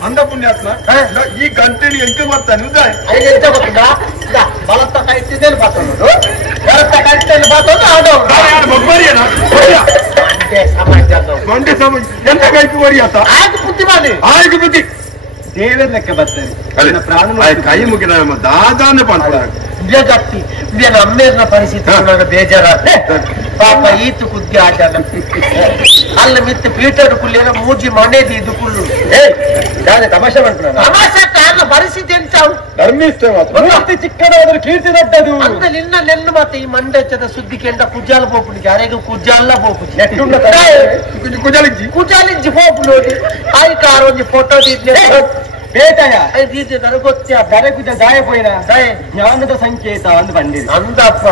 ಅಂದ ಪುಣ್ಯಾತ್ಮ ಈ ಗಂಟೆని ಎಂಕ ಮಾಡ್ತಾನೆ ಬಲತ್ತ ಕಾಯ್ತಿದ್ದೇನೆ ಬಾತೋದು ಬಲತ್ತ ಕಾಯ್ತಿದ್ದೇನೆ ಬಾತೋದು ಮಂಡ್ಯ ಸಮಾಜ ಎಂತ ಕೈಕು ಬರಿ ಆತ ಆಯ್ತು ಬುದ್ಧಿ ಮಾಡಿ ಆಯ್ತು ಬುದ್ಧಿ ದೇವರ ಲೆಕ್ಕ ಬರ್ತಾರೆ ಪ್ರಾಣ ಕೈ ಮುಗಿದ ದಾದಾನೆ ಪಾಡ್ತಾರೆ ಗಟ್ಟಿ ಅಮ್ಮೇರ್ನ ಪರಿಸ್ಥಿತಿ ಬೇಜಾರಾದ್ರೆ ಪಾಪ ಈತು ಕುದ್ದಿ ಆಟ ಅಲ್ಲ ಮಿತ್ತು ಪೀಟರ್ ಕುಲ್ಲಿರ ಮೂಜಿ ಮನೆದು ಇದು ಕುಳ್ಳು ತಮಾಷೆ ಮಾಡ್ತಾನೆ ತಮಾಷೆ ಕಾರಣ ಪರಿಸ್ಥಿತಿ ಎಂತ ಧರ್ಮಿಷ್ಠ ಚಿಕ್ಕದಾದ್ರೂ ಕೀರ್ತಿ ದೊಡ್ಡದು ಅಂದ ನಿನ್ನ ನೆಲ್ಲು ಮತ್ತೆ ಈ ಮಂಡ್ಯದ ಸುದ್ದಿ ಕೇಂದ್ರ ಕುಜಾಲ ಪೋಪುಡಿ ಯಾರಿಗೂ ಕುಜಾಲ ಪೋಪುಡಿ ಕುಜಾಲಿಜ್ಜಿ ಪೋಪು ನೋಡಿ ಆಯ್ ಕಾರ್ ಒಂದು ಫೋಟೋ ಬೇಟಯ ನನಗೆ ಗೊತ್ತೇ ಬೆರಗುದ ಗಾಯಪೋಯಿನ ಜ್ಞಾನದ ಸಂಕೇತ ಅಂದು ಬಂದಿದೆ ಅಂದಪ್ಪ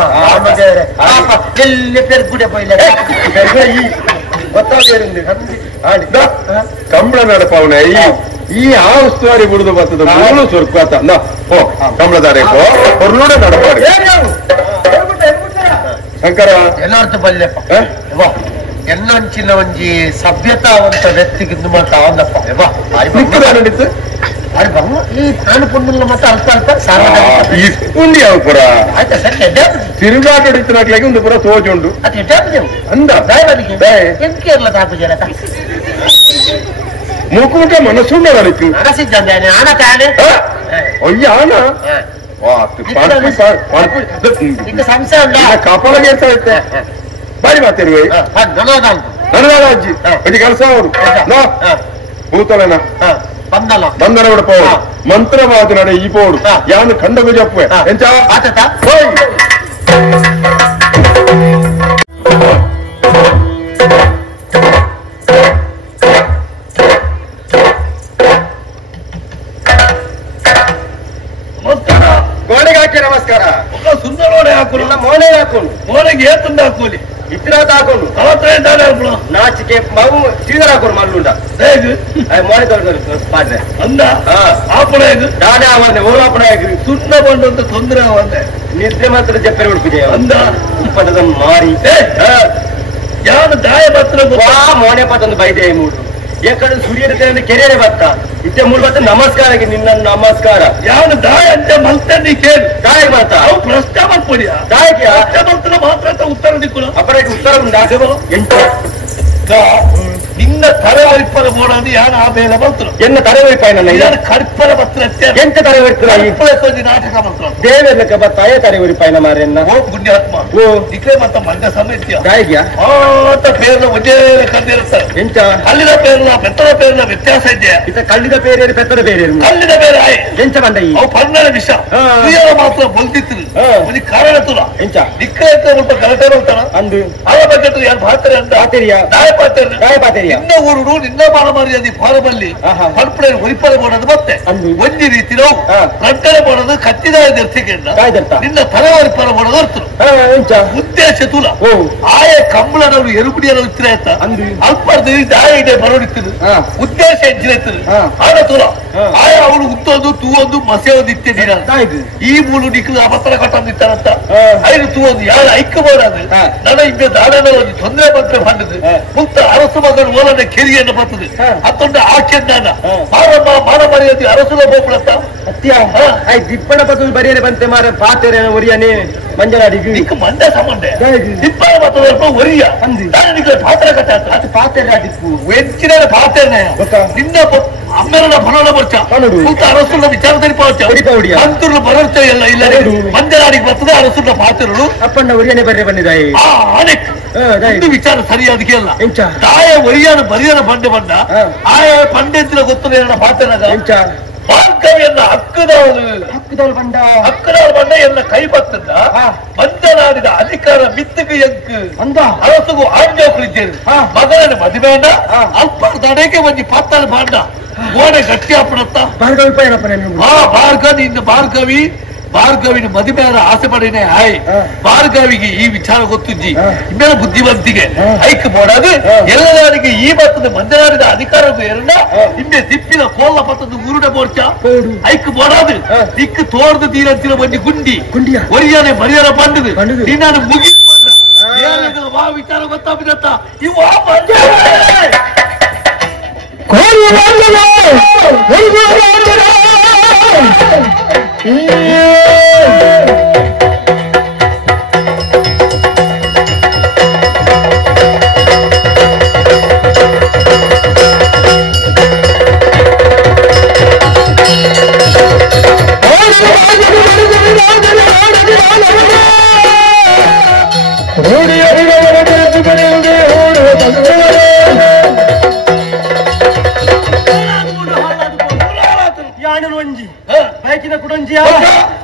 ಎಲ್ಲಿ ಪೆರ್ಗುಡೆ ಪೋಯಿಲ್ಲ ಗೊತ್ತಾಗೇರಿಂದು ಕಂಬಳ ನಡಪವನ ಈ ಆ ಉಸ್ತುವಾರಿ ಬಿಡುದು ಬರ್ತದ ಮೂರು ಸ್ವರ್ಪಾತ ಓ ಕಂಬಳದಾರೆ ಹೊರನೂಡ ನಡಪಾಡಿ ಶಂಕರ ಎಲ್ಲಾರ್ಥ ಬಲ್ಲೆಪ್ಪ ಎನ್ನಂಚಿನ ಒಂಜಿ ಸಭ್ಯತಾವಂತ ವ್ಯಕ್ತಿಗೆ ಮಾತ ಅವನಪ್ಪ ನಡೀತು ಅರೆ ಬಮ್ಮ ಈ ತಾನು ಪುಣ್ಯ ಮತ್ತೆ ಅಲ್ಪ ಅಲ್ಪ ಪುಣ್ಯ ಪುರ ಆಯ್ತಾ ಸರ್ ತಿರುಗಾಟ ಹೊಡಿತನಾಗ್ಲಾಗಿ ಒಂದು ಪುರ ತೋಜುಂಡು ಅದು ಅಂದ ಎಂಕೆ ಇರ್ಲ ತಾಕು ಜನ ಮುಖ ಮನಸ್ಸುಂಡ ನಡೀತು ಮನಸ್ಸಿದ್ದಾನೆ ಆನ ತಾನೆ ಒಯ್ಯ ಆನ ಸಂಶಯ ಉಂಟಾ ಕಾಪಾಡಗೆ ಅಂತ ಇರುತ್ತೆ ಬಾರಿ ಮಾತಿರುವೆ ನನಗಾದ ಅಜ್ಜಿ ಅಜ್ಜಿ ಕೆಲಸ ಅವರು ಭೂತಲನ ಬಂಧನ ಬಿಡಪ್ಪ ಮಂತ್ರವಾದ ನಡೆ ಈ ಪೋಡು ಯಾನು ಕಂಡಗು ಜಪ್ಪೆ ಎಂಚ ಗೋಡೆಗೆ ಹಾಕಿ ನಮಸ್ಕಾರ ಸುಂದರೋಡೆ ಹಾಕು ಮೋನೆ ಹಾಕೊಂಡು ಮೋನೆಗೆ ಏತುಂಡ ಹಾಕೋಲಿ ಇತ್ತಿರಾತ ಹಾಕೊಂಡು ಅವತ್ತು ನಾಚಿಕೆ ಮಗು ಸೀದರ್ ಹಾಕೋರು ಮಲ್ಲುಂಡ ಮೋನೆ ಪಾಡ್ರೆ ಅಂದ ಆಪಣ ನಾನೇ ಆವನ್ನೆ ಓಲಾಪಣ ಸುಣ್ಣ ಬಂದಂತ ತೊಂದರೆ ಆವನ್ನೆ ನಿದ್ರೆ ಮಾತ್ರ ಜಪ್ಪೆ ಹುಡುಕಿದೆ ಅಂದ ಪಟ್ಟದ ಮಾರಿ ಯಾನು ದಾಯ ಮಾತ್ರ ಮೋನೆ ಪತ್ತೊಂದು ಬೈದೆ ಮೂರು ಏಕಡೆ ಸೂರ್ಯನ ಕೆರೆಯೇ ಬತ್ತ ಇತ್ತೆ ಮೂರು ಬತ್ತ ನಮಸ್ಕಾರಕ್ಕೆ ನಿನ್ನ ನಮಸ್ಕಾರ ಯಾವನು ದಾಯ ಅಂತ ಮಲ್ತಂಡಿ ಕೇಳು ದಾಯ ಮಾತ ಅವು ಪ್ರಶ್ನೆ ಮಾಡ್ಕೊಡಿಯ ದಾಯಕ್ಕೆ ಪ್ರಶ್ನೆ ಮಾತ್ರ ಉತ್ತರ ದಿಕ್ಕುಲು ಅಪರಕ್ಕೆ ಉತ್ತರ ಉಂಟಾ ಎಂಟ ನಿನ್ನ ತರವರಿಪ್ಪರ ಬೋಡಾದಿ ಯಾರು ಆ ಬೇಲ ಬರ್ತರು ಎನ್ನ ತರವರಿಪಾಯ ನನ್ನ ಇದನ್ನು ಕರ್ಪರ ಬತ್ರ ಎಂತ ತರವರಿಪರ ನಾಟಕ ಬರ್ತರು ದೇವರ್ಲಕ್ಕ ಬತ್ತಾಯ ತರವರಿಪಾಯನ ಮಾರೆನ್ನ ಓ ಪುಣ್ಯಾತ್ಮ ಓ ಇಕ್ರೆ ಮತ್ತ ಮಂಡ್ಯ ಸಮೇತ್ಯ ಗಾಯಿಗ್ಯಾ ಆತ ಪೇರ್ನ ಒಂದೇ ಕಂಡಿರುತ್ತಾರೆ ಎಂತ ಕಲ್ಲಿನ ಪೇರ್ನ ಬೆತ್ತದ ಪೇರ್ನ ವ್ಯತ್ಯಾಸ ಇದೆಯಾ ಇತ ಕಲ್ಲಿನ ಪೇರೇರು ಬೆತ್ತದ ಪೇರೇರು ಕಲ್ಲಿನ ಬೇರೆ ಆಯ್ ಎಂತ ಬಂದ ಈ ಅವು ಪರ್ಣನ ವಿಷ ಕ್ರಿಯರ ಮಾತ್ರ ಬಲ್ದಿತ್ತು ಒಂದು ಕಾರಣ ತುಲ ಎಂತ ಇಕ್ರೆ ಸ್ವಲ್ಪ ಗಲಟೆ ಹೋಗ್ತಾನ ಅಂದು ಅವ ಬಗ್ಗೆ ಯಾರು ಭಾತಾರೆ ಅಂತ ಆತೇರಿಯಾ ದಾಯ ಪಾತೇರಿ ನಿನ್ನ ಊರು ನಿನ್ನ ಬಾಳ ಮರ್ಯಾದೆ ಫಾರಮಲ್ಲಿ ಪಲ್ಪಡೆ ಉರಿಪರ ಮಾಡೋದು ಮತ್ತೆ ಒಂದಿ ರೀತಿ ನಾವು ರಟ್ಟಣೆ ಮಾಡೋದು ಕತ್ತಿದಾಯ ದರ್ತಿಕೆಂಡ ನಿನ್ನ ತಲೆವರಿಪರ ಮಾಡೋದು ಅರ್ಥ ಉದ್ದೇಶ ತುಲ ಆಯ ಕಂಬಳನವರು ಎರುಗುಡಿಯಲ್ಲ ಇತ್ತಿರ ಆಯ್ತಾ ಅಲ್ಪ ದಾಯ ಇದೆ ಬರೋಡಿತ್ತಿರು ಉದ್ದೇಶ ಹೆಜ್ಜೆ ಇರ್ತದೆ ಆಡ ತುಲ ಆಯ ಅವಳು ಉತ್ತೊಂದು ತೂವೊಂದು ಮಸೆ ಒಂದು ಇತ್ತಿದ್ದೀರ ಈ ಮೂಲು ನಿಕ್ಲು ಅಪತ್ರ ಕಟ್ಟಂದಿತ್ತಾರಂತ ಐದು ತೂವೊಂದು ಯಾರು ಐಕ್ಯಬೋಡದು ನನ್ನ ಹಿಂದೆ ದಾಳನ ಒಂದು ತೊಂದರೆ ಬಂದ್ರೆ ಬಂದದು ಮುಕ್ತ ಅರಸು ಮಗನ ಓಲನೆ ಕೆರಿಯನ್ನು ಬರ್ತದೆ ಅದೊಂದು ಆಕೆಂದಾನ ಮಾನ ಮರ್ಯಾದೆ ಅರಸುಲ ಹೋಗ್ಬಿಡತ್ತ ದಿಪ್ಪಣ ಬದ್ದು ಬರಿಯನೆ ಬಂತೆ ಮಾರ ಪಾತೆರೆ ಒರಿಯನೆ ಮಂಜನಾಡಿಗೆ ನಿಕ್ಕ ಮಂಡ್ಯ ಸಂಬಂಧ ದಿಪ್ಪಣ ಬತ್ತದ ಒರಿಯ ಪಾತ್ರ ಕಟ್ಟ ಅದು ಪಾತೆರೆ ದಿಪ್ಪು ಹೆಚ್ಚಿನ ಪಾತೆರೆ ನಿನ್ನ ಅಮ್ಮೆರನ ಬರೋಣ ಬರ್ಚ ಮುಕ್ತ ಅರಸುಲ ವಿಚಾರದಲ್ಲಿ ಪಾವಚ ಅಂತರು ಬರೋರ್ಚ ಎಲ್ಲ ಇಲ್ಲ ಮಂಜನಾಡಿಗೆ ಬರ್ತದೆ ಅರಸುಲ ಪಾತ್ರರು ಅಪ್ಪಣ್ಣ ಒರಿಯನೆ ಬರ್ರೆ ಬಂದಿದ್ದಾಯಿ ಇದು ವಿಚಾರ ಸರಿಯಾದ ಕೇಳ ತಾಯ ಒರಿಯನ ಬರಿಯನ ಬಂಡೆ ಬಂದ ಆಯ ಪಂಡಿತರ ಗೊತ್ತಲ್ಲ ಪಾತ್ರನಾಗ ಭಾರ್ಗವಿಯನ್ನ ಹಕ್ಕದವಳು ಬಂಡ ಎಲ್ಲ ಕೈ ಬತ್ತದ ಮಂಜನಾಡಿದ ಅಧಿಕಾರ ಮಿತ್ತಿಗೆ ಎಂಕು ಅಂದ ಅರಸುಗೂ ಆಜ್ಞಾಕರಿದ್ದೇನೆ ಮಗನ ಮದುವೆಂಡ ಅಲ್ಪ ತಡೆಗೆ ಒಂಜಿ ಪಾತಾಳ ಬಾಂಡ ಗೋಡೆ ಗಟ್ಟಿ ಹಾಪಣತ್ತ ಭಾರ್ಗವಿ ಭಾರ್ಗವಿ ಭಾರ್ಗವಿನ ಮದುವೆಯಾರ ಆಸೆ ಪಡಿನೇ ಹಾಯ್ ಭಾರ್ಗವಿಗೆ ಈ ವಿಚಾರ ಗೊತ್ತುಜ್ಜಿ ಇಮ್ಮೇಲೆ ಬುದ್ಧಿವಂತಿಗೆ ಐಕ್ ಬೋಡದು ಎಲ್ಲರಿಗೆ ಈ ಬರ್ತದ ಮಂಜನಾಡಿದ ಅಧಿಕಾರ ಎರಡ ಇಮ್ಮೆ ತಿಪ್ಪಿನ ಕೋಲ ಪತ್ತದ ಉರುಡ ಮೋರ್ಚ ಐಕ್ ಬೋಡದು ದಿಕ್ಕು ತೋರ್ದು ತೀರಂತಿನ ಬಂದಿ ಗುಂಡಿ ಒರಿಯಾನೆ ಮರಿಯಾರ ಬಂಡದು ನೀನು ಮುಗಿಸ್ಕೊಂಡ ವಾ ವಿಚಾರ ಗೊತ್ತಾಗ್ಬಿಡತ್ತ ಇವು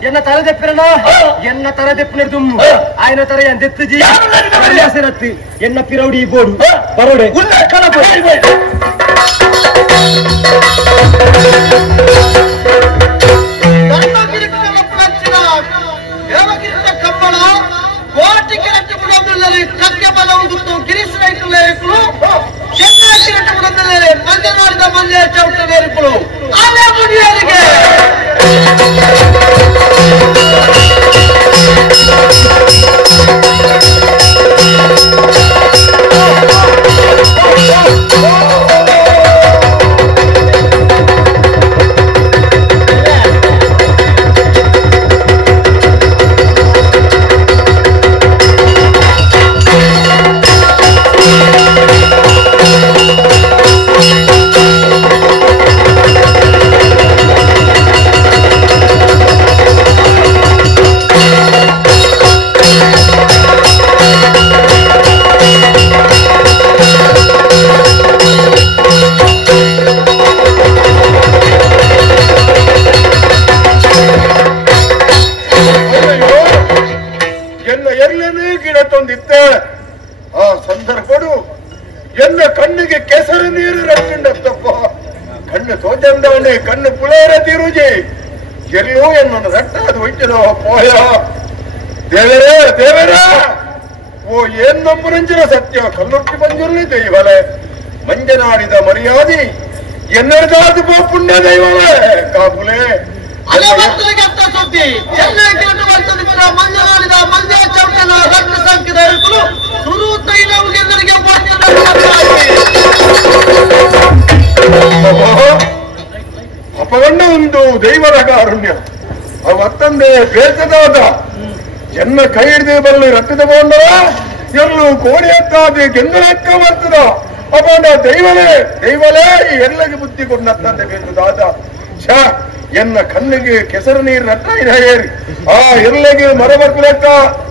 ಎನ್ನ ತರದೆಪ್ಪಿರಣ ಎನ್ನ ತರದೆಪ್ಪಿನ ದುಮ್ಮು ಆಯ್ನ ತರ ಎಂದೆತ್ತುಜಿ ಹೆಸರತ್ತಿ ಎನ್ನ ಪಿರೌಡಿ ಬೋಡು ಬರೋಡೆ కప్పల కోటికి రట్టుకుడందులే కక్కె బలవుతూ గిరీశ్ రైతుల ఏకులు చెన్నకి రట్టుకుడందులే మంజనాడిద మంజే చౌట వేరుకులు ఆలే ముడియలిగే ಆ ಸಂದರ್ಭಡು ಎನ್ನ ಕಣ್ಣಿಗೆ ಕೆಸರು ನೀರು ರಟ್ಟಿಂಡತ್ತಪ್ಪ ಕಣ್ಣು ತೋಚಂದಾನೆ ಕಣ್ಣು ಪುಳಾರ ತಿರುಜಿ ಎಲ್ಲೋ ಎನ್ನನ್ನು ರಟ್ಟಾದ ವೈದ್ಯನೋ ಪೋಯ ದೇವರೇ ದೇವರೇ ಓ ಏನ್ ನಮ್ಮರಂಜನ ಸತ್ಯ ಕಲ್ಲೊಟ್ಟಿ ಬಂಜುರ್ಲಿ ದೈವಲೆ ಮಂಜನಾಡಿದ ಮರ್ಯಾದಿ ಎನ್ನಡದಾದ ಪುಣ್ಯ ದೈವಲೆ ಕಾಪುಲೆ ಸುದ್ದಿ ಚೆನ್ನೈ ಕಿರಟು ಬರ್ತದ ಮಂಜನಾಡಿದ ಮಂಜ ಚೌಟನ ರಕ್ತ ಸಂಖ್ಯದ ಇರುಕಲು ಸುರು ತೈಲವುಗೆಂದರಿಗೆ ಅಪಗಂಡ ಒಂದು ದೈವದ ಕಾರುಣ್ಯ ಅವತ್ತಂದೆ ಬೇಸದಾದ ಎನ್ನ ಕೈ ಹಿಡಿದು ಬರಲು ರಕ್ತದ ಬಂದವ ಎಲ್ಲೂ ಕೋಡಿ ಹತ್ತಾದ ಗೆಂದಲಕ್ಕ ಬರ್ತದ ಅಪಂಡ ದೈವಲೇ ದೈವಲೇ ಎಲ್ಲಗೆ ಬುದ್ಧಿ ಕೊಟ್ಟಂತೆ ಬೇಸದಾದ ಛ ಎನ್ನ ಕಣ್ಣಿಗೆ ಕೆಸರು ನೀರು ರಟ್ಟ ಏರಿ ಆ ಎಲ್ಲಗೆ ಮರ ಬರ್ಕಲೆಕ್ಕ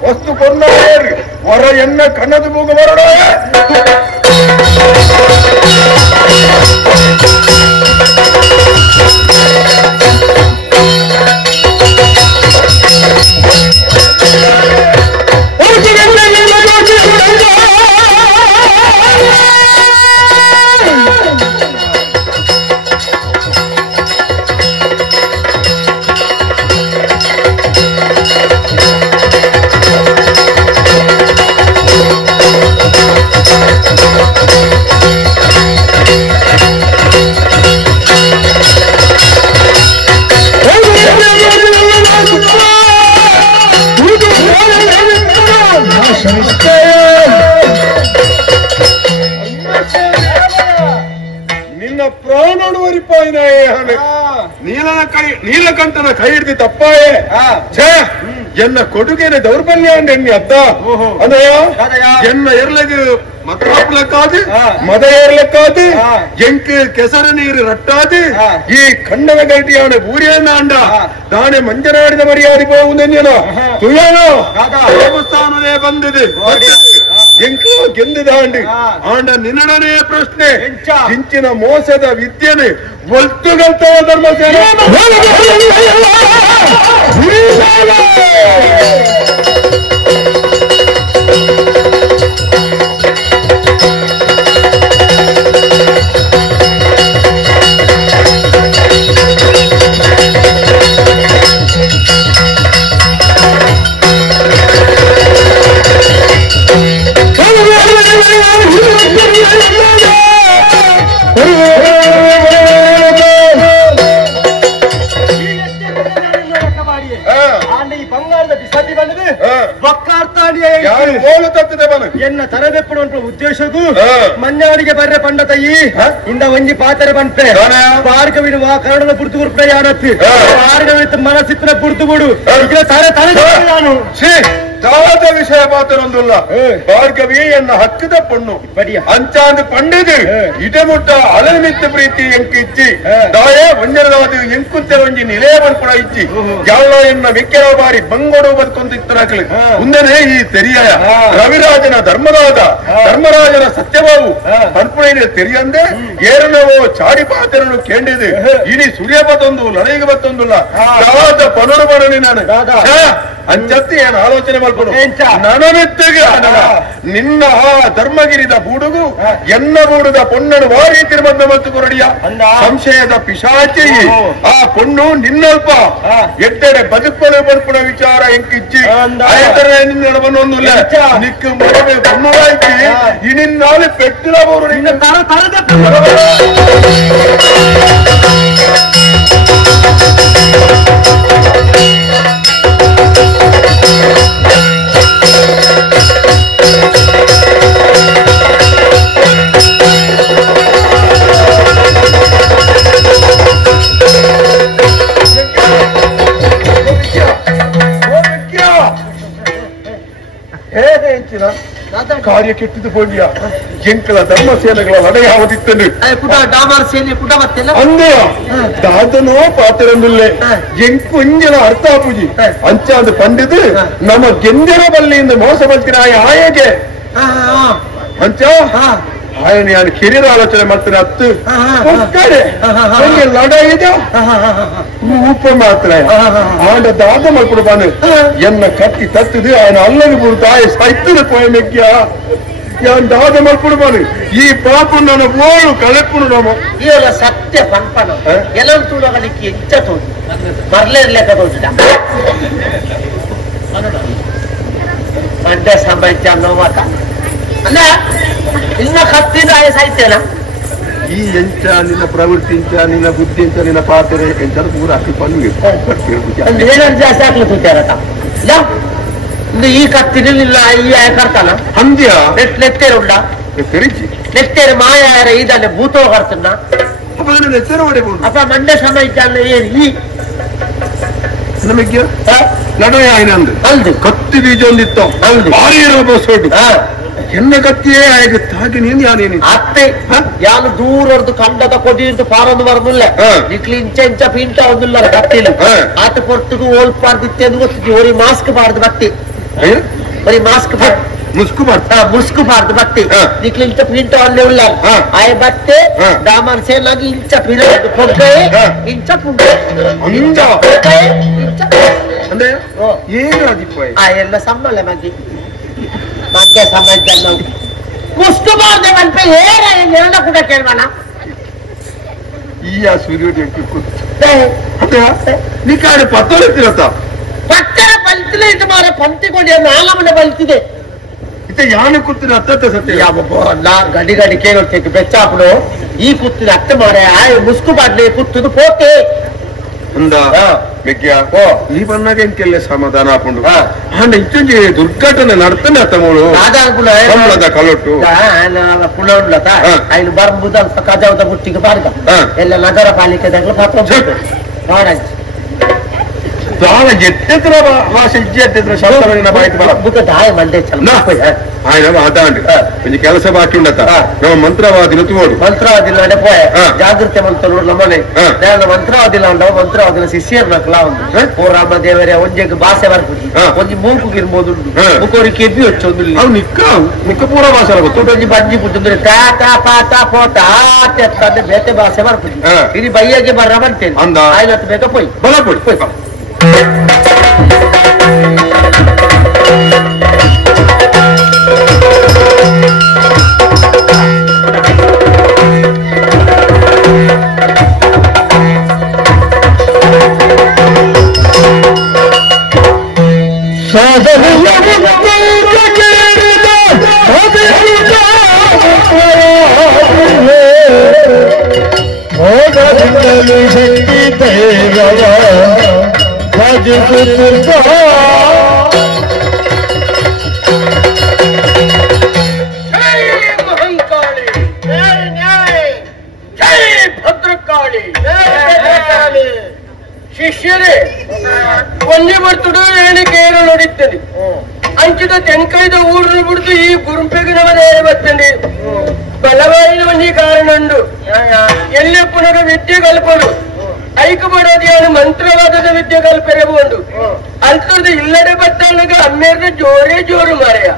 ವಸ್ತು ಕೊಂದ ಏರಿ ಹೊರ ಎನ್ನ ಕಣ್ಣದ ಮೂಗ ಬರಡ ನಿನ್ನ ಪ್ರಾಣಡುವರಿಪಾಯಿನ ನೀಲಕಂಠನ ಕೈ ಹಿಡ್ದಿ ತಪ್ಪಾಯೇ ಎನ್ನ ಕೊಡುಗೆನೆ ದೌರ್ಬಲ್ಯ ಅಂಡೆನ್ನಿ ಅತ್ತ ಅದಯ್ಯ ಎನ್ನ ಎರ್ಲಗೆ ಮತಾಪ್ಲಕ್ಕಾದು ಮದ ಏರ್ಲಕ್ಕಾದು ಎಂಕ್ ಕೆಸರು ನೀರು ರಟ್ಟಾದು ಈ ಕಣ್ಣನ ಗಟ್ಟಿಯಾಣ ಬೂರಿಯನ್ನ ಅಂಡ ದಾನೆ ಮಂಜನಾಡಿದ ಮರ್ಯಾದೆ ಹೋಗುವುದೇನೋ ತುಯನೋ ದೇವಸ್ಥಾನವೇ ಬಂದಿದೆ ಎಂಕ್ ಗೆಂದಿದಾಂಡಿ ಆಂಡ ನಿನ್ನಡನೇ ಪ್ರಶ್ನೆ ಕಿಂಚಿನ ಮೋಸದ ವಿದ್ಯೆನೆ ಒತ್ತುಗಲ್ತವ ಧರ್ಮಸೇನೆ ಈ ಬಂಗಾರದ ಬಿಸಾತಿ ಬಂದದು ಬಕ್ಕಾರ್ತಾನಿಯ ಯಾರು ಓಲು ತತ್ತದೆ ಬನ ಎನ್ನ ತರದೆಪ್ಪಡು ಅಂತ ಉದ್ದೇಶಗೂ ಮನ್ಯಾಡಿಗೆ ಬರ್ರೆ ಪಂಡತಯಿ ಇಂದ ಒಂಜಿ ಪಾತ್ರೆ ಬಂತೆ ಭಾರ್ಗವಿಡುವ ಕನ್ನಡದ ಪುರ್ತು ಗುರುಪಡ ಯಾರತ್ತಿ ಭಾರ್ಗವಿತ್ತು ಮನಸ್ಸಿತ್ತಿನ ಪುರ್ತು ಬಿಡು ತರೆ ತರೆ ನಾನು ದಾದ ವಿಷಯ ಮಾತರೊಂದುಲ್ಲ ಭಾರ್ಗವಿ ಎನ್ನ ಹಕ್ಕದ ಪೊಣ್ಣು ಅಂಚಾಂದ ಪಂಡಿದು ಇಡೆ ಮುಟ್ಟ ಅಲಮಿತ್ತ ಪ್ರೀತಿ ಎಂಕು ಇಚ್ಚಿ ದಾಯೇ ಒಂಜರದಾದ ಎಂಕುತ್ತೆ ಒಂಜಿ ನಿಲಯ ಬರ್ಕೊಡ ಇಚ್ಚಿ ಯಾವ ಎನ್ನ ವೆಕ್ಕೆರ ಬಾರಿ ಬಂಗೋಡು ಬದುಕೊಂತಿತ್ತನಾಕಲಿ ಮುಂದೆನೆ ಈ ತೆರಿಯ ರವಿರಾಜನ ಧರ್ಮರಾಜನ ಸತ್ಯವಾವು ಪರ್ಪುಣಿನ ತೆರಿಯಂದೆ ಏರನವೋ ಚಾಡಿ ಪಾತ್ರನು ಕೇಂಡಿದೆ ಇಡೀ ಸೂರ್ಯಪತ್ತೊಂದು ಲಡೈಗೆ ಬತ್ತೊಂದುಲ್ಲ ದಾದ ಪನೋಡು ಬರಲಿ ನಾನು ಅಂಚತ್ತಿ ಏನು ಆಲೋಚನೆ ಮಾಡ್ಕೊಂಡು ನನಮೆತ್ತಿಗೆ ನಿನ್ನ ಆ ಧರ್ಮಗಿರಿದ ಬೂಡುಗು ಎನ್ನ ಬೂಡುದ ಪೊಣ್ಣನು ವಾರಿ ತಿರುಬಂದ ಮತ್ತು ಕೊರಡಿಯ ಸಂಶಯದ ಪಿಶಾಚಿ ಆ ಪೊಣ್ಣು ನಿನ್ನಲ್ಪ ಎಡ್ಡೆಡೆ ಬದುಕಲು ಬರ್ಪುಣ ವಿಚಾರ ಎಂಕಿಚ್ಚಿ ನಿನ್ನೊಂದು ನಿಕ್ಕು ಮರವೇ ಬಣ್ಣವಾಯ್ತಿ ಇನಿನ್ನಾಳು ಪೆಟ್ಟಿರಬಹುದು ನಿನ್ನ ತರದ ಕಾರ್ಯ ಕೆಟ್ಟಿದ್ದು ಪೋಂಡಿಯ ಎಂಕಲ ಧರ್ಮಸೇನೆಗಳ ಲಡೆಯಾವದಿತ್ತನು ಅಂದೇ ದಾದನೋ ಪಾತ್ರನಲ್ಲೇ ಎಂಕೊಂಜನ ಅರ್ಥಾಪುಜಿ ಅಂಚಾದ ಪಂಡಿದು ನಮ್ಮ ಗೆಂಜರ ಬಲ್ಲಿಯಿಂದ ಮೋಸ ಬರ್ತೀರಾಯ ಆಯಗೆ ಅಂಚ ఆయన ఆయన కెరీర్ ఆలోచన మాత్రం అత్తు ఒక్కడే లడ ಇದೆ ಉಪ ಮಾತ್ರ ಆಂಡ ದಾದ ಮಲ್ಪಡು ಬಾನು ಎನ್ನ ಕಟ್ಟಿ ತತ್ತಿದು ఆయన ಅಲ್ಲಗೆ ಬಿಡ್ತಾ ಸೈತನ ಪೋಯಮೆಗ್ಯ ಯಾನ್ ದಾದ ಮಲ್ಪಡು ಬಾನು ಈ ಪಾಪ ನನ್ನ ಬೋಳು ಕಳೆಪುನು ನಮ್ಮ ಇವಾಗ ಸತ್ಯ ಪಂಪನ ಎಲ್ಲರೂ ತುಳಗಲಿಕ್ಕೆ ಎಂಚ ತೋಜು ಬರ್ಲೇರ್ಲೆಕ್ಕ ತೋಜುಡ ಮಂಡ್ಯ ಸಂಬಂಧ ಅನ್ನೋ ಮಾತ ಅಲ್ಲ ನಿನ್ನ ಕತ್ತಿದ ಸಾಹಿತ್ಯನ ಈ ಎಂಚ ನಿನ್ನ ಪ್ರವೃತ್ತಿ ಇಂಚ ನಿನ್ನ ಬುದ್ಧಿ ಇಂಚ ನಿನ್ನ ಪಾತ್ರೆ ಎಂಚ ಪೂರ ಹಾಕಿ ಪಲ್ಲು ಏನಾದ್ರು ಜಾಸ್ತಿ ಹಾಕ್ಲಿಕ್ಕೆ ವಿಚಾರತ ಈ ಕತ್ತಿನ ನಿಲ್ಲ ಈ ಕರ್ತಾನ ಅಂದ್ಯ ನೆಟ್ಟೇರು ಉಂಡ ತೆರಿಚಿ ನೆಟ್ಟೇರು ಮಾಯಾರ ಇದನ್ನ ಭೂತೋ ಕರ್ತನ ಅಪ್ಪ ನನ್ನ ಹೆಸರು ಹೊಡೆಬಹುದು ಅಪ್ಪ ಮಂಡ್ಯ ಸಂಬಂಧ ಏನು ಈ ನಮಗೆ ಲಡಾಯ ಆಯ್ನಂದು ಅಲ್ದು ಕತ್ತಿ ಬೀಜ ಒಂದಿತ್ತು ಭಾರಿ ಇರೋ ಸೋಟು ಎನ್ನ ಕತ್ತಿಯೇ ಆಗುತ್ತೆ ಹಾಗೆ ನೀನು ಯಾನೇನು ಅತ್ತೆ ಯಾನು ದೂರದ್ದು ಕಂಡದ ಕೊಡಿಂಟು ಪಾರೊಂದು ಬರದಿಲ್ಲ ನಿಕ್ಲಿ ಇಂಚ ಇಂಚ ಪಿಂಟ ಒಂದಿಲ್ಲ ಕತ್ತಿಲ್ಲ ಆತ ಪೊರ್ತುಗು ಓಲ್ಪಾರ್ದಿತ್ತೆ ಅಂತ ಗೊತ್ತಿದ್ವಿ ಬರೀ ಮಾಸ್ಕ್ ಬಾರ್ದು ಬತ್ತಿ ಬರೀ ಮಾಸ್ಕ್ ಮುಸ್ಕು ಮಾಡ್ತಾ ಮುಸ್ಕು ಬಾರ್ದು ಬತ್ತಿ ನಿಕ್ಲಿ ಇಂಚ ಪಿಂಟ ಅಲ್ಲೇ ಉಲ್ಲ ಆಯ ಬತ್ತೆ ದಾಮನ್ ಸೇನಾಗಿ ಇಂಚ ಪಿರ ಪೊಗ್ಗೆ ಇಂಚ ಪುಂಗ ಇಂಚ ಅಂದ್ರೆ ಏನಾದಿಪ್ಪ ಆ ಎಲ್ಲ ಸಂಬಳ ಮಗಿ ಮಂಡ್ಯ ಸಂಬಂಧ ಮುಸ್ಕು ಬಾರ್ದೆ ಬಂತ ಏನ ಕೂಡ ಕೇಳ್ವಾನ ಈ ಆ ಸೂರ್ಯೋದಯ ನೀ ಕಾಡೆ ಪತ್ತೊಳಿತಿರತ್ತ ಪಟ್ಟಣ ಬಲ್ತಿಲ್ಲ ಇದು ಮಾರ ಪಂಕ್ತಿಗೊಂಡು ನಾಲಮನೆ ಬಲ್ತಿದೆ ಇತ್ತೆ ಯಾನೆ ಕೂತಿನ ಅತ್ತ ಸತ್ಯ ನಾ ಗಡಿ ಗಡಿ ಕೇಳೋಕ್ಕೆ ಬೆಚ್ಚಾಪಡು ಈ ಕೂತಿನ ಅತ್ತೆ ಮಾರೆ ಆಯ ಮುಸ್ಕು ಬಾಡ್ಲೆ ಕೂತದು ಪೋತೆ ಅಂದ ಮೆಗ್ಯ ಈ ಬಣ್ಣಗೆ ಎಂಕೆಲ್ಲ ಸಮಾಧಾನ ಹಾಕೊಂಡು ಅಂಡ ಇಂಚೊಂಜಿ ದುರ್ಘಟನೆ ನಡ್ತಾನೆ ಅತ್ತಮೋಳು ಸಂಬಳದ ಕಲೊಟ್ಟು ಪುಣ ಉಳ್ಳತ ఆయన ಬರ್ಬುದ ಕಜಾವದ ಬುಟ್ಟಿಗೆ ಬಾರ್ದ ಎಲ್ಲ ನಗರ ಪಾಲಿಕೆದಾಗಲು ಪಾತ್ರ ಬಾಡಂಚಿ ದಾಳ ಎತ್ತೆದ್ರ ಭಾಷೆ ಇಜ್ಜೆ ಎತ್ತಿದ್ರ ಶಾಸ್ತ್ರನ ಬಾಯ್ತು ಬರ ಬುಕ್ಕ ದಾಯ ಮಂಡೆ ಚಲ ఆయన అదాండి కొంచెం ಕೆಲಸ ಬಾಕಿ ఉండత ನಾವು ಮಂತ್ರವಾದಿನ ತೋಡು ಮಂತ್ರವಾದಿನ ನಡೆ ಜಾಗೃತಿ ಮಂತ್ರಗಳು ನಮ್ಮನೆ ನಾನು ಮಂತ್ರವಾದಿನ ಅಂಡ ಮಂತ್ರವಾದಿನ ಶಿಷ್ಯರ್ ನಕ್ಲಾ ಒಂದು ಓ ರಾಮದೇವರೇ ಒಂಜೆಗೆ ಭಾಷೆ ಬರ್ಬೋದು ಒಂಜಿ ಮೂಗುಗೆ ಇರ್ಬೋದು ಮುಕೋರಿ ಕೆಬ್ಬಿ వచ్చೋದು ಅವು ನಿಕ್ಕ ಪೂರ ಭಾಷೆ ಗೊತ್ತು ಒಂಜಿ ಬಂಜಿ ಪುಟ್ಟಿದ್ರೆ ತಾ ಪಾತ ಪೋಟ ಆತೆ ಬೇತೆ ಭಾಷೆ ಬರ್ಬೋದು ಇದು ಬಯ್ಯಗೆ ಬರ್ರ ಬರ್ತೇನೆ ಆಯ್ತು ಬೇಗ ಪೋಯ್ ಬಲ ಪೋಯ್ ಶಕ್ತಿ ದೇವ ಭಜ ಎಣ್ಣೆ ಬರ್ತಡು ಎಣ್ಣೆ ಕೇರ ನೋಡಿದ್ದೇನೆ ಅಂಚಿದ ತೆಂಕೈದ ಊರನ್ನು ಬಿಡ್ದು ಈ ಗುರುಂಪೆಗೆ ನಮ್ಮದೇ ಬರ್ತೇನೆ ಬಲವಾಯಿನ ಒಂಜಿ ಕಾರಣ ಉಂಡು ಎಲ್ಲೇ ಪುನರ ವಿದ್ಯೆ ಕಲ್ಪಡು ಐಕಪಡೋದು ಏನು ಮಂತ್ರವಾದದ ವಿದ್ಯೆ ಕಲ್ಪೆರಬಹುದು ಅಂತದ್ದು ಇಲ್ಲಡೆ ಬತ್ತಾಗ ಅಮ್ಮೇರ್ನ ಜೋರೇ ಜೋರು ಮಾರೆಯ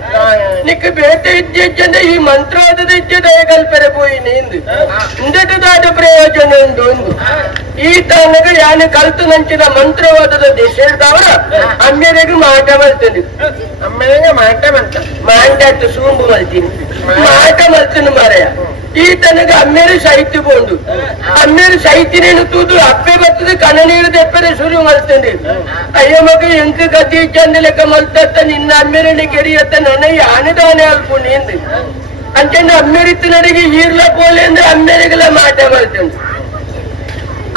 ನಿಕ್ಕ ಬೇಟೆ ಇದ್ದಂದ್ರೆ ಈ ಮಂತ್ರವಾದದ ಇದ್ದೆ ದಯ ಕಲ್ಪೆರೆ ಪೋಯಿ ನಿಂದು ಇಂದಟದಾದ ಪ್ರಯೋಜನ ಉಂಟು ಒಂದು ಈ ತನಕ ಯಾನು ಕಲ್ತು ನಂಚಿನ ಮಂತ್ರವಾದದ ದೇಶದವರ ಅಮ್ಮೇರೆಗೂ ಮಾಟ ಮಲ್ತೀನಿ ಅಮ್ಮೇಗೆ ಮಾಟ ಮಾಂಟಾಟ್ಟು ಸೂಂಬು ಮಲ್ತೀನಿ ಮಾಟ ಮಲ್ತೀನಿ ಮಾರೆಯ ಈ ತನಕ ಅಮ್ಮೇರು ಸಾಹಿತ್ಯ ಬೋಂಡು ಅಮ್ಮೇರು ಸಾಹಿತ್ಯನೇನು ತೂದು ಅಪ್ಪೆ ಬರ್ತದೆ ಕಣ ನೀರು ತೆಪ್ಪರೆ ಶುರು ಮಲ್ತಂಡಿ ಅಯ್ಯ ಮಗ ಎಂಕ ಗತಿ ಚಂದ ಲೆಕ್ಕ ಮಲ್ತತ್ತ ನಿನ್ನ ಅಮ್ಮೇರನೆ ಕೆರಿಯತ್ತ ನನಗೆ ಆನೆದಾನೆ ಅಲ್ಪ ನಿಂದು ಅಂಚೆಂದು ಅಮ್ಮೇರಿತ್ತಿನರಿಗೆ ಈರ್ಲ ಪೋಲೆ ಅಂದ್ರೆ ಅಮ್ಮೇರಿಗೆಲ್ಲ ಮಾಟ ಮಲ್ತಂಡು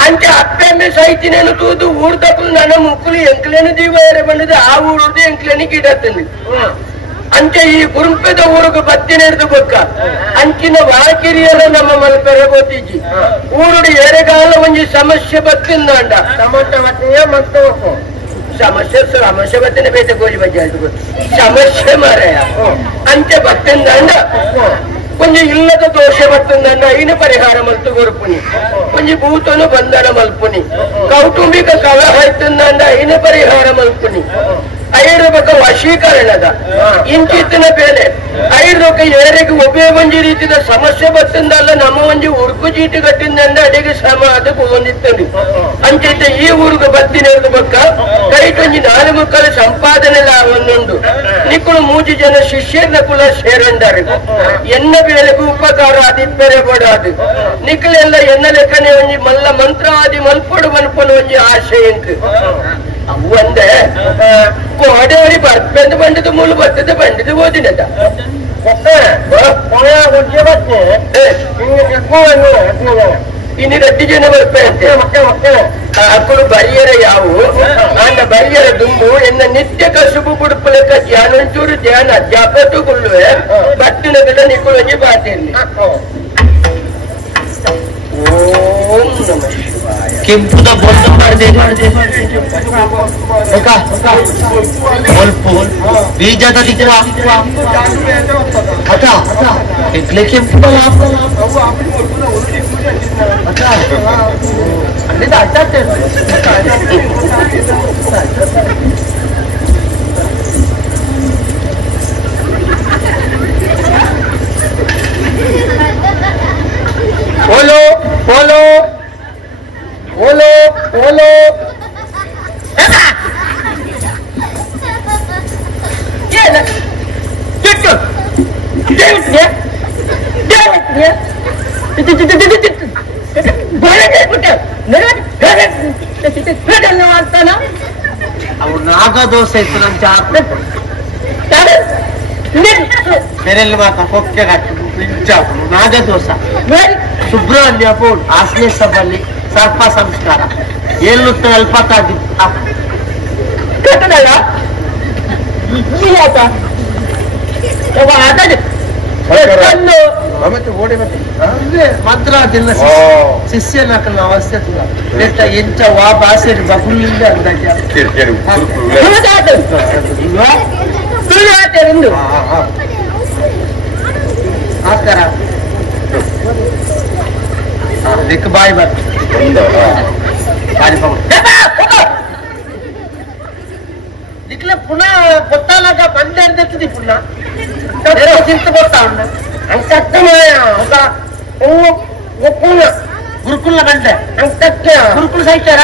ಅಂಚೆ ಅಪ್ಪೆ ಅಮ್ಮೆ ಸಾಹಿತ್ಯನೇನು ತೂದು ಊರ್ ತಪ್ಪಲು ನನ್ನ ಮುಕ್ಕಲು ಎಂಕ್ಲೇನು ದೀವ ಏರೆ ಬಂದಿದೆ ಆ ಊರದ್ದು ಎಂಕ್ಲೇನಿ ಗಿಡತ್ತಂದು ಅಂಚೆ ಈ ಗುರುಂಪದ ಊರಿಗೆ ಬತ್ತಿನ ಹಿಡಿದು ಬೊಕ್ಕ ಅಂಚಿನ ವಾಕಿರಿಯರ ನಮ್ಮ ಮಲ್ಪೆರ ಗೊತ್ತಿಜ್ಜಿ ಊರುಡು ಎರೆಗಾಲ ಒಂಜಿ ಸಮಸ್ಯೆ ಬತ್ತಿಂದಾಂಡ ಸಮಸ್ಯೆ ಬತ್ತಿನ ಮತ್ತು ಸಮಸ್ಯೆ ಬತ್ತಿನ ಬೇತೆ ಗೋಲಿ ಬಜ್ಜಿ ಆಯ್ತು ಗೊತ್ತು ಸಮಸ್ಯೆ ಮಾರಾಯ ಅಂಚೆ ಬತ್ತಿಂದಾಂಡ ಒಂಜಿ ಇಲ್ಲದ ದೋಷ ಬತ್ತಿಂದಾಂಡ ಇನ್ನು ಪರಿಹಾರ ಮಲ್ತು ಗೊರುಪುನಿ ಒಂಜಿ ಭೂತನು ಬಂಧನ ಮಲ್ಪುನಿ ಕೌಟುಂಬಿಕ ಕಲಹ ಇತ್ತಿಂದಾಂಡ ಇನ್ನು ಪರಿಹಾರ ಮಲ್ಪುನಿ ಐರ್ಬೇಕು ವಶೀಕರಣದ ಇಂಚಿತ್ತಿನ ಬೇಲೆ ಐರ್ಬೇಕು ಏರೆಗೆ ಒಬ್ಬೇ ಒಂಜಿ ರೀತಿಯ ಸಮಸ್ಯೆ ಬತ್ತಿಂದಲ್ಲ ನಮ್ಮ ಒಂಜಿ ಉರುಕು ಚೀಟಿ ಕಟ್ಟಿಂದಂಡ ಅಡಿಗೆ ಶ್ರಮ ಅದಕ್ಕೆ ಹೊಂದಿತ್ತಂಡಿ ಅಂಚಿತ್ತ ಈ ಊರಿಗೆ ಬತ್ತಿನ ಬಕ್ಕ ಕೈಟೊಂಜಿ 4 ಮಕ್ಕಳ ಸಂಪಾದನೆ ಒಂದುಂಡು ನಿಕ್ಕಳು 3 ಜನ ಶಿಷ್ಯರ್ನ ಕುಲ ಸೇರಂಡಾರೆ ಎನ್ನ ಬೇಲೆಗೂ ಉಪಕಾರ ಆದಿಪ್ಪೆರೆ ಕೊಡಾದು ನಿಕ್ಕಳೆಲ್ಲ ಎನ್ನ ಲೆಕ್ಕನೆ ಒಂಜಿ ಮಲ್ಲ ಮಂತ್ರವಾದಿ ಮಲ್ಪಡು ಮಲ್ಪನು ಒಂಜಿ ಆಶಯಂಕ್ ಅವು ಅಂದೆ ಕೋಡೆವರಿ ಬರ್ಪೆಂದು ಬಂಡದ ಮೂಲ ಬರ್ತದೆ ಬಂಡದ ಓದಿನದ ಇನ್ನು 2 ಜನ ಬರ್ಪೆ ಅಂತೆ ಅಕ್ಕಳು ಬರಿಯರ ಯಾವು ಅಂದ ಬರಿಯರ ದುಂಬು ಎನ್ನ ನಿತ್ಯ ಕಸುಬು ಬುಡುಪು ಲೆಕ್ಕ ಧ್ಯಾನಂಚೂರು ಧ್ಯಾನ ಜಾಪತ್ತುಕೊಳ್ಳುವೆ ಬತ್ತಿನ ಗಿಡ ನಿಕ್ಕುಳಂಜಿ ಬಾತಿರ್ಲಿ ಓಂ ನಮ ಶಿವಾಯ ಕೆಂಪುದ ಬೊಂಡ ಮಾಡಿದೆ ಬೀಜದ ದಿಕ್ಕು ಅಕ್ಕ ಎಕ್ಲೆ ಕೆಂಪುದ ಓಲೋ ಓಲೋ ಓಲೋ ಓಲೋ ಅವು ನಾಗದೋಸೆ ಇತ್ತು ನಮ್ಮ ಜಾತ್ರೆ ಬೇರೆಲ್ಲ ಮಾತ್ರ ಕೊಕ್ಕೆ ನಾಗದೋಸ ಸುಬ್ರಹ್ಮಣ್ಯ ಪೋಡ್ ಆಸ್ಲೆ ಸಭಲ್ಲಿ ಸರ್ಪ ಸಂಸ್ಕಾರ ಏಳುತ್ತ ಅಲ್ಪತಾದಿ ಮಂತ್ರಾದಿಲ್ಲ ಶಿಷ್ಯನ ಅವಸ್ಥೆ ತುಲ ಎಂಚ ವಾ ಭಾಷೆ ಬಗುಲಿಂದ ಅಂದಾಜು ಆಸ್ಕಾರ ದಿಕ್ಕು ಬಾಯಿ ದಿಕ್ಲ ಪುನಃ ಕೊತ್ತಾಲಾಗ ಬಂದೆ ಅಂದತ್ತದೆ ಪುನಃ ಚಿಂತೆ ಕೊಡ್ತಾ ಉಂಡ ಗುರುಕುಲ ಬಂದೆ ಅಂಕಕ್ಕೆ ಗುರುಕುಲ ಸಾಹಿತ್ಯಾರ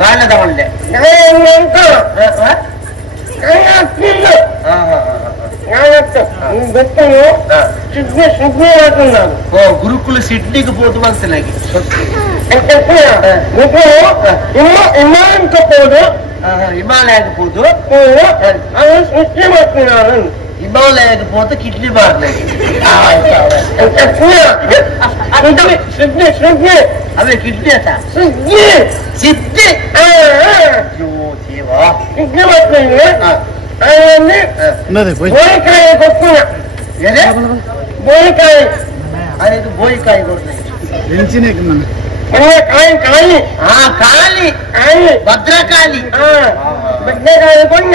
ಗಾನದ ಒಳ್ಳೆ ಗುರುಕುಲ ಸಿಡ್ನಿಗೆ పోతు మనసులాగి ಹಿಮಾಲಯಕ್ಕೆ పోదు ಹಿಮಾಲಯಕ್ಕೆ పోతే కిడ్నీ మారలేదు అవే కిడ్నీ అట సిద్ధి ಬೋಯಿಕಾಯಿ ಕೊಕ್ಕುನ ಬೋಯಿಕಾಯಿ ಅದೇ ಬೋಯಿಕಾಯಿ ಕೊಡ್ತಾರೆ కాళి భద్రకాళి భద్రకాళి కొన్న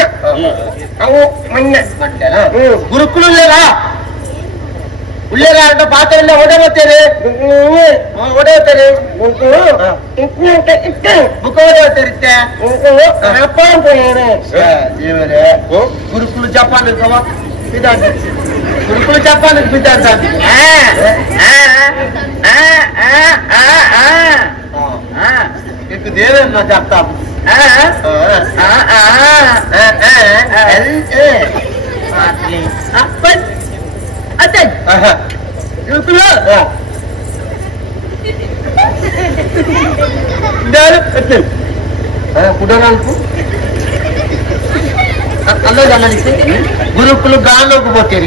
అవు మన్న గురుకులు లేరా ಉಳ್ಳೇರಾ ಅಂತ ಪಾತ್ರೆಲ್ಲ ಓಡೋಗ್ತಾರೆ ಓಡೋಗ್ತಾರೆ ಬುಕ್ ಓಡೋಗ್ತಿರುತ್ತೆ ಗುರುಕುಲು ಜಪಾನ್ ಗುರುಕುಲು ಜಪಾನ್ ಬಿದ್ದಾರ ದೇವರನ್ನ ಜಾಪ್ತಾ ಅದೇ గురుకులు గాల్లోకి పోతే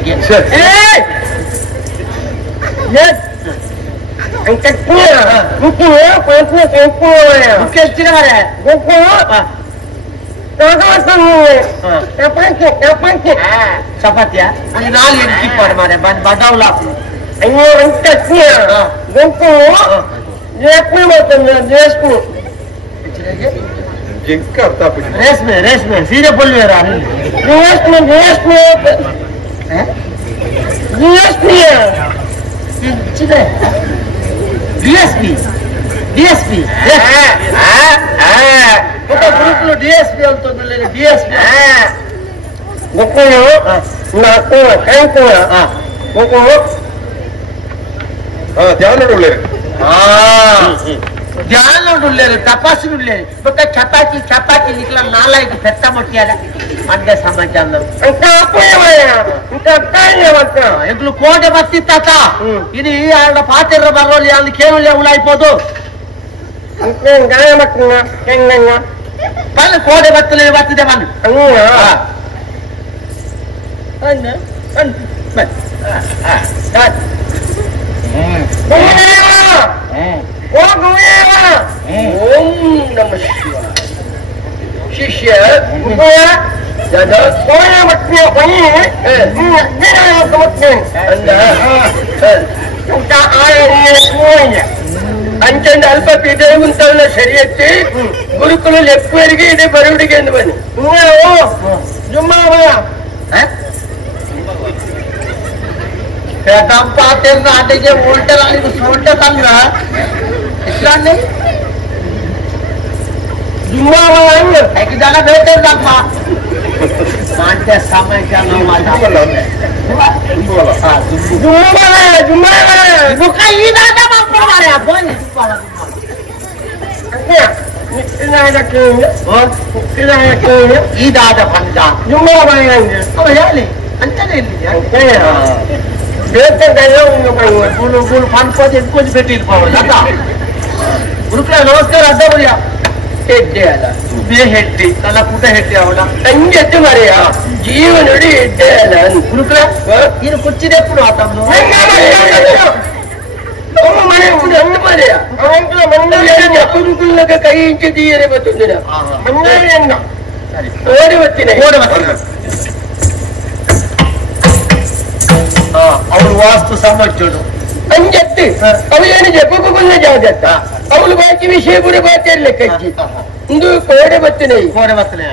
చపాతియా అది 4 ఎంకి పడు మారే బడావులా అయ్యో ఎంత గొంతు ರೇಷ್ಮೆ ರೇಷ್ಮೆ ಸೀರೆ ಪೊಳ್ಳುವೇರ ರೇಷ್ಮೆ ರೇಷ್ಮೆ ಡಿಎಸ್ಪಿ ಡಿಎಸ್ಪಿ ಗ್ರೂಪ್ಲು ಡಿಎಸ್ಪಿ ಅಂತ ಡಿಎಸ್ಪಿ ध्यान तपासी चपाती चपाती निकला नाला पेट मोटियाला अंदर समाचार कोटे बत्ती ఇది ఆడ పాత్ర బర్రోలి అందు కేవలం ఉలైపోదు పళ్ళు కోడే బత్తలే బత్తిదే మన ఓం నమః శివాయ ಶಿಷ್ಯ అంచండి అల్ప పీఠముంతల శరీరత్తి గురుకులు ఎక్కువరిగి ఇది బరువుడికి ఎందు పని పాత్ర నాటికి ఉల్టరానికి సోల్ట కన్నా ఇట్లా जरा बेहतर रखा मानते समय क्या नमस्कार अड्डा बोलिया ಹೆಟ್ಟಿ ನನ್ನ ಕೂಟ ಹೆಟ್ಟಿ ಅವಳ ಹಂಗೆ ಎದ್ದು ಮರೆಯ ಜೀವನಡಿ ಎಡ್ಡೆ ಅಲ್ಲ ಕುರುಕಲ ನೀನು ಕುಚ್ಚಿದೆప్పుడు ಆತಮ್ಮ ಮನೆ ಅಂದು ಮರೆಯ ಕುರುಕುಲ್ಲಾಗ ಕೈ ಇಂಚೆ ತೀಯರೆ ಬರ್ತುಂದಿರ ಓಡಿ ಬರ್ತೀನಿ ಅವ್ರು ವಾಸ್ತು ಸಮರ್ಚೋಡು ಅಂಜತ್ತು ಅವಳು ಏನಿದೆ ಕುಕ್ಕುಲ್ಲ ಜಾಗತ್ತ ಅವಳು ಬಾಕಿ ವಿಷಯ ಕೂಡ ಬಾತಿರ್ಲಿಕ್ಕೆ ಇಂದು ಕೋಡೆ ಬತ್ತಿನ ಕೋಡೆ ಬತ್ತನೆ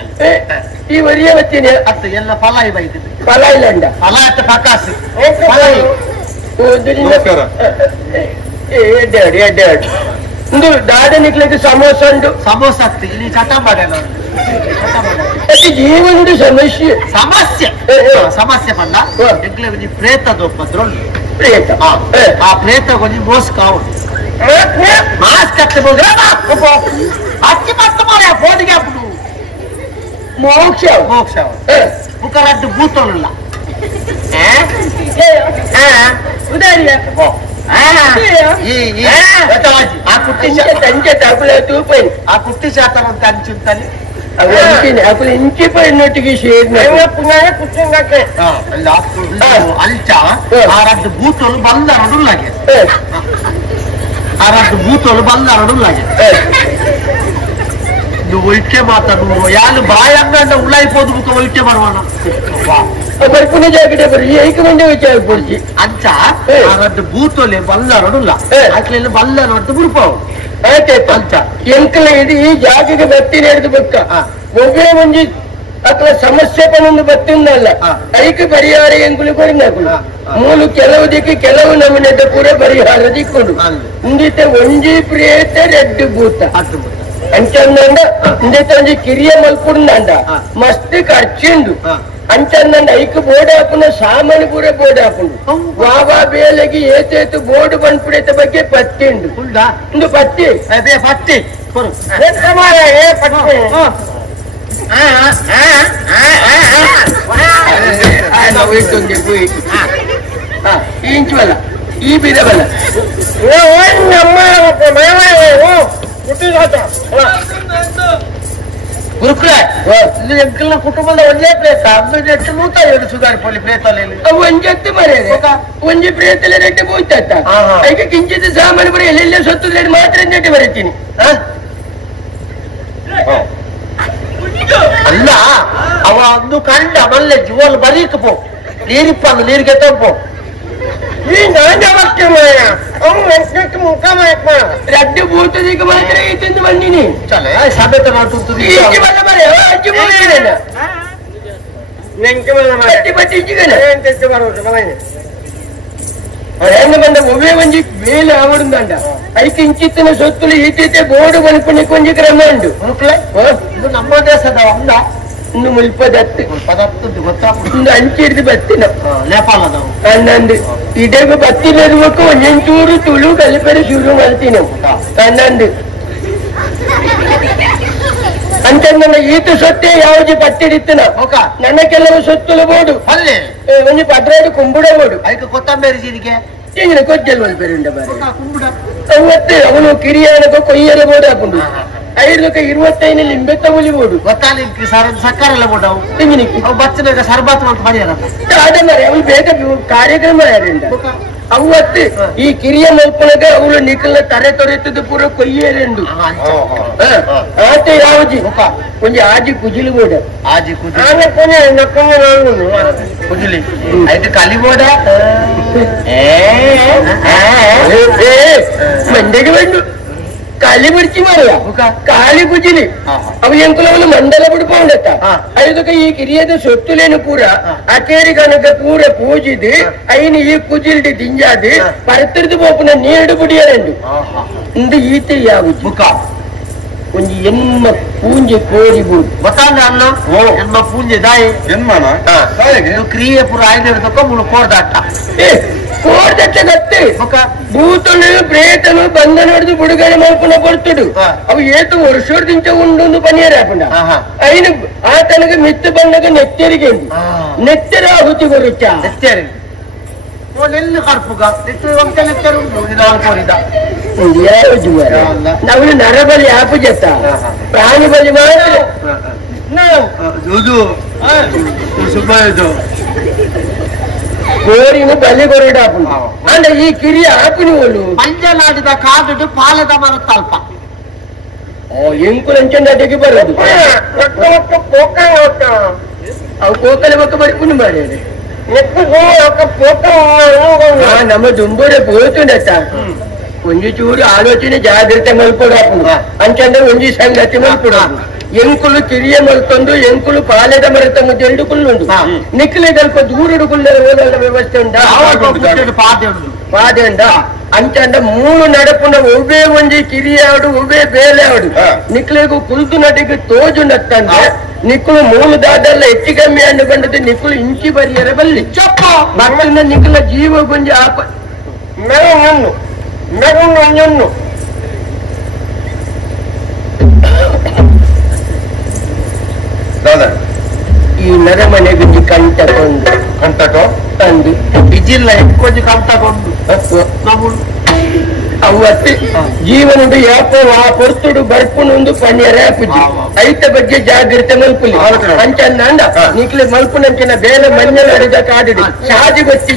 ಈ ವರಿಯ ಬತ್ತಿನ ಅತ್ತ ಎಲ್ಲ ಫಲಾಯಿ ಬೈತು ಫಲಾಯಿ ಲಂಡ ಫಲಾ ಅತ್ತ ಪಕಾಸಿ ಫಲಾಯಿ ಎಡ್ಡೆಡ್ ಎಡ್ಡೆಡ್ ಇಂದು ದಾಡ ನಿಕ್ಲಿಕ್ಕೆ ಸಮೋಸ ಉಂಟು ಸಮೋಸ ಆಗ್ತಿ ಇಲ್ಲಿ ಚಟ ಮಾಡಲ್ಲ ಜೀವನದ ಸಮಸ್ಯೆ ಸಮಸ್ಯೆ ಸಮಸ್ಯೆ ಬಂದ ಎಗ್ಲೆ ಪ್ರೇತದ ಒಪ್ಪದ್ರೊಳ್ಳು ಪ್ರೇತ ಆ ಪ್ರೇತ ಕೊಂಚ ಮೋಸ ಕಾವುದು ಮಾಸ್ಕ್ ಕಟ್ಟಬಹುದು ಅಚ್ಚಿ ಮತ್ತೆ ಮಾರ ಫೋನಿಗೆ ಅప్పుడు ಮೋಕ್ಷ ಮೋಕ್ಷ ಬುಕ್ಕರದ್ದು ಭೂತೋಲ್ಲ ಉದಾರಿಯ ಆ ಕುಟ್ಟಿ ತಂಜೆ ತಗುಲ ತೂಪೈ ಆ ಕುಟ್ಟಿ ಶಾತನ ಅಂತ ಅಂಚುಂತಾನೆ అప్పుడు ఇంచిపోయినట్టుగా అల్చా ఆరద్దు బూతోలు బందరడు లాగే ఆరద్దు బూతోలు బందరడు లాగే ಒಯ್ಕೆ ಮಾತಾಡುವ ಯಾರು ಬಾಯಂಗಂಡ ಉಳ್ಳಾಯಿಪೋದು ಮುಖ ಒಯ್ಕೆ ಬರುವಣ ಬರ್ಪುನ ಜಾಗಡೆ ಬರೀ ಏಕ ಮಂದಿ ವಿಚಾರ ಪಡಿಸಿ ಅಂಚ ರದ್ದು ಬೂತೋಲೆ ಬಲ್ಲ ನೋಡಲ್ಲ ಅಕ್ಲೆಲ್ಲ ಬಲ್ಲ ನೋಡ್ದು ಬಿಡ್ಪಾವು ಆಯ್ತಾಯ್ತು ಅಂತ ಎಂಕಲ ಇಡೀ ಈ ಜಾಗಕ್ಕೆ ಬತ್ತಿ ನಡೆದು ಬಕ್ಕ ಒಬ್ಬೇ ಮಂದಿ ಅಕ್ಲ ಸಮಸ್ಯೆ ಪನೊಂದು ಬತ್ತಿಂದಲ್ಲ ಐಕ ಪರಿಹಾರ ಎಂಕುಲು ಕೊಡಿನಾಕುಲು ಮೂಲು ಕೆಲವು ದಿಕ್ಕಿ ಕೆಲವು ನಮೂನೆದ ಪೂರ ಪರಿಹಾರ ದಿಕ್ಕೊಂಡು ಇಂದಿತ ಒಂಜಿ ಪ್ರೇತ ರೆಡ್ಡು ಭೂತ ಅಂಚಂದಂಡ ಇಂದಿತ ಒಂಜಿ ಕಿರಿಯ ಮಲ್ಪುಂಡ ಮಸ್ತ್ ಖರ್ಚಿಂಡು ಅಂಚಂದಂಡ ಐಕ ಬೋರ್ಡ್ ಹಾಪುನ ಸಾಮಾನು ಪೂರ ಬೋರ್ಡ್ ಹಾಪುಂಡು ವಾವಾ ಬೇಲೆಗೆ ಏತೇತು ಬೋರ್ಡ್ ಬಂದ್ಪುಡೇತ ಬಗ್ಗೆ ಪತ್ತಿಂಡು ಇಂದು ಪತ್ತಿ ಅದೇ ಪಟ್ಟಿ ಇಂಚು ಬಲ್ಲ ಈ ಬೀದ ಬಲ್ಲ ಗುರುಕ್ರೆ ಎಂಕಲ್ನ ಕುಟುಂಬದ ಒಂದೇ ಪ್ಲೇತ ಎಷ್ಟು ಮೂತ ಏನು ಸುಧಾರಿಪಲ್ಲಿ ಪ್ಲೇತಲ್ಲಿ ಅವು ಒಂಜತ್ತು ಮರ್ಯಾದೆ ಒಂಜಿ ಪ್ರೇತಲೆ ರೆಡ್ಡಿ ಹೋಯ್ತ ಈಗ ಕಿಂಚಿತ್ ಸಾಮಾನು ಬರೀ ಎಲ್ಲೆಲ್ಲ ಸೊತ್ತು ಮಾತ್ರ ನೆಟ್ಟು ಬರೀತೀನಿ ಅಲ್ಲ ಅವ ಅಂದು ಕಂಡ ಮಲ್ಲೆ ಜುವಲ್ ಬರೀಕ್ ಪೋ ನೀರಿಪ್ಪ ನೀರಿಗೆ ತಂಪು ರೆಡ್ಡಿ ಬೂತದಿಗೆ ಮಾತ್ರ ತಿಂದು ಬಂದಿನಿ ಸಮೇತ ಮಾಡ್ತು ಹೆಂಗ ಬಂದ ಒಬ್ಬೇ ಒಂಜಿ ಬೇಲೆ ಆವಡುಂದಂಡ ಐಕ ಇಂಚಿತ್ತಿನ ಸೊತ್ತುಲು ಈಚೆ ಬೋರ್ಡು ಬಲ್ಪುನಿ ಕೊಂಜಿ ಕ್ರಮ ಉಂಡು ಇದು ನಮ್ಮ ದೇಶದ ಒಂದ ಇನ್ನು ಮುಲ್ಪದತ್ತು ಒಂದು ಅಂಚಿ ಹಿಡಿದು ಬತ್ತಿನ ನೇಪಾಳದವು ಕಣ್ಣಂದು ಇಡಗು ಬತ್ತಿನರ್ಬೇಕು ಒಂಚೂರು ತುಳು ಕಲಿಪರೆ ಶುರು ಮಾಡ್ತೀನಿ ಕಣ್ಣಂದು ಅಂತ ನನ್ನ ಈತ ಸೊತ್ತೆ ಯಾವ್ದು ಪಟ್ಟಿಡಿತ್ತನ ನನ್ನ ಕೆಲವು ಸೊತ್ತುಲು ಬೋಡು ಅಲ್ಲೇ ಒಂಜಿ ಪದ್ರಾಡು ಕುಂಬುಡ ಬೋಡು ಅದಕ್ಕೆ ಕೊತ್ತಂಬರಿ ಜೀರಿಗೆ ಈಗಿನ ಕೊಜ್ಜಲ್ ಮಲ್ಪೆರುಂಡ ಬಾರಿ ಅವತ್ತು ಅವನು ಕಿರಿಯಾನಕ ಕೊಯ್ಯರ ಬೋಡು ಹಾಕೊಂಡು 25 ಲಿಂಬೆತ್ತ ಮುಲಿಬೋದು ಗೊತ್ತಾಲಿ ಸಕ್ಕರೆ ಎಲ್ಲ ಬೋಡವು ತೆಂಗಿನಿಕ್ಕಿ ಅವು ಬಚ್ಚನಾಗ ಸರ್ಬತ್ ಅಂತ ಮಾಡ್ಯಾರ ಆದ ಮರೆ ಅವಳು ಬೇಗ ಕಾರ್ಯಕ್ರಮ ಯಾರಿಂದ ಅವತ್ತು ಈ ಕಿರಿಯ ಮಲ್ಪನಾಗ ಅವಳು ನಿಖಲ್ನ ತರೆ ತೊರೆತದ್ದು ಪೂರ ಕೊಯ್ಯರೆಂಡು ಆತ ಯಾವಜಿ ಕೊಂಚ ಆಜಿ ಕುಜಿಲು ಬೋಡ ಆಜಿ ಕುಜಿಲಿ ಆಯ್ತು ಕಲಿ ಬೋಡ ಮಂಡೆಗೆ ಬಂದು ಕಾಲಿ ಬಿಡ್ಚಿ ಮಾರಲ್ಲ ಕಾಲಿ ಕುಜಿಲಿ ಅವು ಎಂಕುಲವನು ಮಂಡಲ ಬಿಡ್ಕೊಂಡತ್ತ ಅದಕ್ಕೆ ಈ ಕಿರಿಯದ ಸೊತ್ತುಲೇನು ಪೂರ ಅಕೇರಿ ಕನಕ ಪೂರ ಪೂಜಿದು ಐನು ಈ ಕುಜಿಲ್ಡಿ ದಿಂಜಾದು ಪರತರದು ಪೋಪುನ ನೀಡು ಬಿಡಿಯರೆಂಡು ಇಂದು ಈತೆ ಯಾವ ಮುಖ ಒಂಜಿ ಎಮ್ಮ ಪೂಂಜೆ ಕೋರಿಬಹುದು ಗೊತ್ತಾಂಡ ಅನ್ನ ಎಮ್ಮ ಪೂಂಜೆ ದಾಯಿ ಎನ್ಮಾನ ಕ್ರಿಯೆ ಪೂರ ಆಯ್ದಿರ್ತಕ್ಕ ಮುಳು ಕೋರ್ದಾಟ ಕೋರ್ದಟ್ಟ ಗತ್ತೆ ಭೂತನು ಪ್ರೇತನು ಬಂದ ನೋಡಿದು ಬುಡುಗಡೆ ಮಲ್ಪುನ ಕೊಡ್ತುಡು ಅವು ಏತು ವರ್ಷದಿಂದ ಉಂಡು ಪನಿಯರ ಹಾಕೊಂಡ ಐನು ಆತನಿಗೆ ಮಿತ್ತು ಬಂದಾಗ ನೆತ್ತರಿಗೆ ನೆತ್ತರ ಆಹುತಿ ಬರುತ್ತ ನೆತ್ತರಿ ಎಲ್ಲಿ ಕರ್ಪುಗ ನೆತ್ತರು ಉಂಟು ನಾವು ನರಬಲಿ ಆಪು ಜತ್ತ ಪ್ರಾಣಿ ಬಲಿ ಮಾತ್ರ ಕೋರಿನ ಬಲಿ ಕೊರಡ ಅಂದ್ರೆ ಈ ಕಿರಿಯ ಆಪಿನಿ ಒಳ್ಳು ಪಂಜನಾಡಿದ ಕಾದು ಪಾಲದ ಮರ ತಲ್ಪ ಎಂಕುಲಂಚಂದ ತೆಗಿ ಬರೋದು ಅವು ಕೋಕಲೆ ಬಕ್ಕ ಬಡ್ಕೊಂಡು ಮಾಡಿ ನಮ್ಮ ದುಂಬೂರ పోతుండట ಒಂಜಿ ಚೂರು ಆಲೋಚನೆ ಜಾಗ್ರತೆ ಮಲ್ಕೊಡಾಪು ಅಂಚಂದ್ರೆ ಒಂಜಿ ಸಂಗತಿ ಮಲ್ಕೊಡಾಪು ಎಂಕುಲು ಕಿರಿಯ ಮಲ್ತೊಂದು ಎಂಕುಲು ಪಾಲೆದ ಮರತ ಮುದ್ದೆ ಎರಡು ಕುಲ್ಲುಂಡು ನಿಕ್ಲೆ ಸ್ವಲ್ಪ ದೂರಡು ಕುಲ್ಲರ ಹೋಗಲ್ಲ ವ್ಯವಸ್ಥೆ ಉಂಟಾ ಪಾದೆ ಉಂಡ ಅಂಚಂಡ ಮೂರು ನಡಪುನ ಒವ್ವೇ ಒಂಜಿ ಕಿರಿಯಾಡು ಒವ್ವೇ ಬೇಲೆ ಆಡು ನಿಕ್ಲೆಗೂ ಕುಲ್ದು ನಟಿಗೆ ತೋಜು ನತ್ತಂದ್ರೆ ನಿಕ್ಕುಲು ಮೂಲು ದಾದೆಲ್ಲ ಹೆಚ್ಚು ಕಮ್ಮಿ ಅನ್ನು ಬಂದದ್ದು ನಿಕ್ಕುಲು ಇಂಚಿ ಬರಿಯರ ಬಲ್ಲಿ ಚಪ್ಪ ಮಕ್ಕಳನ್ನ ನಿಕ್ಕಲ ಜೀವ ಗೊಂಜಿ ಆಪ ಮೆರಣ್ಣು ಮೆರಣ್ಣು ಈ ನರಮನೆ ಗುಂಜಿ ಕಂಟಕೊಂಡು ತಂದು ಬಿಜಿಲ್ಲ ಕೊಂಚ ಕಂಟಕೊಂಡು ಅವತ್ತು ಜೀವನದು ಯಾಪೋ ಆ ಪೊರ್ತುಡು ಬರ್ಪುನೊಂದು ಪನ್ಯರ ಪುಜಿ ಐತ ಬಗ್ಗೆ ಜಾಗ್ರತೆ ಮಲ್ಪುಲಿ ಅಂಚಂದ ನಿಕ್ಲೆ ಮಲ್ಪುನಂಚಿನ ಬೇಲೆ ಮಂಜಲ ಅಡಿದ ಕಾಡಿಡಿ ಶಾದಿ ಗೊತ್ತಿ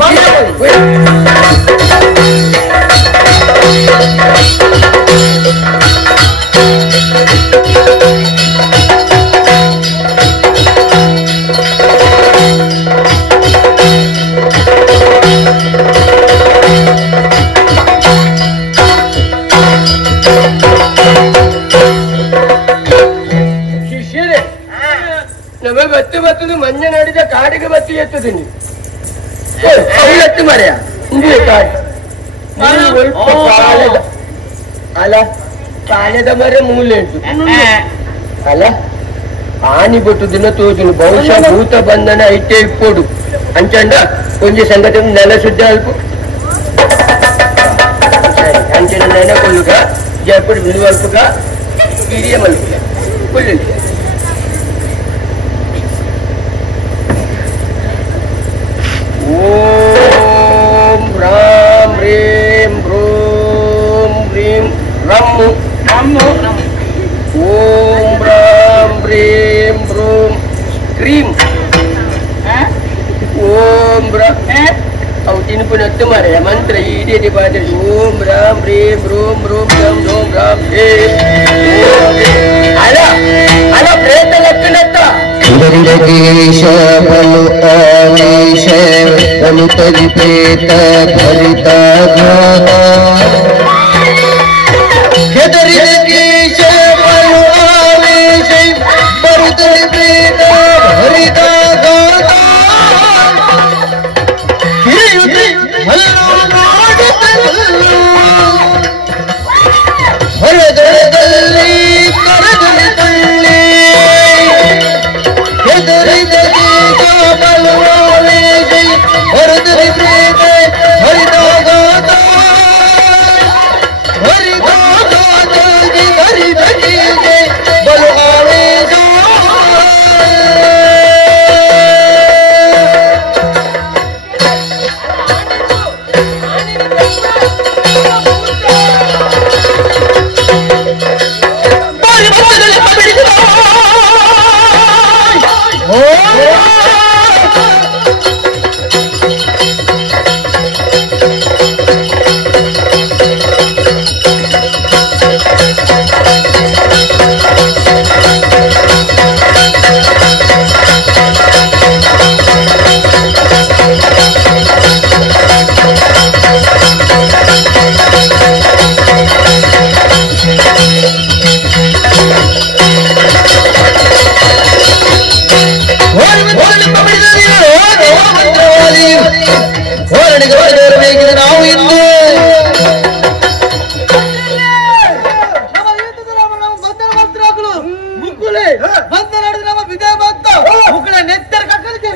ಬತ್ತು ಬತ್ತದು ಮಂಜ ನೋಡಿದ ಕಾಡಿಗೆ ಬತ್ತು ಎತ್ತದೀನಿ ಎತ್ತು ಮರೆಯ ಅಲ್ಲ ಪಾಳೆದ ಮರ ಮೂಲೆ ಉಂಟು ಅಲ್ಲ ಆನಿ ಬೊಟ್ಟು ದಿನ ತೋಜುನು ಬಹುಶಃ ಭೂತ ಬಂಧನ ಐತೆ ಇಪ್ಪೋಡು ಅಂಚಂಡ ಕೊಂಚ ಸಂಗತಿ ನೆಲ ಶುದ್ಧ ಅಲ್ಪ ಅಂಚನ ನೆನ ಕೊಲ್ಲುಗ ಜಯಪುರ ಬಿಡುವಲ್ಪುಗ ಹಿರಿಯ ಮಲ್ಪುಗ ಕೊಲ್ಲಿ ಓಂ ರಾಂ ರೀಂ ಭ್ರೂಂ ಹ್ರೀಂ ರಮ್ಮು ರಮ್ಮು ಓಂ ರಾಂ ಹ್ರೀಂ ಭ್ರೂಂ ಕ್ರೀಂ ಓಂ ಅವು ತಿನ್ಪುನತ್ತು ಮಾರೆಯ ಮಂತ್ರ ಇಡೀ ಪಾತ್ರೆ ಓಂ ರಾಂ ಹ್ರೀಂ ಭ್ರೂಂ ಭ್ರೂಂ ರಂ ಓಂ ರಾಂ ಅಲ ಅಲ ಪ್ರೇತ ಲಕ್ಷಣತ್ತ ಕೇಶ ಬಲು ಆವೇಶ ಬಲು ತರಿ ಪ್ರೇತ ಭರಿತ ಹೆದರಿದ ಕೇಶ ಬಲು ಆವೇಶ ಬಲು ತರಿ ಪ್ರೇತ ಭರಿತ ಹೊರದರದಲ್ಲಿ ಕರದಲ್ಲಿ ತಳ್ಳಿ ಹೆದರಿದ ಹೊರದರಿ ಪ್ರೇತ ಹರಿದಾಗ ಬಲು ಆವೇಶ ನಾವು ಇನ್ನು ಮುಕ್ಕುಲೆ ಬಂದ ನಡೆದ್ರೆ ನಮ್ಮ ವಿಜಯ ಬಂತ ಮುಕ್ಕಳ ನೆತ್ತರ ಕಕ್ಕಲಿಕ್ಕೆ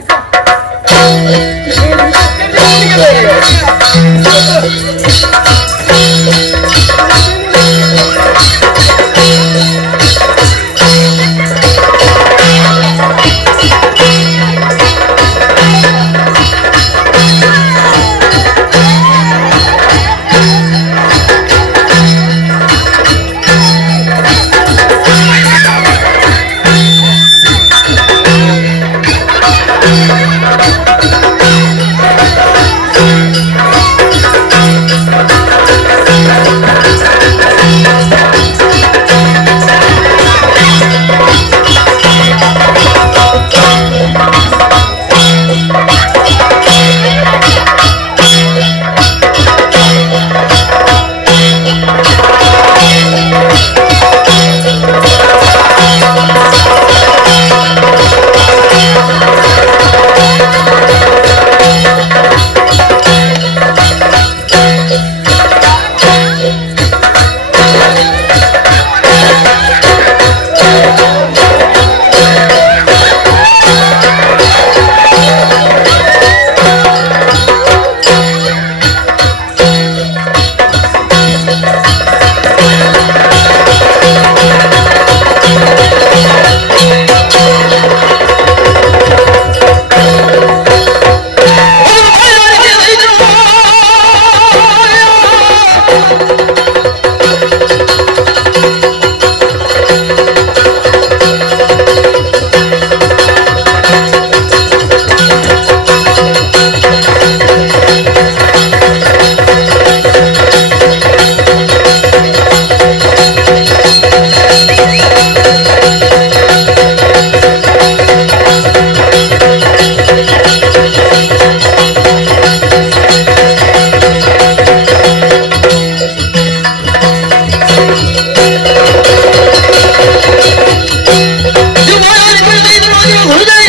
Hurry!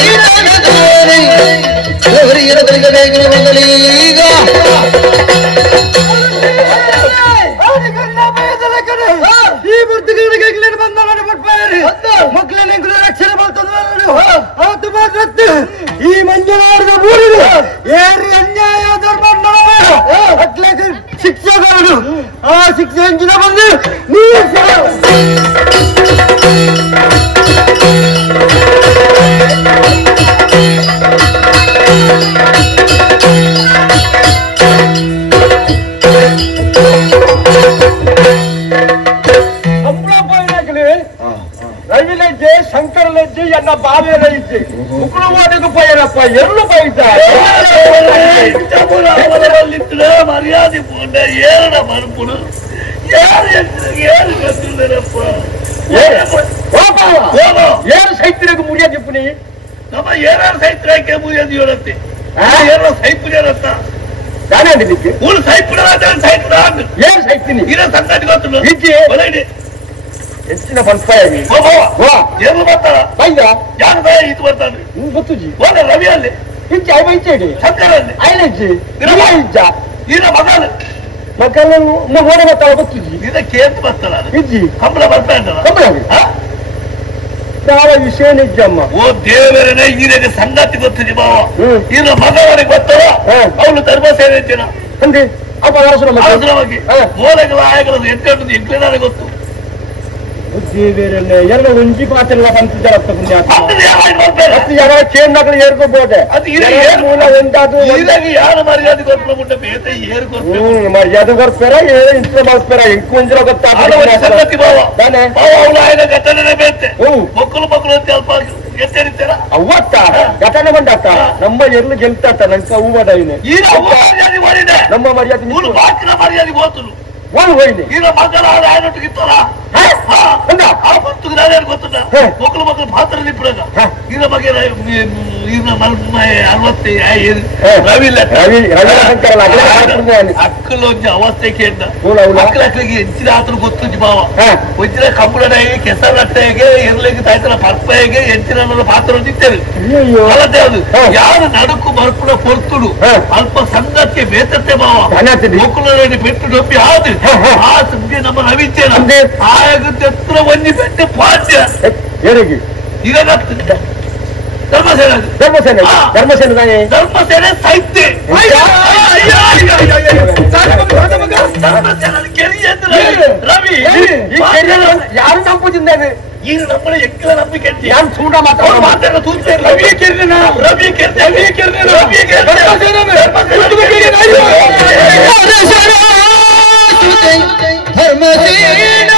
ಬೆಳಗಿನ ಬಂದಲೀಗ ಈ ಮೂರ್ತಿಗಳಿಗೆ ಬಂದ ಮಕ್ಕಳನ್ನ ರಕ್ಷಣೆ ಮಾಡ್ತದೆ ಈ ಮಂಜುನಾರದ ಊರಿನ ಏರಿ ಅನ್ಯಾಯ ಧರ್ಮ ಶಿಕ್ಷಕರು ಆ ಶಿಕ್ಷೆ ಅಂಚಿನ ಬಂದು రవిలజ్జే శంకరలజ్జే అన్న బావేలజ్జే ముక్కులు వాటికి పోయారప్ప ఎల్లు బయట మర్యాద పోండే ఏరడ మరుపుడు ఏడు సైత్రకు ముడియ చెప్పుని ನಮ್ಮ ಏನಾರು ಸೈತ್ರಾಕೆ ಮುಗಿಯೋದು ಹೇಳುತ್ತೆ ಏನೋ ಸೈಪುಜರತ್ತ ನಾನೇ ಅಂದಿದ್ದಕ್ಕೆ ಊರು ಸೈಪುಡ ಸೈಪುಡ ಏನ್ ಸೈತೀನಿ ಇರೋ ಸಂಗತಿ ಗೊತ್ತು ಇಜ್ಜಿ ಹೊರಡಿ ಹೆಚ್ಚಿನ ಬಲ್ಪಾಯಿ ಏನು ಬರ್ತಾರ ಬೈದ ಯಾರು ಭಯ ಇದು ಬರ್ತಾನೆ ಗೊತ್ತುಜಿ ಹೋದ ರವಿ ಅಲ್ಲಿ ಇಜ್ಜಿ ಐ ಬೈಚೇಡಿ ಶಂಕರಲ್ಲಿ ಐಲಜ್ಜಿ ಇಜ್ಜ ಈಗ ಮಗನು ಮಕ್ಕಳನ್ನು ಓಡ ಬರ್ತಾವ ಗೊತ್ತುಜಿ ಇದಕ್ಕೆ ಏನು ಬರ್ತಾರ ಇಜ್ಜಿ ಕಂಬಳ ಬರ್ತಾ ಇದ್ದಲ್ಲ ಕಂಬಳ ಯಾವ ವಿಷಯ ನಿಜಮ್ಮ ಓ ದೇವರೇ ಈರಿಗೆ ಸಂಗತಿ ಗೊತ್ತಿದೆ ಬಾವ ಇನ್ನು ಮಗವರಿಗೆ ಗೊತ್ತವ ಅವಳು ಧರ್ಮಸೇನೆ ಇದ್ದೀನ ಅಂದ್ರೆ ಅಪ್ಪ ಅವಸರವಾಗಿ ಮೂಲೆಗಳ ಆಯಗಳದು ಎಂಟು ಎಂಟ್ಲೇನಾರೆ ಗೊತ್ತು ದೇವರನ್ನೇ ಎರಡು ಒಂಜಿ ಪಾತ್ರೆಲ್ಲ ಬಂತಿದ್ದಾರ ಚೇಂಡಗಳು ಏರ್ಕೋಬೋದೆ ಮೂಲ ಉಂಟಾದು ಯಾರು ಮರ್ಯಾದೆ ಕೊಟ್ಬಿಟ್ಟು ಬೇತೆ ಏರ್ ಮರ್ಯಾದೆ ಬರ್ತಾರ ಇಂಥ ಮಾಡ್ತಾರ ಇಂಕೊಂಜರ ಸಂಗತಿ ಬಾವ ಅವಳು ಆಯ್ದ ಘಟನೆ ಬೇತೆ ಮಕ್ಕಳು ಅಂತ ಅಲ್ಪ ಎಚ್ಚರಿತಾರ ಅವತ್ತ ಘಟನೆ ಬಂದಾತ ನಮ್ಮ ಎರ್ಲು ಗೆಲ್ತಾತ ನಂಗೆ ಹೂ ಮಾಡ ಮರ್ಯಾದೆ ಮಾಡಿದೆ ನಮ್ಮ ಮರ್ಯಾದೆ ಬಾಕಿನ ಮರ್ಯಾದೆ ಹೋತನು ಒಂದು ಹೋಯ್ನಿ ಈಗ ಮಕ್ಕಳ ಆಯನೊಟ್ಟಿಗಿತ್ತಲ್ಲ ಗೊತ್ತಲ್ಲ ಮಕ್ಕಳು ಪಾತ್ರ ನಿಪ್ಪುಡಗ ಈಗ ಬಗ್ಗೆ ಅರವತ್ತೆ ಅಕ್ಕಲು ಅವಸ್ಥೆ ಕೇಂದ್ರ ಅಕ್ಕಲಿಗೆ ಹೆಂಚಿನ ಆತರ ಗೊತ್ತು ಬಾವ ಒಂಚಿನ ಕಂಬಳನಾಗಿ ಕೆಸರಟ್ಟೆಗೆ ಎರ್ಲಿಗೆ ತಾಯ್ತನ ಪರ್ಪೆಗೆ ಹೆಂಚಿನ ಪಾತ್ರ ನಿಂತೇವೆ ಅದು ಯಾರು ನಡುಕು ಮರ್ಪುಡ ಪೊರ್ತುಡು ಅಲ್ಪ ಸಂಗತಿಗೆ ಬೇತತ್ತೆ ಬಾವ ಮಕ್ಕಳು ಬೆಟ್ಟು ಡೊಬ್ಬಿ ಆದ್ರೆ ಆ ಸುದ್ದಿ ನಮ್ಮ ನವಿಚೇನ ಆಗತ್ರ ಒಂದಿ ಬೆಟ್ಟ ಪಾಠ್ಯ ಈಗ ಧರ್ಮಸೇನೆ ಧರ್ಮಸೇನೆ ಧರ್ಮಸೇನೆ ಧರ್ಮಸೇನೆ ಸಾಹಿತ್ಯ ರವಿ ಯಾರು ನಂಬುದಿದ್ದಾನೆ ಈಗ ನಮ್ಮ ಎಕ್ಕಲ ನಂಬಿಕೆ ಯಾರು ಚೂಡ ಮಾತಾಡ ರವಿ ಕೆರ್ನ ರವಿ ಧರ್ಮಸೇನ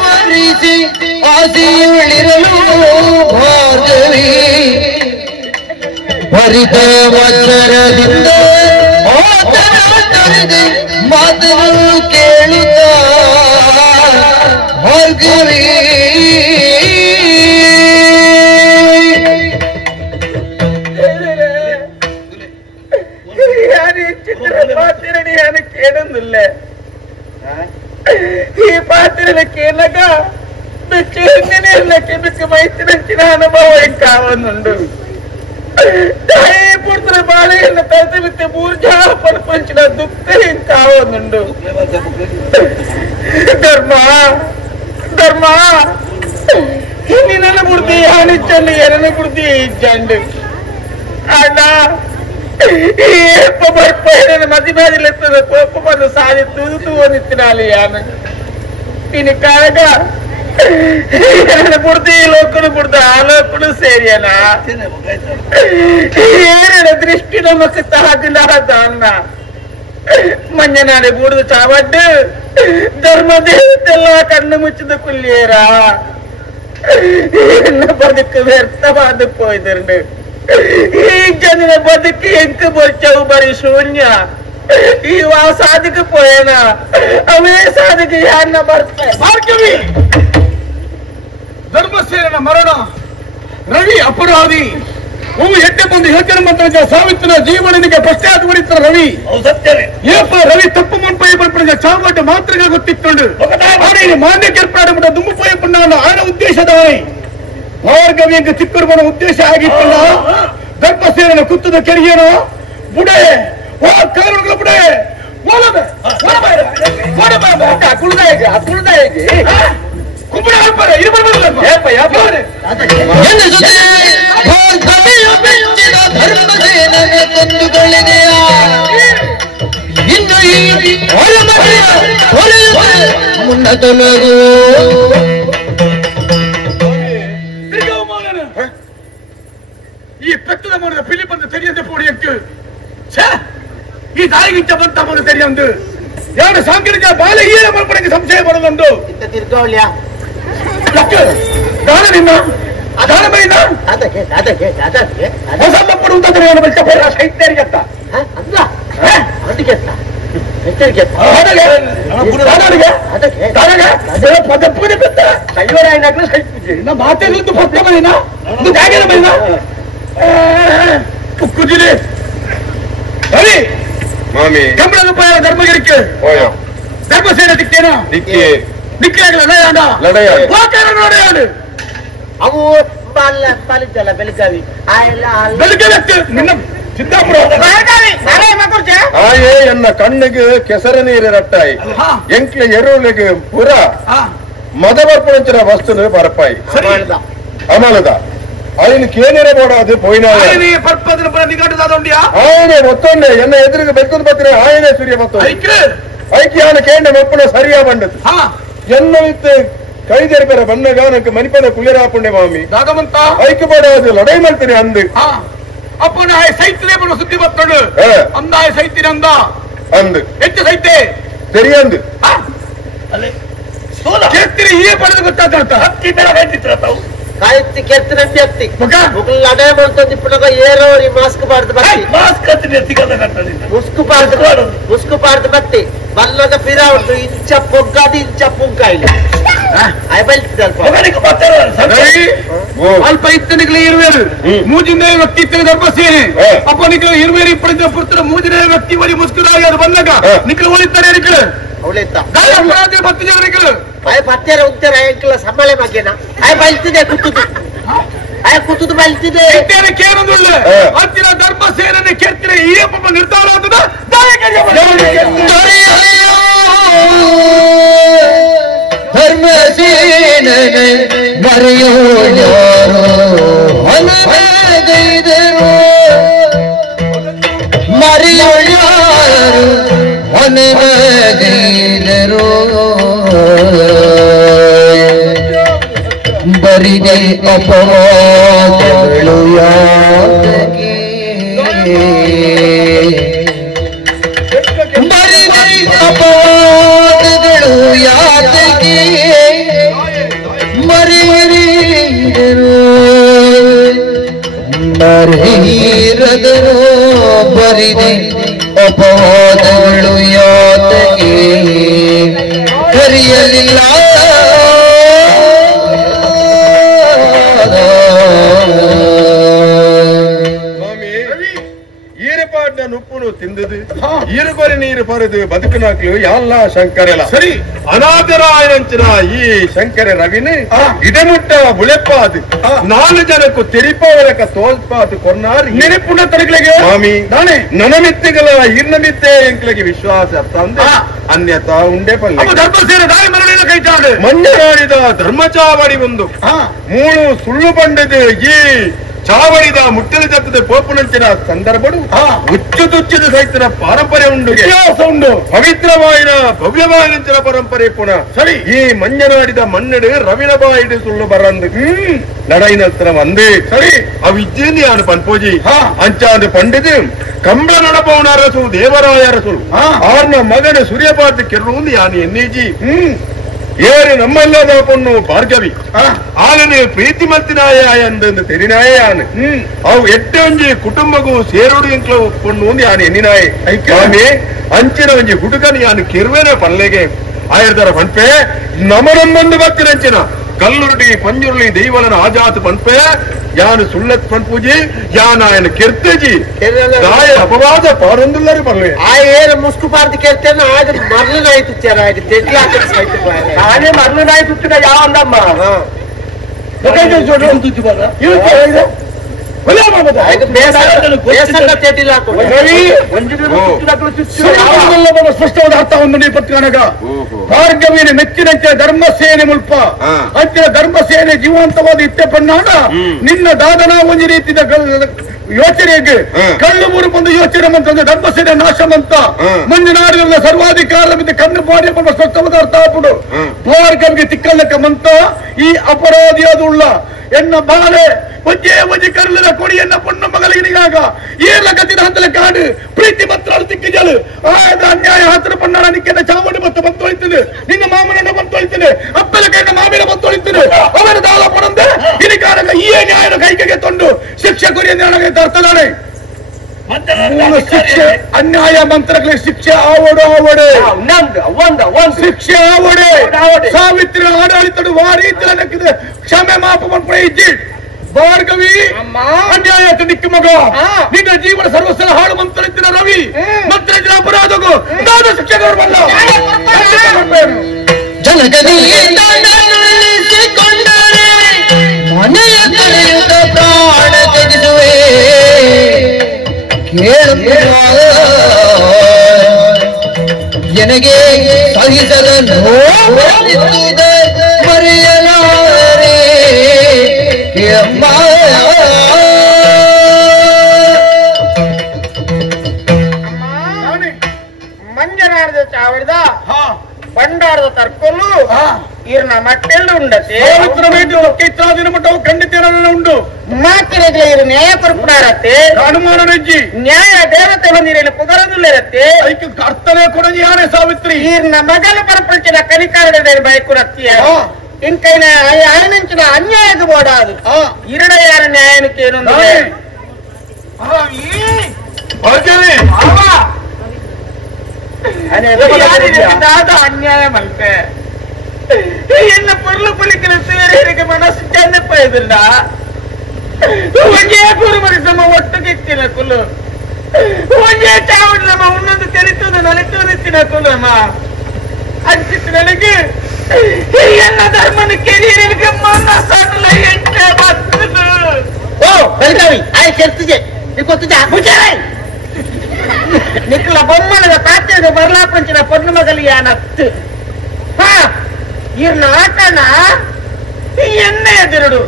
ಮರಿಸಿ ಆದಿಯುಳಿರಲು ಭಾರ್ಗವಿ ಹರಿತ ವತ್ಸರದಿಂದ ಮಾತನ್ನು ಕೇಳುತ್ತ ಭಾರ್ಗವಿ കേടുന്നില്ല ഈ പാത്രയിലൊക്കെ എന്നൊക്കെ എങ്ങനെയല്ലൊക്കെ മിക്ക മൈത്തിനച്ചിന അനുഭവം കാവുന്നുണ്ട് പുറത്തുള്ള ബാളയെന്ന തരത്തി വിത്ത് ഊർജാ പഠിപ്പിച്ചിന ദുഃഖം കാവുന്നുണ്ട് ധർമ്മ ധർമ്മ ನಿನ್ನ ಬುಡ್ದಿ ಹಾನಿಚ್ಚಲ್ಲಿ ಎರನ ಬುಡ್ದಿ ಇಜ್ಜಂಡು ಅಣ್ಣ ಏಪ ಬರ್ಪ ಹಿಡಿದ ಮದಿ ಬಾದಿಲೆತ್ತದ ಕೋಪ ಬಂದು ಸಾದಿ ತೂತು ನಿತ್ತಿನಾಲಿ ಯಾನ ಇನ್ನು ಕಾಳಗ ಬುಡ್ದಿ ಲೋಕನು ಬುಡ್ದ ಆ ಲೋಕನು ಸೇರಿಯನ ಏರಿನ ದೃಷ್ಟಿ ನಮಕ್ ತಹದಿಲ್ಲ ಅನ್ನ ಮಂಜನಾಡೆ ಬೂಡ್ದು ಚಾವಡ್ಡು ಧರ್ಮ ದೇವತೆಲ್ಲ ಕಣ್ಣು ಮುಚ್ಚಿದ ಕುಲ್ಲಿಯರ என்ன பதுக்கு ವ್ಯರ್ಥವಾದ போಯ್ದಿರಂಡು ಈ ಜನರ ಬದುಕು ಎಂಕ ಬೊಚ್ಚವು ಬರೀ ಶೂನ್ಯ ಇವ ಸಾಧಕ ಪೋಯನ ಅವೇ ಸಾಧಕ ಯಾರನ್ನ ಬರ್ತಾರೆ ಭಾರ್ಗವಿ ಧರ್ಮಸೇನ ಮರಣ ರವಿ ಅಪರಾಧಿ ಅವು ಎಟ್ಟೆ ಬಂದು ಹೇಳ್ತಾರೆ ಮಂತ್ರ ಸಾವಿತ್ರ ಜೀವನಿಗೆ ಪಶ್ಚಾತ್ ಹೊಡಿತಾರ ರವಿ ಏಪ ರವಿ ತಪ್ಪು ಮುನ್ಪೈ ಬರ್ಪಡಿದ ಚಾವಟ್ಟು ಮಾತ್ರ ಗೊತ್ತಿತ್ತುಂಡು ಮಾನ್ಯಕ್ಕೆ ಏರ್ಪಾಡು ದುಮ್ಮು ಪೈ ಪುಣ್ಣ ಆನ ಉದ್ದೇಶದವೈ ಭಾರ್ಗವಿಗೆ ಚಿಕ್ಕರು ಬರೋ ಉದ್ದೇಶ ಆಗಿತ್ತಲ್ಲ ಧರ್ಮಸೇನ ಕುತ್ತದ ಕೆರಿಯೇನೋ ಬುಡೆ ಓ ಕಾರಣಗಳ ಬುಡೆ ಓಡಬೆ ಕುಳ್ದ ಹೇಗೆ ಕುಂಬಳ ಹಾಕ್ಬಾರ ಇದು ಬರ್ಬಾರಲ್ಲ ಮುನ್ನತನದು ಈ ಪೆಟ್ಟದ ಮಾಡಿದ ಫಿಲಿಪ್ ತೆರೆಯಂತೆ ಪೋಡಿಯಕ್ಕೆ ಈ ತಾಯಿಗಿಂತ ಬಂತ ಮನೆ ತೆರೆಯೊಂದು ಎರಡು ಸಾಂಕೇತಿಕ ಬಾಲೆ ಈರ ಮಲ್ಪಡೆಗೆ ಸಂಶಯ ಬರೋದೊಂದು ತಿರ್ಗವಳ್ಯ ದಾನದಿಂದ ದಾನಮೈನ ಹೊಸ ಪಡುವಂತಾದ್ರೆ ಏನು ಬೆಳ್ಕ ಬೇಡ ಸೈತ್ಯರಿಗತ್ತ ಅಲ್ಲ ಅದಕ್ಕೆ ಮಾತೇನು ಪಕ್ಕ ಮೈನ ಜಾಗರ ಮೈನ ಕುಕ್ಕುಜಿಲೆ ಸರಿ ಮಾಮಿ ಕಂಬಳ ರೂಪಾಯಿ ಧರ್ಮಗಿರಿಕೆ ಧರ್ಮಸೇನೆ ದಿಕ್ಕೇನು ದಿಕ್ಕಿಯಾಗಲ್ಲ ನಡೆಯಾಡು ಅವು ಪಾಲಿದ್ದಲ್ಲ ಬೆಳಗಾವಿ ಬೆಳಗ್ಗೆ ನಿನ್ನ ಸಿದ್ದಾಪುರ ಆಯೇ ಎನ್ನ ಕಣ್ಣಿಗೆ ಕೆಸರ ನೀರು ರಟ್ಟಾಯಿ ಎಂಕ್ಲ ಎರುಳಿಗೆ ಪುರ ಮದವರ್ಪಣಚಿನ ವಸ್ತುನು ಬರಪಾಯಿ ಅಮಲದ ఆయన కేనేరే పోడాది పోయినాడు ఆయన పర్పదన పర నిగడదాదొండియా ఆయన మొత్తండే ఎన్న ఎదురుగా బెక్కున పత్రే ఆయనే సూర్య మొత్తం ಐಕ್ಯಾನ ಕೇಂದ್ರ ಮೆಪ್ಪನ ಸರಿಯಾ ಬಂಡದು ಎನ್ನ ವಿತ್ತು ಕೈದೆರಪರ ಬಣ್ಣಗ ನಕ್ಕೆ ಮನಿಪದ ಕುಳಿರಾಪುಂಡೆ ಮಾಮಿ ದಾಗಮಂತ ಐಕ್ಯ ಪಡಾದು ಲಡೈ ಮಾಡ್ತೀನಿ ಅಂದು ಅಪ್ಪನ ಸೈತ್ಯನೇ ಬಣ್ಣ ಸುದ್ದಿ ಬತ್ತೋಡು ಅಂದಾಯ ಸೈತಿನ ಅಂದು ಹೆಚ್ಚು ಸೈತೆ ತೆರಿಯಂದು ಅಲ್ಲೇ ಕೇಳ್ತೀರಿ ಈ ಪಡೆದು ಗೊತ್ತಾಗ್ತ ಹತ್ತಿ ಬೇಡ ಹೇಳ್ತಿತ್ರ ತಾವು ಕಾಯ್ತಿ ಕೆತ್ತಿನಂತೆ ಹತ್ತಿ ಮುಗ್ಲು ಲಡೈ ಮಾಡ್ತಂದು ಇಪ್ಪನಾಗ ಏರೋರಿ ಮಾಸ್ಕ್ ಬಾರ್ದು ಬತ್ತಿ ಮಾಸ್ಕ್ ಹತ್ತಿ ಎತ್ತಿಗದ ಕಟ್ಟಲಿಲ್ಲ ಮುಸ್ಕು ಬಾರ್ದು ಬತ್ತಿ ಬಲ್ಲದ ಫಿರಾ ಉಂಟು ಇಂಚ ಪೊಗ್ಗಾದಿ ಇಂಚ ಪುಂಕ ಇಲ್ಲ ಅಲ್ಪ ಇತ್ತನಿಗೆ ಇರುವೇರು ಮೂಜಿನ ವ್ಯಕ್ತಿ ಧರ್ಮ ಸೇನೆ ಅಪ್ಪ ನಿಖಿಲ ಇರುವೇರು ಇಪ್ಪಳಿಂದ ಪುತ್ರ ಮೂಜಿನ ವ್ಯಕ್ತಿ ಒಲಿ ಮುಸ್ಕುರಾಗಿ ಅದು ಬಂದಾಗ ನಿಖಿಲ ಒಳಿತಾರೆ ನಿಖಿಲು ಬತ್ತು ಜನ ನಿಖಿಲು ಪತ್ತೆರ ಉಂಟರ ಎಂಕಲ ಸಂಬಳ ಮಗೇನ ಆಯ್ ಬಲ್ತಿದೆ ಕುತ್ತುದು ಆಯ್ ಕುತ್ತುದು ಬಲ್ತಿದೆ ಕೇಳೋದಿಲ್ಲ ಹತ್ತಿರ ಧರ್ಮ ಸೇನೆ ಕೆತ್ತಿರ ಈ ಅಪ್ಪ ನಿರ್ಧಾರ ಆದದ ಧರ್ಮ ಸೇನೆ ಮರೆಯೋಳು ಹೊನಗೈದರು ಮರೆಯೋಳು ಹೊನಗೈದರು ಬರಿದೆ ಅಪವಾದಗಳು ಯಾತಗೆ ಬರಿದೆ ಅಪವಾದಗಳು ಯಾತಗೆ ಮರೆಯರು ಮರೆಯರದನು ಬರಿದೆ ಅಪವಾದಗಳು ಯಾತಗೆ ಕರೆಯಲಿಲ್ಲ ಉಪ್ಪುನು ತಿಂದದು ಈರುಗೊರೆ ನೀರು ಪರದು ಬದುಕನಾಕ್ಲು ಎಲ್ಲ ಶಂಕರೆಲ್ಲ ಸರಿ ಅನಾದರಾಯನಂಚಿನ ಈ ಶಂಕರ ರವಿನ ಇಡಮುಟ್ಟ ಬುಳೆಪ್ಪಾದು 4 ಜನಕ್ಕೂ ತೆರಿಪವರಕ ತೋಲ್ಪಾದು ಕೊನ್ನಾರು ನೆನಪುಣ ತರಗಳಿಗೆ ಮಾಮಿ ನಾನೇ ನನಮಿತ್ತೆಗಳ ಇರ್ನಮಿತ್ತೆ ಎಂಕ್ಲಿಗೆ ವಿಶ್ವಾಸ ತಂದೆ ಅನ್ಯತಾ ಉಂಡೆ ಪಲ್ಲೆ ಧರ್ಮಸೇನೆ ದಾರಿ ಮರಳಿನ ಕೈಚಾಡು ಮಂಜರಾಡಿದ ಧರ್ಮಚಾವಡಿ ಒಂದು 3 ಸುಳ್ಳು ಬಂಡದು ಈ ಚಾವಡಿದ ಮುಟ್ಟಲು ಜತ್ತದ ಪೋಪುನಂಚಿನ ಸಂದರ್ಭಡು ಹುಚ್ಚು ತುಚ್ಚಿದ ಸಹಿತನ ಪಾರಂಪರೆ ಉಂಡು ಉಂಡು ಪವಿತ್ರವಾಯಿನ ಭವ್ಯವಾಯಿನ ಪರಂಪರೆ ಪುನಃ ಸರಿ ಈ ಮಂಜನಾಡಿದ ಮಣ್ಣಡು ರವಿನ ಬಾಯಿಡು ಸುಳ್ಳು ಬರಂದು ನಡೈನತ್ರ வந்து சரி அவிஜ்ஜேனி ஆன பன்போஜி அஞ்சாந்து பண்டிது கம்பள நடப்பவன அரசு தேவராய அரசு ஆர்ன மகன சூரியபார்த்து ಕೆರಳುಂದು ಯಾನಿ ಎನ್ನಿಜಿ ಏರು ನಮ್ಮಲ್ಲದ ಪೊಣ್ಣು ಭಾರ್ಗವಿ ಆಲನೆ ಪ್ರೀತಿ ಮತ್ತಿನಾಯ ಅಂದಂದು ತೆರಿನಾಯ ಆನೆ ಅವು ಎಟ್ಟೆ ಒಂಜಿ ಕುಟುಂಬಗೂ ಸೇರುಡು ಎಂಕ್ಲ ಪೊಣ್ಣು ಒಂದು ಯಾನು ಎನ್ನಿನಾಯ ಆಮೆ ಅಂಚಿನ ಒಂಜಿ ಹುಡುಗನ ಯಾನು ಕೆರುವೆನ ಪಲ್ಲೆಗೆ ಆಯರ್ದರ ಪನ್ಪೆ ನಮನಮ್ಮಂದು ಬತ್ತಿನಂಚಿನ ಕಲ್ಲುರುಡಿ ಪಂಜುರುಳಿ ದೈವಲನ ಆಜಾತ್ ಪನ್ಪೆ ಯಾನು ಸುಳ್ಳತ್ ಪನ್ಪೂಜಿ ಯಾನ ఆయన ಕೆರ್ತೇಜಿ ಗಾಯ ಅಪವಾದ ಪಾರೊಂದುಲ್ಲರು ಪಲ್ಲೆ ಆ ಏರು ಮುಸ್ಕು ಪಾರ್ದು ಕೆರ್ತೇನೆ ಆಗ ಮರಳು ನಾಯಿ ತುಚ್ಚಾರ ಆಗ ತೆಡ್ಲಾಕ ಸಹಿತ ನಾನೇ ಮರಳು ನಾಯಿ ತುಚ್ಚಿದ ಯಾವಂದಮ್ಮ ಸ್ಪಷ್ಟವಾದ ಅರ್ಥವನ್ನು ನೀವು ಪತ್ರಿಕಾನಾಗ ಭಾರ್ಗವಿನ ಮೆಚ್ಚಿನಂತೆ ಧರ್ಮಸೇನೆ ಮುಲ್ಪ ಅಂಚಿನ ಧರ್ಮಸೇನೆ ಜೀವಂತವಾದ ಇತ್ತೆ ಪನ್ನಾಡ ನಿನ್ನ ದಾದನ ಒಂದು ರೀತಿಯ ಯೋಚನೆಗೆ ಕಳ್ಳು ಮೂರು ಬಂದು ಯೋಚನೆ ಮಂತ್ರ ಧರ್ಮಸೇನೆ ನಾಶಮಂತ ಮಂಜುನಾಡಿನ ಸರ್ವಾಧಿಕಾರ ಕಣ್ಣು ಬಾಡಿ ಬಂದ ಸ್ಪಷ್ಟವಾದ ಅರ್ಥ ಹಾಪುಡು ಭಾರ್ಗವಿಗೆ ತಿಕ್ಕಲ್ಲಕ್ಕ ಮಂತ ಈ ಅಪರಾಧಿಯಾದುಳ್ಳ ಎನ್ನ ಬಾಳೆ ಒಜ್ಜೆ ಒಜ್ಜೆ ಕರ್ಲದ ಕೊಡಿಯನ್ನ ಪೊಣ್ಣ ಮಗಲಿಗಾಗ ಏರ್ಲ ಗತಿದ ಹಂತಲ ಕಾಡು ಪ್ರೀತಿ ಮಂತ್ರ ತಿಕ್ಕಿಜಲು ಆಯ್ದ ಅನ್ಯಾಯ ಹತ್ರ ಪಣ್ಣಾಡ ನಿಕ್ಕೆನ ಚಾಮುಂಡಿ ಮತ್ತು ಬಂತೊಳಿತದೆ ನಿನ್ನ ಮಾಮನನ್ನ ಬಂತೊಳಿತದೆ ಅಪ್ಪಲ ಕೈನ ಮಾಮಿನ ಬಂತೊಳಿತದೆ ಅವರ ದಾಳ ಪಡಂದೆ ಇದಕ್ಕಾಗ ಈ ನ್ಯಾಯದ ಕೈಕೆಗೆ ತೊಂಡು ಶಿಕ್ಷೆ ಕೊರಿಯ ನ್ಯಾಯ ತರ್ತದಾನೆ ಶಿಕ್ಷೆ ಅನ್ಯಾಯ ಮಂತ್ರಗಳಿಗೆ ಶಿಕ್ಷೆ ಆವಡು ಶಿಕ್ಷೆ ಆವಡೆ ಸಾವಿತ್ರಿ ಆಡಳಿತ ವಾರೀತಿದೆ ಕ್ಷಮೆ ಮಾಪ ಮಾಡ್ಕೊಂಡೆ ಇಜ್ಜಿ ಭಾರ್ಗವಿ ಅನ್ಯಾಯ ನಿಕ್ಕ ಮಗ ನಿನ್ನ ಜೀವನ ಸರ್ವಸ್ವ ಹಾಳು ಮಂತ್ರಿನ ರವಿ ಮಂತ್ರ ಅಪರಾಧಗೂ ನಾನು ಶಿಕ್ಷೆಗಳು ಬಲ್ಲ ಮನೆಯ ಕರೆಯುತ್ತ ಪ್ರಾಣ ತೆಗೆದುವೆ ನನಗೆ ಸಹಿಸದ ಮರೆಯಲಾರೆ ಮಂಜನಾಡದ ಚಾವಡಿದ ಬಂಡಾರದ ತರ್ಕೊಲ್ಲು ಇರ್ನ ಮಟ್ಟೆಲ್ಲ ಉಂಡತೆ ಇತ್ರಾದಿನ ಮಟ್ಟವು ಖಂಡಿತ ಉಂಟು ಮಾತಿರಗ್ಲೆ ಇರು ನ್ಯಾಯ ಕೊರಪುಡಾರತ್ತೆ ಅನುಮಾನ ನೆಜ್ಜಿ ನ್ಯಾಯ ದೇವತೆ ಬಂದಿರಲಿ ಪುಗರದಿಲ್ಲರತ್ತೆ ಅದಕ್ಕೆ ಕರ್ತನೆ ಕೊಡಜಿ ಯಾರೇ ಸಾವಿತ್ರಿ ಇರ್ನ ಮಗಲು ಪರಪಂಚಿನ ಕಲಿಕಾರಡೆ ಬಯಕುರತ್ತಿಯ ಇಂಕೈನ ಆಯನಂಚಿನ ಅನ್ಯಾಯದ ಬೋಡಾದು ಇರಡ ಯಾರ ನ್ಯಾಯನಕ್ಕೆ ಏನೊಂದು ಅನ್ಯಾಯ ಮಲ್ಪೆ ಇನ್ನು ಪೊರ್ಲು ಪುಲಿಕಿನ ಸೇರಿಗೆ ಮನಸ್ಸು ಚೆನ್ನಪ್ಪ ಇದಿಲ್ಲ ಒಂದೇ ಪೂರ್ವರಿ ನಮ್ಮ ಒಟ್ಟಿಗಿತ್ತಿನ ಕುಲು ಒಂದೇ ಚಾವಡಿ ನಮ್ಮ ಉನ್ನೊಂದು ತೆರಿತದ ನಲಿತುತ್ತಿನ ಕುಲಮ್ಮ ಅನ್ಸಿತ್ತು ನನಗೆ ಎಲ್ಲ ಧರ್ಮನ ಕೆರಿಯರಿಗೆ ಮನಸ್ಸಲ್ಲ ಎಂಟೆ ಬರ್ತದೆ ಓ ಬೆಳಗಾವಿ ಆಯ್ ಕೆಲ್ಸಿಗೆ ಗೊತ್ತಿದ್ದ ಮುಜಾಯ್ ನಿಕ್ಲ ಬೊಮ್ಮನದ ತಾತ್ಯದ ಬರ್ಲಾಪಂಚಿನ ಪೊಣ್ಣು ಮಗಲಿ ಯಾನತ್ತು ಹಾ ಇರ್ನ ಆಟನ ಎಣ್ಣೆ ಎದುರುಡು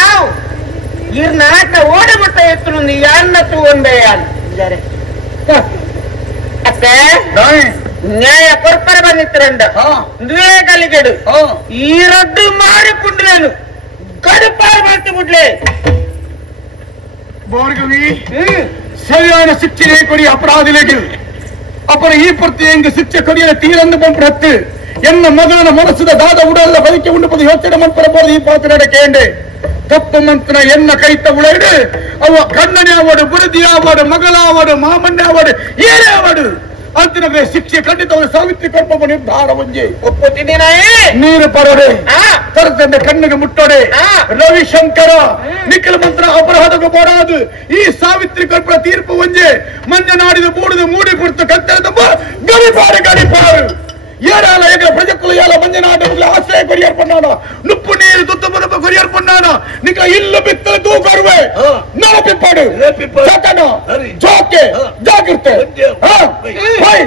ಆವ್ ಇರ್ನ ಆಟ ಓಡಮಟ್ಟ ಎತ್ತು ಯಾನ್ನತ್ತು ಒಂದೇ ಯಾನ್ ಅತ್ತೆ ನ್ಯಾಯ ಕೊರ್ಪರ ಬಂದಿತ್ತರಂಡ ದ್ವೇ ಕಲಿಗೆಡು ಈ ರದ್ದು ಮಾಡಿಕೊಂಡ್ರೇನು ಕಡುಪಾರು ಮಾಡ್ತಿ ಬಿಡ್ಲೆ ಭಾರ್ಗವಿ ಸರಿಯಾದ ಶಿಕ್ಷೆ ಕೊಡಿ ಅಪರಾಧಿಗಳಿಗೆ ಅಪರ ಈ ಪ್ರತಿ ಹೆಂಗೆ ಶಿಕ್ಷೆ ಕೊಡಿಯಲ ತೀರನ್ನು ಬಂಪು ಎನ್ನ ಮಗನ ಮನಸ್ಸದ ದಾದ ಉಡಲ್ಲ ಬದುಕಿ ಉಂಡು ಯೋಚನೆ ಮಂತ್ರಬಹುದು ಈ ಪಾತ್ರ ಕೇಂಡೆ ತಪ್ಪು ಮಂತ್ರ ಎನ್ನ ಕೈತ ಉಳೈಡು ಅವ ಕಣ್ಣನೆ ಆವಾಡು ಬುರದಿ ಆವಾಡು ಮಗಳ ಆವಾಡು ಮಾಮಣ್ಣ ಆವಾಡು ಏನೇ ಆವಾಡು ಅಂತಿನ ಶಿಕ್ಷೆ ಖಂಡಿತ ಸಾವಿತ್ರಿ ಕರ್ಮ ನಿರ್ಧಾರ ಒಂಜೆ ಒಪ್ಪುತ್ತಿದ್ದೀನ ನೀರು ಪರಡೆ ತರದಂಡ ಕಣ್ಣಿಗೆ ಮುಟ್ಟೋಡೆ ರವಿಶಂಕರ ನಿಖಿಲ ಮಂತ್ರ ಅಪರಾಧಕ್ಕೆ ಬೋಡಾದು ಈ ಸಾವಿತ್ರಿ ಕರ್ಪುರ ತೀರ್ಪು ಒಂಜೆ ಮಂಜನಾಡಿದ ಮೂಡಿದ ಮೂಡಿ ಕುರಿತು ಕತ್ತರದ ಗಡಿಪಾರು ஏழால எங்க பிரஜக்குள்ள ஏழ மஞ்ச நாட்டுக்குள்ள ஆசையை கொரியர் பண்ணானோ நுப்பு நீர் துத்து முறுப்பு கொரியர் பண்ணானோ நீங்க இல்ல பித்தல தூக்கருவே நடப்பிப்பாடு சட்டனோ ஜோக்கே ஜாகிரತೆ பை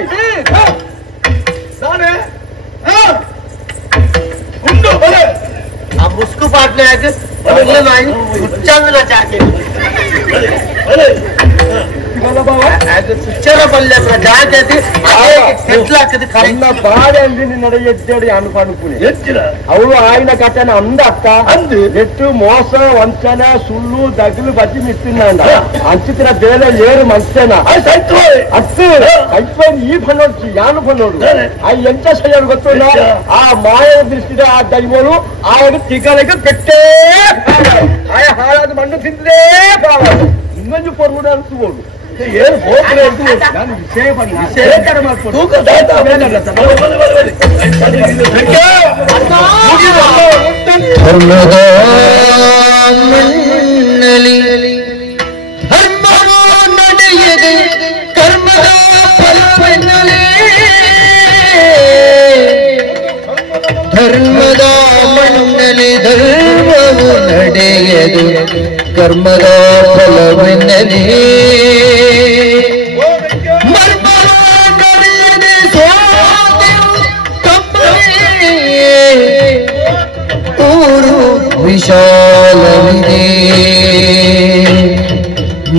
நானே ಉಂಡು ಬಲೆ ಆ ಮುಸ್ಕು ಪಾಟ್ನಾಗ ಬಲೆ ನಾಯಿ ಉಚ್ಚಂದನ ಚಾಕೆ ಬಲೆ ಸುಚ್ಚರ ಬಲ್ಲೆ ಜಾತಿ ಕನ್ನ ಬಾಡೆ ಅಂದಿನಿ ನಡೆ ಎದ್ದೇಡಿ ಅನುಪಣುಪುಣಿ ಅವಳು ఆయన కట్టన అంద అక్క ఎట్టు మోస వంచన సుళ్ళు దగ్గులు బట్టి మిస్తున్నాండ అంచితిన ಬೇರೆ ಏರು ಮಂಚನ ಅತ್ತು అయిపోయింది ఈ పనోడు యాను పనోడు ఆ ఎంత చేయాలి ಗೊತ್ತುಂಡ ಆ ಮಾಯವ ದೃಷ್ಟಿದ ಆ ದೈವನು ఆయన ತಿಗಲಿಗೆ పెట్టే ಆಯ ಹಾಳಾದ ಮಣ್ಣು ತಿಂದೇ ಕಾవాలి ಇನ್ನೊಂದು ಪೊರ್ಲು ಅನ್ಸ್ಬೋದು ಏನು ಹೋಗ್ರೆ ನಾನು ವಿಷಯ ಮಾಡ್ಕೊಂಡು ಧರ್ಮದ ಮಣ್ಣಲಿ ಧರ್ಮವು ನಡೆಯದೆ ಕರ್ಮದ ಫಲವೆನ್ನಲೇ ಧರ್ಮದ ಮಣ್ಣಲಿ ಧರ್ಮವು ನಡೆಯದೆ ಕರ್ಮದ ಫಲವೆನ್ನಲಿ ಊರು ವಿಶಾಲವಿದೆ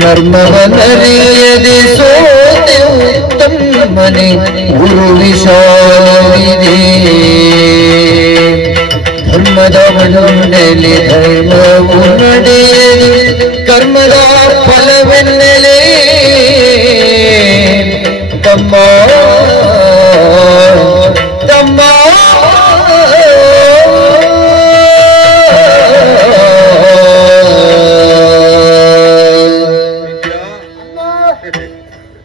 ಮರ್ಮವನರಿಯದೆ ಸೋತೆವು ತಮ್ಮನೆ ಊರು ವಿಶಾಲವಿದೆ ಧರ್ಮದ ಮಣ್ಣೆಲೆ ಧರ್ಮವು ನಡೆಯಲಿ ಕರ್ಮದ ಫಲವೆನ್ನಲೆ ತಮ್ಮ ತಮ್ಮ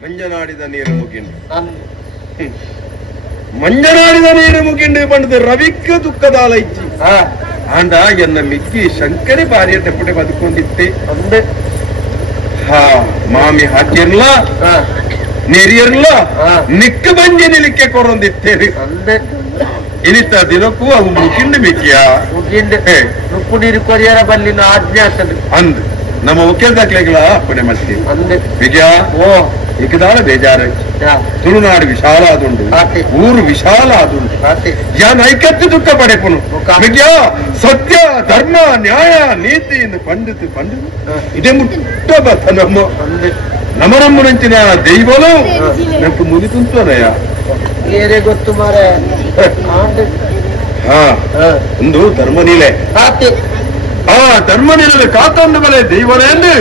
ಮಂಜನಾಡಿದ ನೀರು ಮುಗಿಂಡು ಮಂಜನಾಡಿದ ನೀರು ಮುಗಿಂಡು ಬಂಡದು ರವಿಕ್ಕ ದುಃಖದಾಲ ಇಚ್ಚಿ ಆಂಡ ಎನ್ನ ಮಿಕ್ಕಿ ಶಂಕರಿ ಭಾರ್ಯ ಟೆಪ್ಪಟೆ ಬದುಕೊಂಡಿತ್ತೆ ಅಂದೆ ಹಾ ಮಾಮಿ ಹಾಕಿರ್ಲ ನೆರಿಯರ್ಲ ನಿಕ್ಕ ಬಂಜಿ ನಿಲಿಕ್ಕೆ ಕೊರೊಂದಿತ್ತೇರಿ ಅಂದೆ ಇನಿತ ದಿನಕ್ಕೂ ಅವು ಮುಗಿಂಡು ಮಿಕ್ಕಿಯ ಮುಗಿಂಡು ನುಪ್ಪು ನೀರು ಕೊರಿಯರ ಬಲ್ಲಿನ ಆಜ್ಞೆ ಆಗ್ತದೆ ಅಂದ್ ನಮ್ಮ ಒಕ್ಕಲ್ದಾಗ್ಲೆಗಳ ಪುಣೆ ಮತ್ತೆ ಅಂದೆ ವಿಜಯ ಓ ಇಕದಾಳ ಬೇಜಾರ ತುಳುನಾಡು ವಿಶಾಲ ಆದುಂಡು ಊರು ವಿಶಾಲ ಆದುಂಡು ಯಾನ್ ಐಕತ್ತು ದುಃಖ ಪಡೆಪುನು ವಿಜಯ ಸತ್ಯ ಧರ್ಮ ನ್ಯಾಯ ನೀತಿ ಪಂಡಿತು ಇದೇ ಮುಟ್ಟ ಬತ್ತ ನಮ್ಮನಂಚಿನ ದೈವಲು ನಂಗೆ ಮುಗಿತುಂಟನಯ್ಯ ಬೇರೆ ಗೊತ್ತು ಮಾರ ಹಾ ಒಂದು ಧರ್ಮನೀಲೆ ಆ ಧರ್ಮನೀಲೆ ಕಾತೊಂದು ಬಲೆ ದೈವನೇ ಎಂದು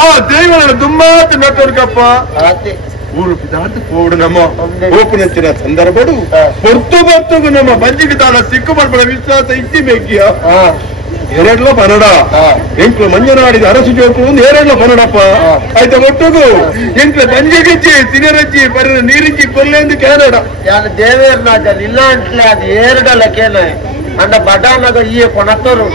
ಆ ದೈವನ ದುಮ್ಮಾತು ನಟೋರ್ಕಪ್ಪ ಊರು ಪಿದಾಂತ ಕೋಡು ನಮ್ಮ ಓಪನಂಚಿನ ಸಂದರ್ಭಡು ಹೊತ್ತು ನಮ್ಮ ಬಂಜಿಗೆ ತಾಳ ಸಿಕ್ಕು ಬರ್ಬಡ ವಿಶ್ವಾಸ ಇಚ್ಚಿ ಬೇಕಿಯ ಎರಡ್ಲ ಪನ್ನಡ ಎಂಕ್ಲು ಮಂಜನಾಡಿದ ಅರಸು ಜೋಕು ಎರಡ್ಲ ಪನ್ನಡಪ್ಪ ಆಯ್ತಾ ಒಟ್ಟುಗು ಎಂಕ್ಲು ಬಂಜಿಗಿಚ್ಚಿ ತಿನರಜ್ಜಿ ಬರ ನೀರಿಚ್ಚಿ ಕೊಲ್ಲೆಂದು ಕೇಳೋಡ ಯಾರು ದೇವೇರ್ನಾಜ ಇಲ್ಲ ಅಂಟ್ಲೆ ಅದು ಎರಡಲ್ಲ ಕೇಳ ಅಂಡ ಬಡಾನಗ ಈ ಕೊಣತ್ತರು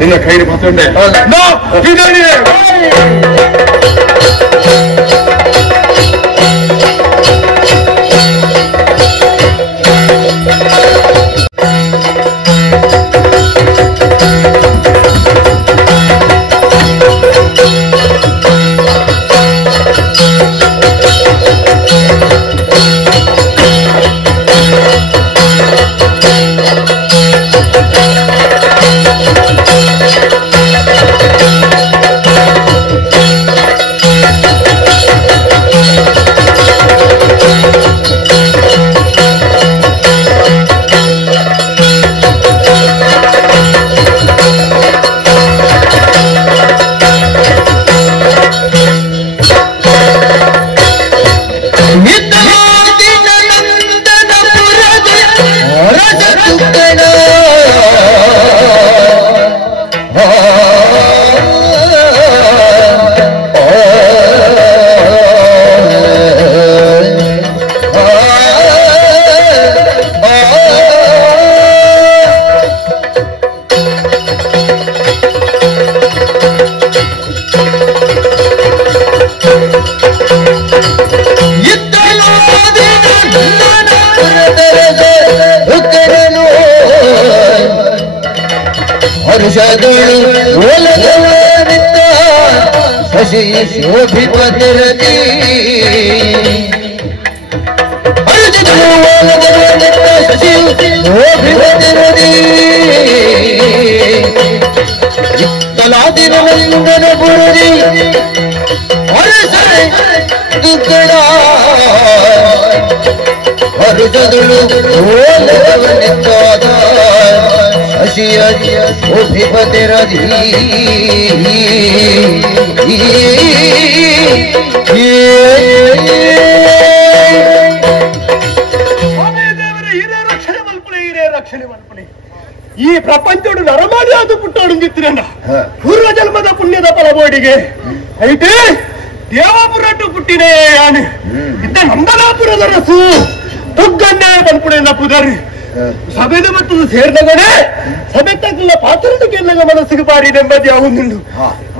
ನಿನ್ನ ಕೈಲಿ ಬತ್ತೊಂಡೆ ಶೋಭಿಪತಿರತಿ ಶೋಭಿಪತಿರತಿ ತಲಾದಿನ ಬುರುದಿ ಹೊರಜದಳು ಓಲವನಿದ್ದಾದ ಹಸಿಯ ಶೋಭಿಪತಿರತಿ ಈ ಪ್ರಪಂಚೋಡು ನರಮಾಡಿ ಅದು ಪುಟ್ಟೋಡು ನಿಂತಿರಣ್ಣ ಪೂರ್ವ ಜನ್ಮದ ಪುಣ್ಯದ ಫಲಬೋಡಿಗೆ ಐತೆ ದೇವಾಪುರಟ್ಟು ಪುಟ್ಟಿನೇ ಯಾನು ಇದ್ದ ನಂದನಾಪುರದ ರಸು ತುಗ್ಗನ್ನೇ ಬಂದ್ಪುಡೆಲ್ಲ ಪುದರಿ ಸಭೆದ ಮತ್ತು ಸೇರಿದಗಡೆ ಸಭೆ ತಗ್ಲ ಪಾತ್ರದ ಕೆಲ್ಲಗ ಮನಸ್ಸಿಗೆ ಬಾರಿ ನೆಮ್ಮದಿ ಆಗುಂದುಂಡು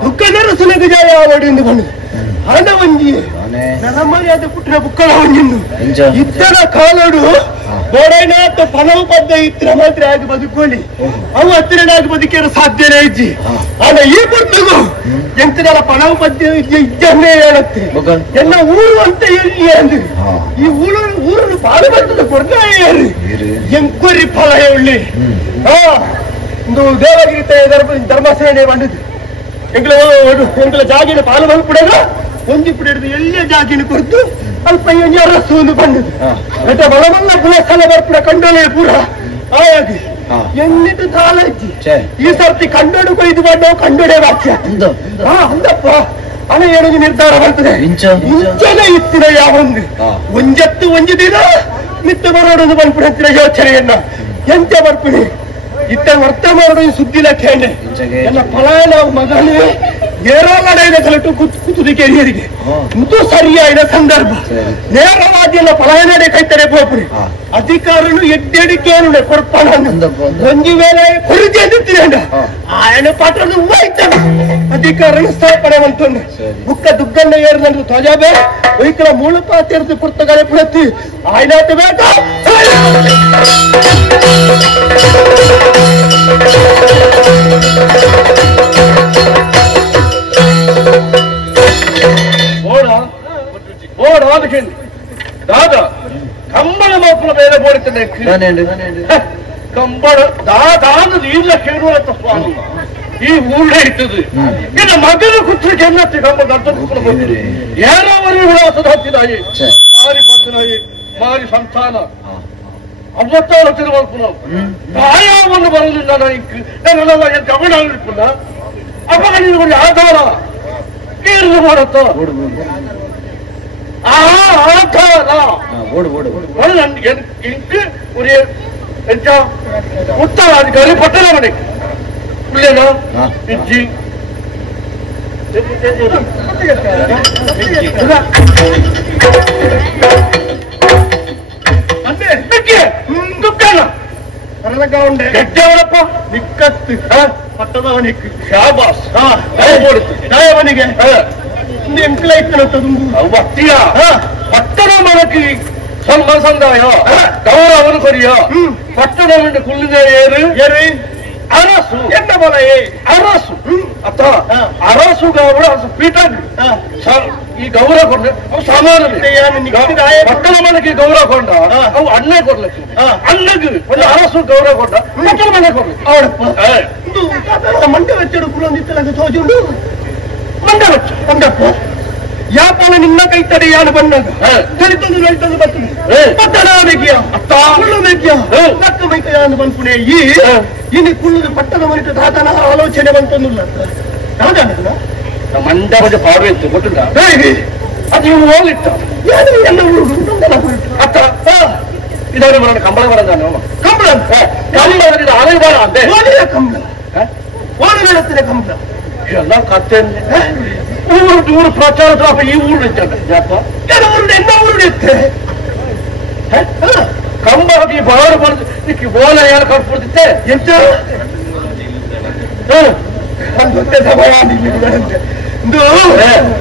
ದುಃಖನ ರಸುನಗ ಜಾಯ ಆವಡಿಂದು ಬಂದು ಹಣ ಒಂಜಿ ನರಮಾಡಿ ಅದು ಪುಟ್ಟಿನ ಬುಕ್ಕಳ ಒಂಜಿಂದು ಇದ್ದರ ಕಾಲಡು ಬೋಡೈನಾಥ ಫಲವು ಬದ್ಧ ಇತ್ರ ಮಾತ್ರ ಆಗಿ ಬದುಕೊಳ್ಳಿ ಅವು ಹತ್ತಿರನಾಗಿ ಬದುಕಿರೋ ಸಾಧ್ಯನೇ ಇಜ್ಜಿ ಆದ್ರೆ ಈ ಪುರ್ತಗೂ ಎಂತನೆಲ್ಲ ಫಲವು ಬದ್ಧ ಇದ್ದನ್ನೇ ಹೇಳುತ್ತೆ ಎಲ್ಲ ಊರು ಅಂತ ಎಲ್ಲಿ ಅಂದ್ರೆ ಈ ಊರನ್ನು ಬಾಳು ಬರ್ತದ ಕೊಡ್ತಾ ಎಂಕೊರಿ ಫಲ ಹೇಳಿ ಒಂದು ದೇವಗಿರಿ ಧರ್ಮಸೇನೆ ಬಂದಿದ್ದು ಎಂಗಳ ಜಾಗಿನ ಪಾಲು ಬಂದ್ಬಿಡೋದು ಒಂದಿ ಬಿಡಿದು ಎಲ್ಲೇ ಜಾಗಿನ ಕೊಡ್ತು ಅಲ್ಪ ಅರಸು ಒಂದು ಬಂದದ್ದು ಅಟ ಬಲವನ್ನ ಪುನಃ ಬರ್ಪುಡ ಕಂಡೋಲೆ ಪೂರ ಆಯಾಗಿ ಎನ್ನಿಟ್ಟು ಕಾಲ ಇಜ್ಜಿ ಈ ಸರ್ತಿ ಕಂಡೋಡು ಕೊಯ್ದು ಮಾಡೋ ಕಂಡೋಡೆ ವಾಕ್ಯ ಅಂದಪ್ಪ ಹಣ ಏನಿಗೆ ನಿರ್ಧಾರ ಬರ್ತದೆ ಇಂಚನೆ ಇತ್ತಿನ ಯಾವೊಂದು ಒಂಜತ್ತು ಒಂಜು ದಿನ ಮಿತ್ತ ಬರೋಡೊಂದು ಬಂದ್ಬಿಡ್ತಿನ ಯೋಚನೆಯನ್ನ ಎಂತ ಬರ್ಪಿಡಿ ಇತ್ತ ಅರ್ಥ ಮಾಡೋದು ಸುದ್ದಿ ಲೆಕ್ಕೇನೆ ಎಲ್ಲ ಫಲಾನ ಮಗನೇ ನೇರವಾದ ಕಲಟು ಕುತುದಿಕೆ ಹಿರಿಯರಿಗೆ ಇದು ಸರಿಯಾದ ಸಂದರ್ಭ ನೇರವಾದಿಯಲ್ಲ ಫಲಾಯನಡೆ ಕೈತರೆ ಪೋಪುರಿ ಅಧಿಕಾರನು ಎಡ್ಡೆಡಿಕೇನು ಕೊಡ್ಪಾನ ಒಂಜಿ ವೇಳೆ ಕೊರಿದೆ ಅಂದಿತ್ತಿನ ఆయన ಪಾತ್ರದ ಉವಾಯ್ತಾನೆ ಅಧಿಕಾರನು ಸ್ಥಾಪನೆ ಬಂತೊಂಡು ಬುಕ್ಕ ದುಗ್ಗಣ್ಣ ಏರಿದಂದು ಧ್ವಜಾಬೆ ಒಯ್ಕಲ ಮೂಲ ಪಾತ್ರದ ಪುರ್ತಕಲೆ ಪುಡತ್ತಿ ಆಯ್ನಾತ ಬೇಕಾ దాదా కంబళ మాపుల మీద పోడుతున్నాయి కంబళ దాదాను నీళ్ళ కేడువలతో స్వామి ఈ ఊళ్ళో ఇట్టదు ఇక మగలు కూర్చుని ఎన్నట్టు కంబళ అర్థం ఏరావరి కూడా వసతినాయి మారి పడుతున్నాయి మారి సంతాన అవ్వతాలు తిరగలుపున్నాం దాయావన్న బరువులున్నా ఇంక నేను ఎంత అవ్వడాలనుకున్నా అవ్వగా నేను కొన్ని ఆధార కేరళ ಮಾಡತ್ತ ఉత్తరాధికారి పట్టణమని పుల్లేనా ఇచ్చి అంటే దుఃఖాన సరళంగా ఉండే గడ్డవడప్ప నిక్కత్తు పట్టణమనికి షాబాస్ దయవనిಗೆ ಎಂಕಲ ಇತ್ತನ ಭಕ್ತಿಯ ಪಟ್ಟಣ మనకి సందాయ గౌరవను కొరియా పట్టణం నుండి కుళ్ళిదే ఏరు అరసు ఎంత బలయే అరసు అత్త అరసుగా కూడా పీఠం ఈ గౌరవ కొండ అವು సమానమే పట్టణ మనకి గౌరవ కొండ అವು అన్న కొడలకి అన్నకు ಒಂದು అరసు గౌరవ కొండ పట్టణ మన కొండ ಅವಡಪ್ಪ ಮಂಡೆ వచ్చాడు ಕುಲಂದಿತ್ತಲಾಗ ತೋಜುಂಡು ಮಂಡಪ್ಪ ಯಾಪನ ನಿನ್ನ ಕೈ ತಡೆಯಾನು ಬಂದಾಗ ಕಲಿತಂದು ರೈತಂದು ಬರ್ತದೆ ಪಟ್ಟಣ ಬೇಕಿಯ ಕುಳ್ಳು ಬೇಕಿಯ ನಕ್ಕ ಮೈಕಯಾನು ಬಂದ್ಪುಣೆ ಇನ್ನು ಕುಳ್ಳುದು ಪಟ್ಟಣ ಮನಿತ ದಾತನ ಆಲೋಚನೆ ಬಂತಂದಿಲ್ಲ ಯಾವ್ದಾನ ಮಂಡ ಬಗ್ಗೆ ಪಾಡು ಇತ್ತು ಗೊತ್ತುಂಟ ಅದು ಇವು ಹೋಗಿತ್ತ ಎಲ್ಲ ಅತ್ತ ಇದನ್ನು ಬರೋಣ ಕಂಬಳ ಬರೋದಾನು ಕಂಬಳ ಕಂಬಳ ಅಲೆಬಾರ ಅಂತೆ ಕಂಬಳ ಓಡಿ ನಡೆಸ್ತಿದೆ ಕಂಬಳ ಎಲ್ಲ ಕತ್ತೆ ಊರು ಪ್ರಚಾರ ಈ ಊರು ಊರು ಎನ್ನ ಊರು ಇತ್ತೆ ಕಂಬಿ ಬಾರು ಬಂದು ಓಲ ಯಾರು ಕಟ್ಬಿಡ್ತಿತ್ತೆ ಎಂತ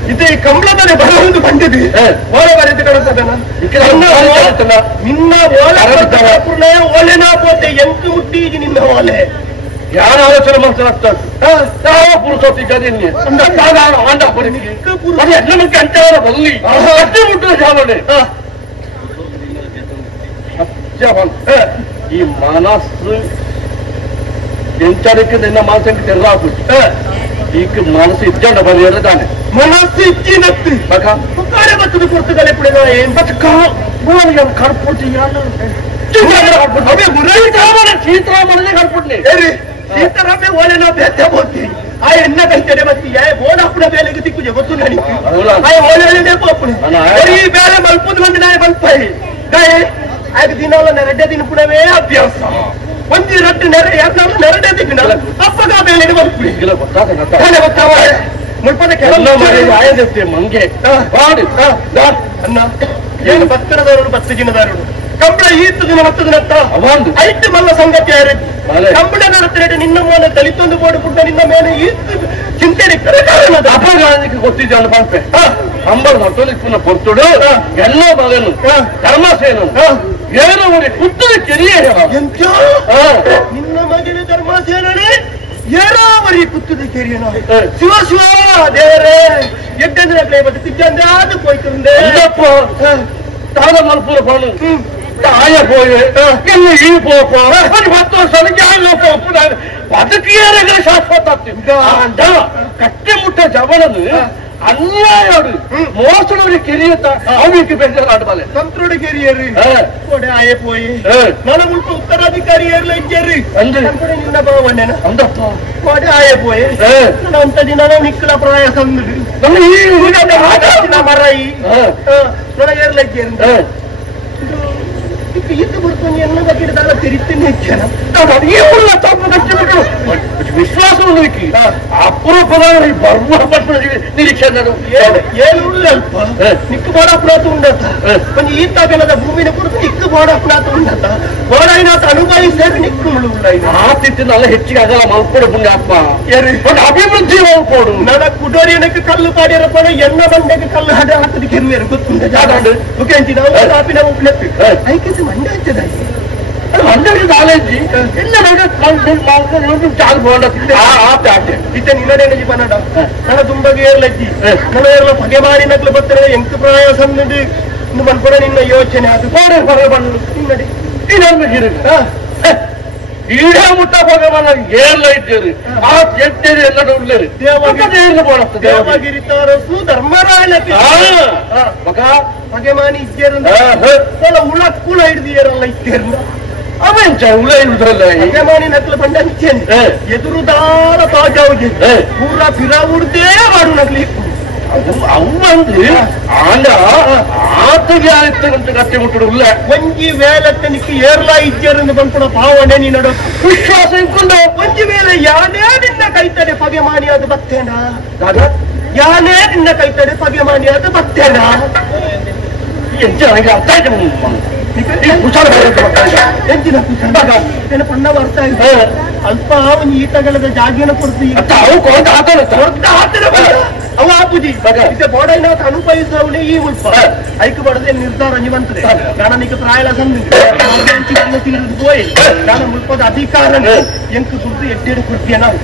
ಇದು ಈ ಕಂಬಳದಲ್ಲಿ ಬರೋದು ಬಂದಿದ್ವಿ ಓಲೆ ಬರೀತಿ ಕಳಿಸ್ತದನ ನಿನ್ನ ಓಲೆ ಓಲೆನ ಪೋತೆ ಎಂಟು ಮುಟ್ಟಿ ನಿನ್ನ ಓಲೆ ಯಾರ ಆಲೋಚನೆ ಮಾಡ್ತಾರ ಪುರುಷೋತ್ತಿ ಜನ ಆಂಡ ಅದು ಎಲ್ಲ ಮಂದಿ ಅಂಚವರ ಬಲ್ಲಿ ಅಷ್ಟೇ ಮುಟ್ಟಿದ ಜಾವಣೆ ಈ ಮನಸ್ಸು ಎಂಚರಕ್ಕೆ ನಿನ್ನ ಮನಸ್ಸಿಗೆ ತೆರಲಾಗ್ಬಿಟ್ಟು ಈಗ ಮನಸ್ಸು ಇಜ್ಜಂಡ ಬರೆಯದಾನೆ ಮನಸ್ಸು ಇಚ್ಚಿನತ್ತು ಕಾಡೆ ಬರ್ತದೆ ಕೊಡ್ತದೆ ಪುಡಿದ ಏನ್ ಬದುಕ ಕಡ್ಪುಡ್ತೀನಿ ಸೀತಾರಾಮನೇ ಕಡ್ಪುಡ್ನಿ ಸೀತಾರಾಮೇ ಓಲೆನ ಬೇತೆ ಬೋತಿ ಆ ಎನ್ನ ಕೈತಡೆ ಬತ್ತಿ ಓಡ ಪುಡ ಬೇಲೆಗೆ ತಿಕ್ಕುಜೆ ಗೊತ್ತು ನಡಿ ಆ ಓಲೆ ಪೋಪುಣೆ ಈ ಬೇಲೆ ಮಲ್ಪುದು ಬಂದು ನಾಯಿ ಮಲ್ಪಾಯಿ ಗಾಯ ಆಗ ದಿನವಲ್ಲ ನೆರಡೆ ದಿನ ಪುಡವೇ ಅಭ್ಯಾಸ ಒಂದಿ ರಟ್ಟು ನೆರಡೆ ದಿನ ಅಪ್ಪಗ ಬೇಲೆಗೆ ಮಲ್ಪುಡಿ ಗೊತ್ತಾವ ಮುಲ್ಪದ ಕೆಲಸ ಆಯದಷ್ಟೇ ಮಂಗೆ ಬಾಡಿ ಅನ್ನ ಏನು ಭತ್ತರದವರು ಬತ್ತು ಜಿನದಾರರು ಕಂಬಳ ಈತ್ತು ದಿನ ಮತ್ತ ದಿನತ್ತ ಐದು ಮಲ್ಲ ಸಂಗತಿ ಆರಿದ್ದು ಕಂಬಳ ನಡೆಸಿದ್ರೆ ನಿನ್ನ ಮೇಲೆ ದಲಿತೊಂದು ಬೋರ್ಡು ಪುಟ್ಟ ನಿನ್ನ ಮೇಲೆ ಈತ್ತು ಚಿಂತನೆ ಅಪಗಾನಕ್ಕೆ ಗೊತ್ತಿದ್ದೆ ಅಲ್ಲ ಬಂಪೆ ಕಂಬಳ ನಟ್ಟೋಲಿಕ್ಕೆ ಪುನಃ ಕೊಡ್ತುಡು ಎಲ್ಲ ಮಗನು ಧರ್ಮಸೇನು ಏರವರಿ ಕುತ್ತದ ಕೆರಿಯ ಎಂತ ನಿನ್ನ ಮಗಿನ ಧರ್ಮಾಸೇನೇ ಏರಾವರಿ ಕುತ್ತದ ಕೆರಿಯನ ಶಿವ ಶಿವ ದೇವರೇ ಎಡ್ಡಂದ್ರೆ ಬಟ್ಟು ತಿಕ್ಕಂದೆ ಅದು போய்க்கிருந்தே தான மல்பூர் போனு தாய போய் என்ன ஈ போப்போ அது 10 வருஷம் ஞான போப்பு ಅದಕ್ಕೆ ಏನಾಗ ಶಾಶ್ವತ ಕಟ್ಟೆ ಮುಟ್ಟ ಜವನದು ಅನ್ಯಾಯಡು ಮೋಸನವರಿಗೆ ಕೆರಿಯತ್ತ ಅವಕ್ಕೆ ಬೇಜಾರು ಆಡಬಾಲೆ ಸಂತೋಡ ಕೆರಿಯರಿ ಕೊಡೆ ಆಯೆ ಪೋಯಿ ನನ್ನ ಮುಲ್ಪ ಉತ್ತರಾಧಿಕಾರಿ ಏರ್ಲ ಇದ್ದೇರಿ ಅಂದ್ರೆ ನಿನ್ನ ಭಾವನೆನ ಅಂದಪ್ಪ ಕೊಡೆ ಆಯೆ ಪೋಯಿ ಅಂತ ದಿನ ನಿಕ್ಕಲ ಪ್ರಯಾಸ ಅಂದ್ರಿ ನನ್ನ ಈ ಮರಾಯಿ ನನಗೆ ಏರ್ಲ ಇದ್ದೇರಿ ಇದು ಬರ್ತಾನೆ ಎಲ್ಲ ಬಗ್ಗೆ ತಿರುತ್ತೇನೆ ವಿಶ್ವಾಸ ಅಪರೂಪದ ಬರ್ಮ ನಿರೀಕ್ಷೆ ಏನು ಅಲ್ಪ ನಿಕ್ಕು ಬಾಡ ಅಪರಾಧ ಉಂಡತ ಒಂದು ಈತಾಗಲದ ಭೂಮಿನ ಕುರಿತು ನಿಕ್ಕು ಬಾಡ ಅಪರಾಧ ಉಂಡತ ಬಾಡಾಯಿನಾಥ ಅನುಭವಿಸಿದಾಗ ನಿಕ್ಕು ಉಳ್ಳ ಆ ತಿತ್ತಿನಲ್ಲ ಹೆಚ್ಚಿಗೆ ಆಗಲ್ಲ ಮಲ್ಕೊಡು ಪುಣ್ಯಾತ್ಮ ಒಂದು ಅಭಿವೃದ್ಧಿ ಮಲ್ಕೊಡು ನನ್ನ ಕುಡೋರಿಯನಕ್ಕೆ ಕಲ್ಲು ಪಾಡಿಯರ ಪಡ ಎನ್ನ ಬಂಡೆಗೆ ಕಲ್ಲು ಹಾಡಿ ಹಾಕದಕ್ಕೆ ಇರುವೇರು ಗೊತ್ತುಂಟ ಜಾಡು ಮುಖಂಚಿನ ಆಪಿನ ಉಪ್ಲತ್ತು ಐಕಿಸಿ ಮಂಡೆ ಹಚ್ಚದ ಮಂಡ್ಯ ಕಾಲೇಜಿ ಎಲ್ಲ ಚಾಲು ಬೋಂಡ ಇತ್ತೆ ನಿನ್ನಡೇನಜಿ ಪನ್ನಡ ನನ್ನ ತುಂಬಗೆ ಏರ್ಲಜ್ಜಿ ನನ್ನ ಏರ್ಲ ಬಗೆ ಮಾಡಿ ನಕ್ಲು ಬರ್ತಾರೆ ಎಂಕ ಪ್ರಯಾಸ ಅನ್ನೋದು ಇನ್ನು ಬಂದ್ಕೊಡ ನಿನ್ನ ಯೋಚನೆ ಅದು ಹೊಗೆ ಬಂದು ನಿನ್ನಡಿ ಇನ್ನೊಂದು ಗಿರಿ ಈಡ ಮುಟ್ಟ ಹೋಗ ಏರ್ಲ ಇದ್ದೀರಿ ಆ ಎದ್ದೇರಿ ಎಲ್ಲ ಉಳ್ಳೇರಿ ದೇವಗಿರಿ ತಾರಸು ಧರ್ಮರಾಯನ ಮಗ ಬಗೆಮಾನಿ ಇದ್ದೇರು ಉಳಕ್ಕೂಳ ಹಿಡ್ದಿಯರಲ್ಲ ಇದ್ದೇರು ಅವೆಂಚ ಉಳ ಇರುದ್ರಲ್ಲ ಬಗೆಮಾನಿ ನಕ್ಲು ಬಂಡ ನಿಚ್ಚೇನೆ ಎದುರು ದಾಳ ತಾಜಾವಿಗೆ ಪೂರ ಫಿರ ಉಡ್ದೇ ಮಾಡು ನಕ್ಲಿ ಅವಂದು ಆಂಡ ಆತಗೆ ಆಯ್ತಂತ ಕಟ್ಟಿ ಮುಟ್ಟುಲ್ಲ ಒಂಜಿ ವೇಲತ್ತನಿಕ್ಕೆ ಏರ್ಲಾ ಇದ್ದೇರೆಂದು ಬಂದ್ಕೊಡ ಭಾವನೆ ನೀ ನಡು ವಿಶ್ವಾಸ ಇಟ್ಕೊಂಡು ಒಂಜಿ ವೇಳೆ ಯಾನೇ ನಿನ್ನ ಕೈತಡೆ ಪಗೆಮಾನಿ ಅದು ಬತ್ತೇನ ಯಾನೇ ನಿನ್ನ ಕೈತಡೆ ಪಗೆಮಾನಿ ಅದು ಬತ್ತೇನ ಎಂಚ ನನಗೆ ಅರ್ಥ ಆಯ್ತು ಎಂಚಿನ ಕುಶಲ ಪಣ್ಣ ಬರ್ತಾ ಇದೆ ಅಲ್ಪ ಒಂದು ಈತಗಳದ ಜಾಗಿನ ಕೊಡ್ತೀವಿ ಅವ ಆಪುಜಿ ಇತ್ತೆ ಬೋಡೈನಾಥ ಅನುಭವಿಸವನೇ ಈ ಉಲ್ಪ ಐಕ್ ಬಡದೆ ನಿರ್ಧಾರ ನಿವಂತರೆ ನನಗೆ ಪ್ರಾಯಳ ಸಂದು ತಿಳಿದು ಹೋಯ್ ನಾನು ಮುಲ್ಪದ ಅಧಿಕಾರ ಎಂಕು ಸುದ್ದು ಎಡ್ಡೆಡು ಕೊಡ್ತೀಯ ನಾವು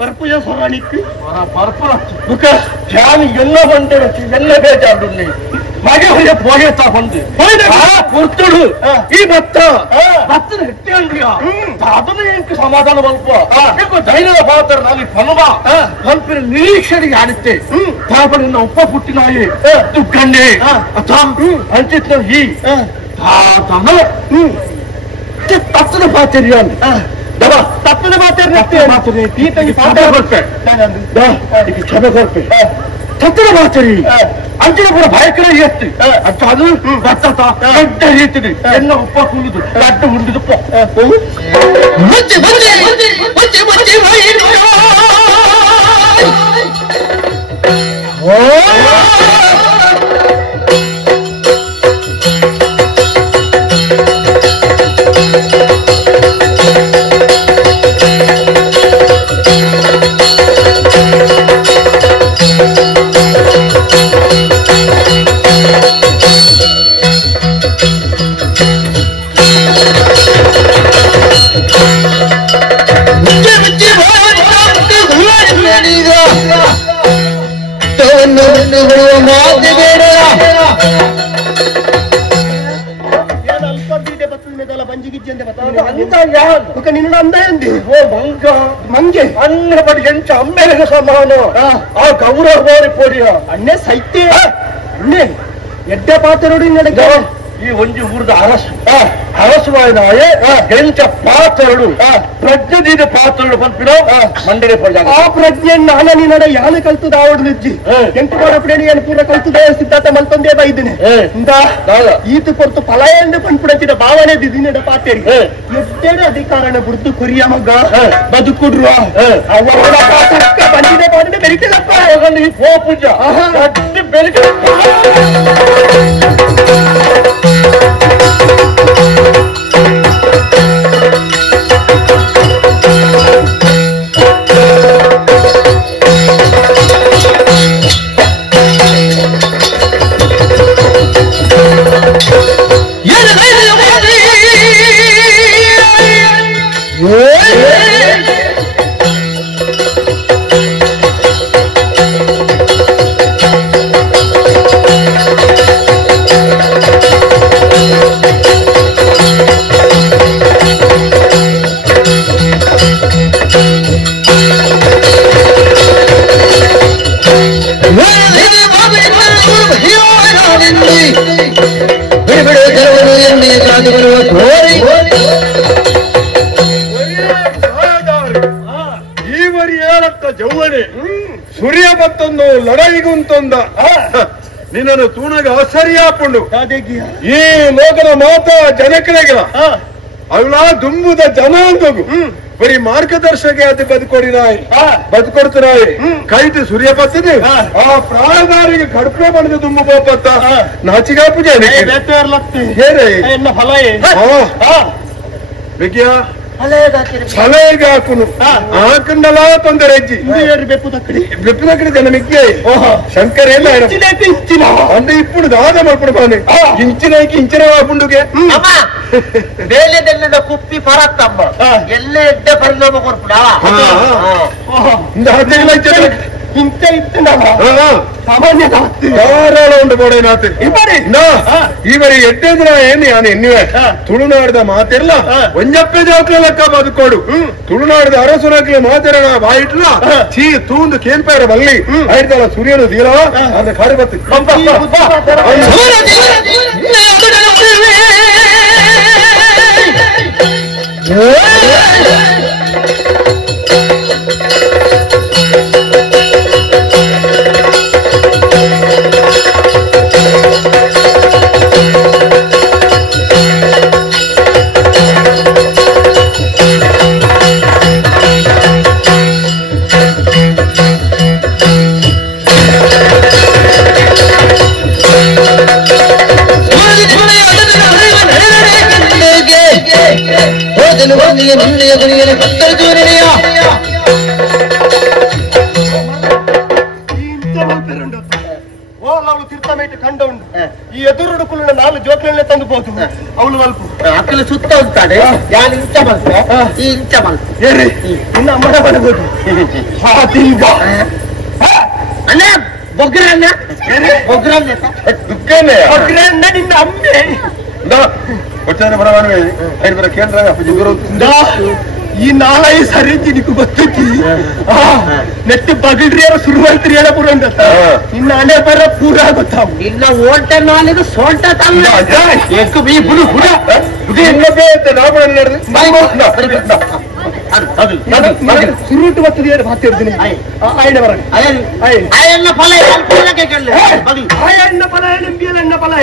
ಪರ್ಪುಜ ಸಹಾನಿಕ್ ಪರ್ಪುರ ಎಲ್ಲ ಬಂದೆ ಎಲ್ಲ ಬೇಜಾರುಲ್ಲಿ ಮಗೆ ಹೊಯ್ಯ ಪೋಯತ ಹೊಂದು ಕುರ್ತುಡು ಈ ಭತ್ತದ ಹೆಟ್ಟಿ ಅಂದ್ರಿಯ ಅದನ್ನು ಎಂಕ ಸಮಾಧಾನ ಬಲ್ಪ ಧೈರ್ಯದ ಪಾತ್ರ ನಾನು ಪನುವ ಪಂಪಿನ ನಿರೀಕ್ಷೆಗೆ ಆಡುತ್ತೆ ಪಾಪ ನಿನ್ನ ಉಪ್ಪ ಪುಟ್ಟಿನಾಯಿ ದುಗ್ಗಣ್ಣೆ ಅಂಚಿತ್ ಈ ತಪ್ಪದ ಪಾಚರ್ಯ ತಪ್ಪದ ಮಾತಾಡ್ರಿ ಕ್ಷಮೆ ಕೊಡ್ತೆ ತಪ್ಪದ ಮಾಚರಿ ಅಂಚಿನ ಕೂಡ ಭಯಕರ ಎತ್ತಿ ಅದು ಬತ್ತ ಗಡ್ಡ ಹೇಳ್ತೀನಿ ಎಲ್ಲ ಉಪ್ಪ ಕುಳಿದು ಗಡ್ಡ ಉಂಡಿದು ನಿನ್ನ ಅಂದ ಎಂದಿ ಓ ಮಂಗೆ ಅನ್ನ ಬಡಿ ಎಂಚ ಅಮ್ಮೆಲೆಗೆ ಸಮಾನ ಆ ಗೌರವ ಬೋರಿ ಪೋಡಿಯ ಅಣ್ಣೆ ಸೈತ್ಯ ಅಣ್ಣೆ ಎಡ್ಡೆ ಪಾತ್ರ ನೋಡಿ ನಡೆಗ ಈ ಒಂಜಿ ಊರದ ಅರಸು ಹರಸುವಾಯಿನಾಯೇ ಎಂಚ ಪಾತ್ರಗಳು ಪ್ರಜ್ಞದೀನ ಪಾತ್ರಗಳು ಪಂಪಿನ ಮಂಡನೆ ಪಡೆದ ಆ ಪ್ರಜ್ಞೆಯನ್ನು ನಾನು ನಿನ್ನಡ ಯಾನ ಕಲ್ತದ ಆವಡ್ಲಿಜ್ಜಿ ಎಂಟು ಮಾಡಪಡೆ ಏನು ಪೂರ ಕಲ್ತದೆ ಸಿದ್ಧಾಂತ ಮಲ್ತೊಂದೇ ಬೈದಿನಿ ಈತು ಕೊರ್ತು ಫಲಯಂದು ಪಂಪುಡಚಿದ ಭಾವನೆ ದಿನದ ಪಾತೇರಿ ಎಷ್ಟೇನೆ ಅಧಿಕಾರನ ಗುರುತು ಕುರಿಯ ಮಗ ಬದುಕುಡ್ರು ಅವರ ಬಂದಿದೆ ಬಂದಿದೆ ಬೆರಿತಿಲ್ಲಪ್ಪ ಓ ಪೂಜ ಬೆಳಿಗ್ಗೆ ಜೌವನೆ ಸೂರ್ಯ ಮತ್ತೊಂದು ಲಡಾಯಿಗುಂತೊಂದ ನಿನ್ನನ್ನು ತೂಣಗ ಅಸರಿಯಾಪುಂಡು ಈ ಲೋಕದ ಮಾತ ಜನಕಳೆಗಳ ಅವಳ ದುಂಬುದ ಜನ ಅಂದೋಗು ಬರೀ ಮಾರ್ಗದರ್ಶಕ ಅದು ಬದುಕೊಡಿನಾಯಿ ಬದುಕೊಡ್ತಿನಾಯಿ ಕೈತು ಸೂರ್ಯ ಬರ್ತದೆ ಆ ಪ್ರಾಣದಾರಿಗೆ ಕಡುಪೆ ಮಾಡಿದ ದುಂಬು ಬೋಪತ್ತ ನಾಚಿಗಾ ಪೂಜೆ ಸಲಹೆಗೆ ಹಾಕುನು ಹಾಕಂಡಲ ತೊಂದರೆ ಹೆಜ್ಜಿ ಬೆಪ್ಪು ಕಡೆ ಜನ ಮಿಕ್ಕಿ ಶಂಕರ ಎಲ್ಲ ಅಂದ್ರೆ ఇప్పుడు దాదా ಮಾಡ್ಕೊಂಡು ಬಾನೆ ಇಂಚಿನ ಪುಂಡುಗೆ ಬೇಲೆದೆಲ್ಲದ ಕುಪ್ಪಿ ಪರತ್ತಮ್ಮ ಎಲ್ಲ ಎಡ್ಡ ಪರಿಣಾಮ ಕೊಡ್ಬಿಡ ಇಂತ ಇತ್ತು ಸಾಮಾನ್ಯ ಧಾರಾಳ ಉಂಟು ಬೋಡೇನಾಥ್ ಇವರಿ ಎಡ್ಡೆದ್ರ ಏನು ಯಾನು ಎನ್ನಿವೆ ತುಳುನಾಡಿದ ಮಾತಿರ್ಲ ಒಂಜಪ್ಪೆ ಜೋಕ್ಲ ಲೆಕ್ಕ ಬದುಕೋಡು ತುಳುನಾಡಿದ ಅರಸುನಕ್ಲೆ ಮಾತಿರಣ ಬಾಯಿಟ್ಲ ಚೀ ತೂಂದು ಕೇನ್ಪೇರ ಬಲ್ಲಿ ಆಯ್ತಲ್ಲ ಸೂರ್ಯನು ದೀರವ ಅದ ಕಾಡಿ ಬತ್ತು ಅವಳು ತಿರ್ತಮೇಟ್ ಕಂಡ ಉಂಟು ಈ ಎದುರುಡುಕುಲಿನ 4 ಜೋಕ್ಲನ್ನೇ ತಂದು ಬೋದು ಅವಳು ಮಲ್ಪು ಅಕ್ಕಲು ಸುತ್ತ ಹೋಗ್ತಾಳೆ ಯಾರು ಇಂಚ ಮಲ್ಪ ಈ ಇಂಚ ಮಲ್ಪ ಇನ್ನು ಅಮ್ಮನ ಬರಬಹುದು ಅಣ್ಣ ಬೊಗ್ರಣ್ಣ ಬೊಗ್ರಣ್ಣ ಬೊಗ್ರಣ್ಣ ನಿನ್ನ ಅಮ್ಮೆ ಕೊಟ್ಟಾರೆ ಬರವೇ ಬರ ಕೇಂದ್ರ ಈ ನಾಳೆ ಸರಿಜಿ ನಿಕ್ಕು ಗೊತ್ತಕ್ಕಿ ನೆಟ್ಟು ಬಗಡ್ರಿಯರ ಶುರುವಾಯ್ತ್ರಿ ಪುರ ಇನ್ನ ಹಣೆ ಬರ ಪೂರ ಗೊತ್ತಾವು ಇನ್ನ ಓಲ್ಟ ನಾಲಿಗೆ ಸೋಲ್ಟ ತಮ್ಮ ಸುರುಟು ಬರ್ತದೆ ಮಾತಾಡ್ತೀನಿ ಆಯ್ನ ಬರ ಅಯ್ಯಣ್ಣ ಫಲ ಆಯಣ್ಣ ಫಲ ಎಣ್ಣೆ ಫಲ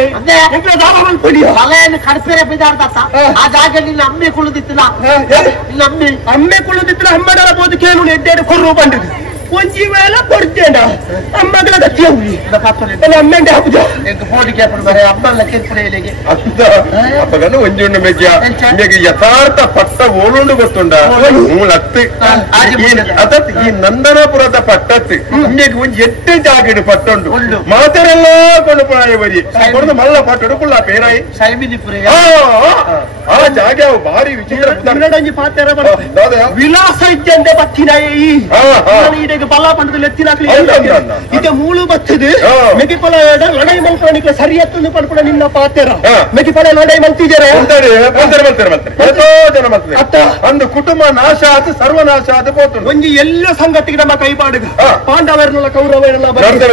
ಫಲೆಯನ್ನು ಕಡಿಪೇರೆ ಬಿದ್ದಾಡ್ದ ಆ ಜಾಗ ನಿನ್ನ ಅಮ್ಮೆ ಕುಳಿದಿತ್ತಿಲ್ಲ ನಿನ್ನ ಅಮ್ಮೆ ಕುಳಿದಿತ್ತಿಲ್ಲ ಅಮ್ಮಡಲ ಬೋದು ಕೇಳು ಎಡ್ಡೆಡು ಕೊರ್ರು ಬಂದಿದ್ದು ಒಂಜಿ ವೇಳ ಕೊಡ್ತೇನ ಅಮ್ಮಗಳ ಗತಿ ಹೋಗಿ ಅಮ್ಮಂಡೆ ಹಾಕುದ ಪೋಡಿಕೆ ಬರ ಅಮ್ಮಲ್ಲ ಕೆಂಪುಡೆಯಲಿಗೆ ಅಪ್ಪಗನ್ನು ಒಂಜುಂಡು ಮೆಜ್ಜ ನಿಮಗೆ ಯಥಾರ್ಥ ಪಟ್ಟ ಓಲುಂಡು ಗೊತ್ತುಂಡ ಮೂಲತ್ತು ಅದತ್ ಈ ನಂದನಪುರದ ಪಟ್ಟತ್ತು ನಿಮಗೆ ಒಂಜಿ ಎಟ್ಟೆ ಜಾಗಿಡು ಪಟ್ಟುಂಡು ಮಾತೆರೆಲ್ಲ ಕೊಂಡು ಪುರಾಯ ಬರಿ ಕೊಡ್ದು ಮಲ್ಲ ಪಟ್ಟಡು ಕುಲ್ಲ ಪೇರಾಯಿ ಸೈಮಿನಿಪುರ ಆ ಜಾಗ ಭಾರಿ ವಿಚಿತ್ರ ಕನ್ನಡಂಜಿ ಪಾತ್ರ ವಿಲಾಸ ಇದ್ದಂತೆ ಬತ್ತಿನ ಈಗ ಬಲ ಪಂಡದಲ್ಲಿ ಎತ್ತಿನಾಕ್ಲಿ ಈಗ ಮೂಳು ಬತ್ತದೆ ಮೆಗಿಪಲ ಲಡೈ ಮಲ್ಪಣಿಗೆ ಸರಿ ಎತ್ತೊಂದು ಪಡ್ಪಡ ನಿನ್ನ ಪಾತ್ರ ಮೆಗಿಪಲ ಲಡೈ ಮಲ್ತಿದ್ದಾರೆ ಜನ ಮಲ್ತದೆ ಅಂದು ಕುಟುಂಬ ನಾಶ ಆತ ಸರ್ವನಾಶ ಆತ ಪೋತು ಒಂಜಿ ಎಲ್ಲ ಸಂಗತಿಗೆ ನಮ್ಮ ಕೈ ಪಾಡುಗ ಪಾಂಡವರನ್ನೆಲ್ಲ ಕೌರವರೆಲ್ಲ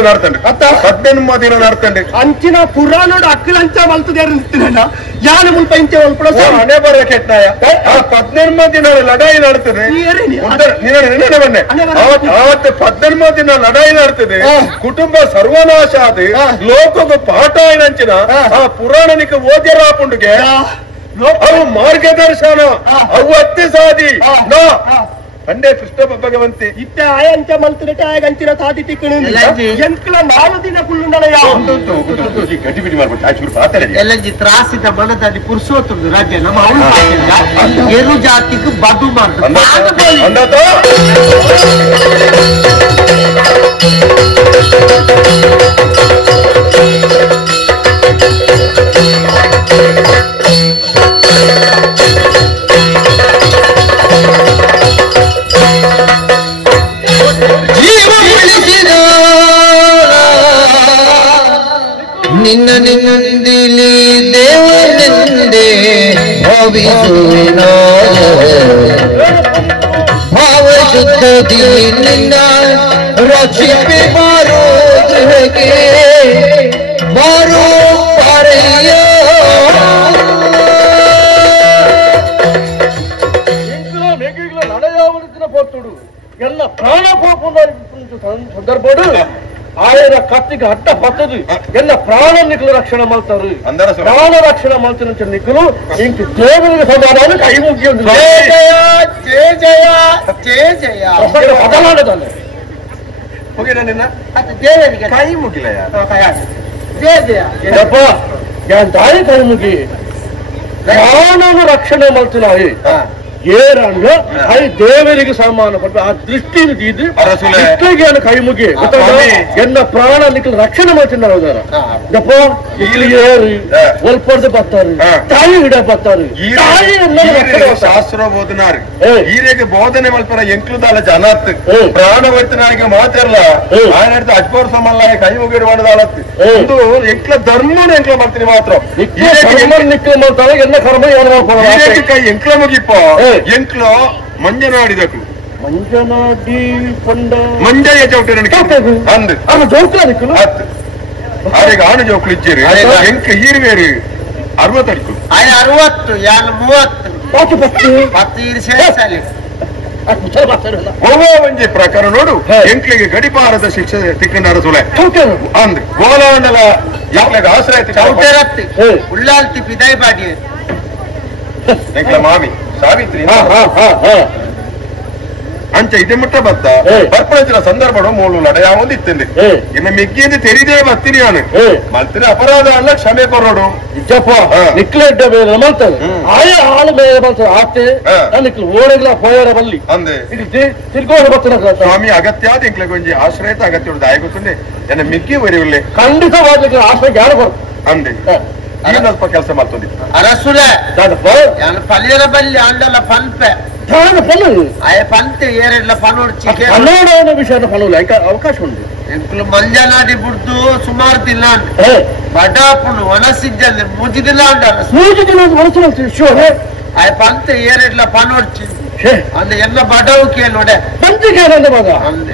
ನಡ್ತಂಡೆ ಅತ್ತ 18 ದಿನ ನಡ್ತಂಡೆ ಅಂಚಿನ ಪುರಾಣೋಡು ಅಕ್ಕಲಂಚ ಮಲ್ತದೆ ನಿಂತಿರಣ್ಣ ಯಾನ ಮುಲ್ಪ ಇಂಚೆ ಮಲ್ಪಡ ಹಣೆ ಬರ ಕೆಟ್ಟಾಯ 18 ದಿನ ಲಡಾಯಿ ನಡ್ತದೆ ಬನ್ನೆ ಅವತ್ತು 18 ದಿನ ಲಡಾಯಿ ನಡ್ತದೆ ಕುಟುಂಬ ಸರ್ವನಾಶ ಆದ ಲೋಕದ ಪಾಠ ಏನಂಚಿನ ಆ ಪುರಾಣನಿಕ ಓದ್ಯರಾಪುಂಡುಗೆ ಅವು ಮಾರ್ಗದರ್ಶನ ಅವು ಅತ್ತೆ ಸಾದಿ ಅಂಡೆ ಕೃಷ್ಣ ಭಗವಂತಿ ಇತ್ತ ಆಯಂಚ ಮಲ್ತುಗಟ್ಟೆ ಆಯಗಂಚಿನ ಸಾದಿ ತಿಕ್ಕಣ ಎಂಕ್ಲ 4 ದಿನ ಕುಳ್ಳುಂಡಲಯ ಗಡಿಬಿಡಿ ಮಾಡ್ಬಿಟ್ಟು ಆಚೂರು ಪಾತ್ರೆ ಎಲ್ಲಂಜಿ ತ್ರಾಸಿದ ಮನದಲ್ಲಿ ಪುರುಷೋತ್ತಮ ರಾಜ್ಯ ನಮ್ಮ ಅವಳು ಎರು ಜಾತಿಗೆ ಬದು ನಿನ್ನ ನಿಂದಿಲಿ ದೇವನೆಂದೇ ಭಾವಿಸೋಣ ಭಾವಶುದ್ಧದಿ ನಿನ್ನ ರಕ್ಷಿಪೆ ಮಾರೋ ಗೃಹಕ್ಕೆ ಮಾರೋ ಪಾರಯ್ಯ ನಡೆಯಾವಳಿಸಿನ ಪೋತುಡು ಎಲ್ಲ ಪ್ರಾಣ ಪೋಪುನ ಸಂದರ್ಭಡು ఆయన కత్తికి అడ్డ పట్టదు ఎన్న ప్రాణ నికులు రక్షణ మల్తారు ప్రాణ రక్షణ మల్చిన నికులు ఇంక దేవునికి సమాధానం కై ముఖ్యం పదలాడదాన్ని నిన్న కై ముగిలయ్యా దాని కై ముగి ప్రాణను రక్షణ మల్తున్నాయి ఏ రంగ అది ದೇವರಿಗೆ ಸಮಾನ ಪಟ್ಟು ಆ ದೃಷ್ಟಿನ ಇದು ಇಟ್ಲಿಗೆ ಕೈ ಮುಗಿ ಎನ್ನ ಪ್ರಾಣ ನಿಕ್ಕಲು ರಕ್ಷಣೆ ಮಾಡ್ತಿದ್ದಾರೆ ಹೌದಾರ ಗಪ್ಪ ಇಲ್ಲಿ ಏರಿ ಒಲ್ಪಡ್ದು ಬರ್ತಾರೆ ತಾಯಿ ಹಿಡ ಬರ್ತಾರೆ ಶಾಸ್ತ್ರ ಬೋಧನಾರು ಈರೆಗೆ ಬೋಧನೆ ಮಲ್ಪರ ಎಂಕ್ಲುದಾಲ ಜನತ್ ಪ್ರಾಣವರ್ತನಾಗಿ ಮಾತಾರಲ್ಲ ఆయన ಅಜ್ಬೋರ್ ಸಮಲ್ಲ ಕೈ ಮುಗಿಡು ಮಾಡದಾಲತ್ ಇದು ಎಂಕ್ಲ ಧರ್ಮನ ಎಂಕ್ಲ ಮಾಡ್ತೀನಿ ಮಾತ್ರ ನಿಕ್ಕಲು ಮಾಡ್ತಾರೆ ಎಲ್ಲ ಕರ್ಮ ಏನು ಮಾಡ್ಕೊಳ್ಳೋ ಕೈ ಎಂಕ್ಲ ಮುಗಿಪ್ಪ ಎಂಕ್ಲೋ ಮಂಜನಾಡಿದಕು ಮಂಜನಾಡಿ ಕೊಂಡ ಮಂಜಯ್ಯ ಚೌಟೆ ಅಂದ್ ಜೋಕ್ಲ ನಿಕ್ಕಲು ಆಗ ಆಣ ಜೋಕ್ಲು ಇದ್ದೀರಿ ಎಂಕ ಹೀರ್ವೇರು 60 ಅಡಿಕು 60 ಯಾನ್ 30 ಒಂಜಿ ಪ್ರಕಾರ ನೋಡು ಎಂಕ್ಲಿಗೆ ಗಡಿಪಾರದ ಶಿಕ್ಷೆ ತಿಕ್ಕನಾರ ಸುಲೆ ಅಂದ್ ಗೋಲಾಂಡಲ ಎಂಕ್ಲಿಗೆ ಆಶ್ರಯ ಉಳ್ಳಾಲ್ತಿ ಪಿದಾಯಿ ಬಾಡಿ ಎಂಕ್ಲ ಮಾವಿ ಸಾವಿತ್ರಿ ಅಂಚ ಇದೆ ಮುಟ್ಟ ಬತ್ತ ಬರ್ಪಡಿಸಿದ ಸಂದರ್ಭ ಮೂಲು ನಡೆಯ ಒಂದಿತ್ತಂದೆ ಇನ್ನು ಮಿಗ್ಗಿಂದ ತೆರಿದೇ ಬತ್ತೀನಿ ನಾನು ಮಲ್ತಿನ ಅಪರಾಧ ಅಲ್ಲ ಕ್ಷಮೆ ಕೊರೋಡು ನಿಜಪ್ಪ ನಿಕ್ಲೆಡ್ಡ ಬೇರೆ ಮಲ್ತದೆ ಆಯಾ ಹಾಳು ಬೇರೆ ಮಲ್ತದೆ ಆತೆ ನಿಕ್ಲು ಓಡಗ್ಲ ಪೋಯರ ಬಲ್ಲಿ ಅಂದೆ ತಿರ್ಗೋಡು ಬರ್ತದ ಸ್ವಾಮಿ ಅಗತ್ಯಾದ ಇಂಕ್ಲೆ ಕೊಂಚ ಆಶ್ರಯತ ಅಗತ್ಯ ದಾಯ ಗೊತ್ತುಂಡೆ ಎನ್ನ ಮಿಗ್ಗಿ ಬರೀವಿಲ್ಲೆ ಖಂಡಿತವಾಗ್ಲಿಕ್ಕೆ ಆಶ್ರಯ ಜ್ಞಾನ ಬರ್ತದೆ ಅಂದೆ ಸ್ವಲ್ಪ ಕೆಲಸ ಮಾಡ್ತದೆ ಅರಸುಲ ಪಲ್ಯರ ಬಲ್ಲಿ ಅಂಡಲ ಪನ್ಪೆ ಆಯ ಪಂತೆ ಏರೆಡ್ಲ ಪನೋಡ್ಚಿ ಕನ್ನಡ ವಿಷಯದ ಫಲವು ಅವಕಾಶ ಉಂಟು ಎಂಕ್ಲು ಮಂಜನಾಡಿ ಬಿಡ್ದು ಸುಮಾರು ದಿನ ಬಡಾಪುನು ವನಸಿದ್ದಲ್ಲಿ ಮೂಜಿ ದಿನ ಆಯ ಪಂತೆ ಏರೆಡ್ಲ ಪನೋಡ್ಚಿ ಅಂದೆ ಎಲ್ಲ ಬಡವುಕೆ ನೋಡೆ ಅಂದೆ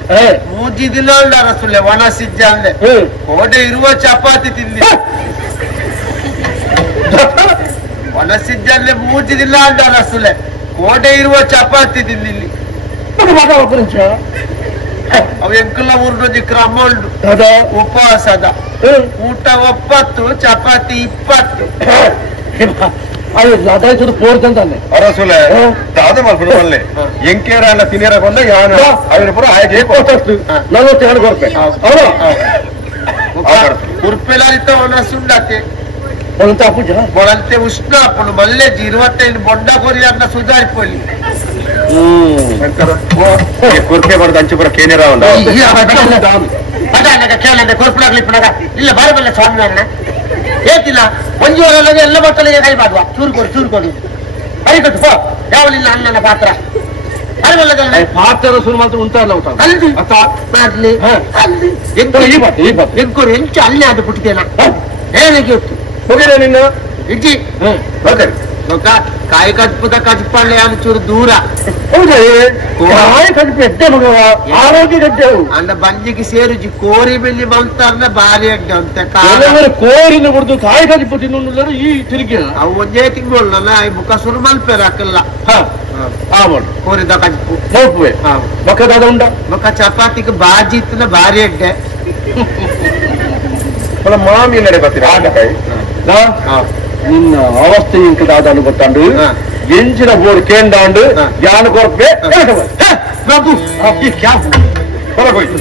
ಮೂಜಿ ದಿನ ಅರಸುಲೆ ವನಸಿದ್ದ ಅಂದೆ ಕೋಡೆ ಇರುವ ಚಪಾತಿ ತಿಂದಿ ವನಸಿದ್ದಲ್ಲಿ ಮೂಜಿದಿಲ್ಲ ಅಂದ ಅನಸುಲೆ ಕೋಟೆ ಇರುವ ಚಪಾತಿ ತಿಂದಿಲ್ಲಿ ಅವು ಎಂಕುಲ ಊರ್ನೊಂದು ಕ್ರಮ ಉಂಟು ಉಪವಾಸದ ಊಟ 9 ಚಪಾತಿ 20 ಅದಾಯ್ತು ಪೋರ್ದಂತಾನೆ ಅರಸುಲೆ ದಾದ ಮಲ್ಪಡವಲ್ಲೆ ಎಂಕೇರ ತಿನ್ನೇರ ಬಂದ ಯಾನ ಅವ್ರ ಪುರ ಆಯ್ಕೆ 42 ರೂಪಾಯಿ ಅವನು ಉರ್ಪೆಲಾರಿತ ವನಸುಂಡತೆ ಬೊಳಂತೆ ಉಷ್ಣ ಅಪ್ಪಳು ಮಲ್ಲೆ 25 ಬೊಂಡ ಕೊರಿ ಅನ್ನ ಸುಧಾರಿಪಲ್ಲಿ ಕೊರ್ಕೆ ಬಡ್ದು ಅಂಚುಪುರ ಕೇನೇರ ಕೇಳಂತೆ ಕೊರ್ಪುಳಾಗ್ಲಿಪ್ಪನಾಗ ಇಲ್ಲ ಬರಬಲ್ಲ ಸ್ವಾಮಿ ಅನ್ನ ಹೇಳ್ತಿಲ್ಲ 1 ವಾರ ಎಲ್ಲ ಮಕ್ಕಳಿಗೆ ಕೈ ಮಾಡುವ ಚೂರು ಕೊಡು ಕಟ್ಟು ಯಾವಲಿಲ್ಲ ಅಣ್ಣನ ಪಾತ್ರ ಪಾತ್ರ ಶುರು ಮಾತ್ರ ಉಂಟಲ್ಲ ಊಟ ಮಾಡ್ಲಿ ಎಗ್ಗೋರು ಎಂಚು ಅಲ್ಲೇ ಅದು ಬಿಟ್ಟಿದ್ದೇನ ಏನಕ್ಕೆ ಇತ್ತು ಹೋಗಿರ ನಿನ್ನ ಇಜ್ಜಿ ಕಾಯಿ ಕಟ್ಪದ ಕಟ್ಪಳ್ಳೆ ಚೂರು ದೂರ ಎಡ್ಡೆ ಮಗವ ಆರೋಗ್ಯ ಗಡ್ಡೆವು ಅಂದ ಬಂಜಿಗೆ ಸೇರುಜಿ ಕೋರಿ ಬೆಲ್ಲಿ ಬಂತಾರ ಭಾರಿ ಅಡ್ಡೆ ಅಂತ ಕೋರಿನ ಬಿಡ್ದು ಕಾಯಿ ಕಟ್ಪು ತಿನ್ನೋದು ಈ ತಿರುಗಿ ಅವು ಒಂದೇ ತಿಂಗಳು ನನ್ನ ಮುಖ ಸುರು ಮಲ್ಪೇರ ಹಾಕಲ್ಲ ಕೋರಿದ ಕಟ್ಪು ಹೋಗ್ವೆ ಮಕ್ಕದಾದ ಉಂಡ ಮುಖ ಚಪಾತಿಗೆ ಬಾಜಿ ಇತ್ತನ ಭಾರಿ ಅಡ್ಡೆ ಮಾಮಿ ನಡೆ ಬರ್ತೀರಾ ಆಟಕಾಯಿ ನಿನ್ನ ಅವಸ್ಥೆ ಇಂಕದಾದನ್ನು ಗೊತ್ತಾಂಡು ಎಂಚಿನ ಬೋರ್ಡ್ ಕೇಂದಾಂಡು ಯಾನು ಕೊರಪೆ ಪ್ರಭು ಹೊರಗೋಯ್ತು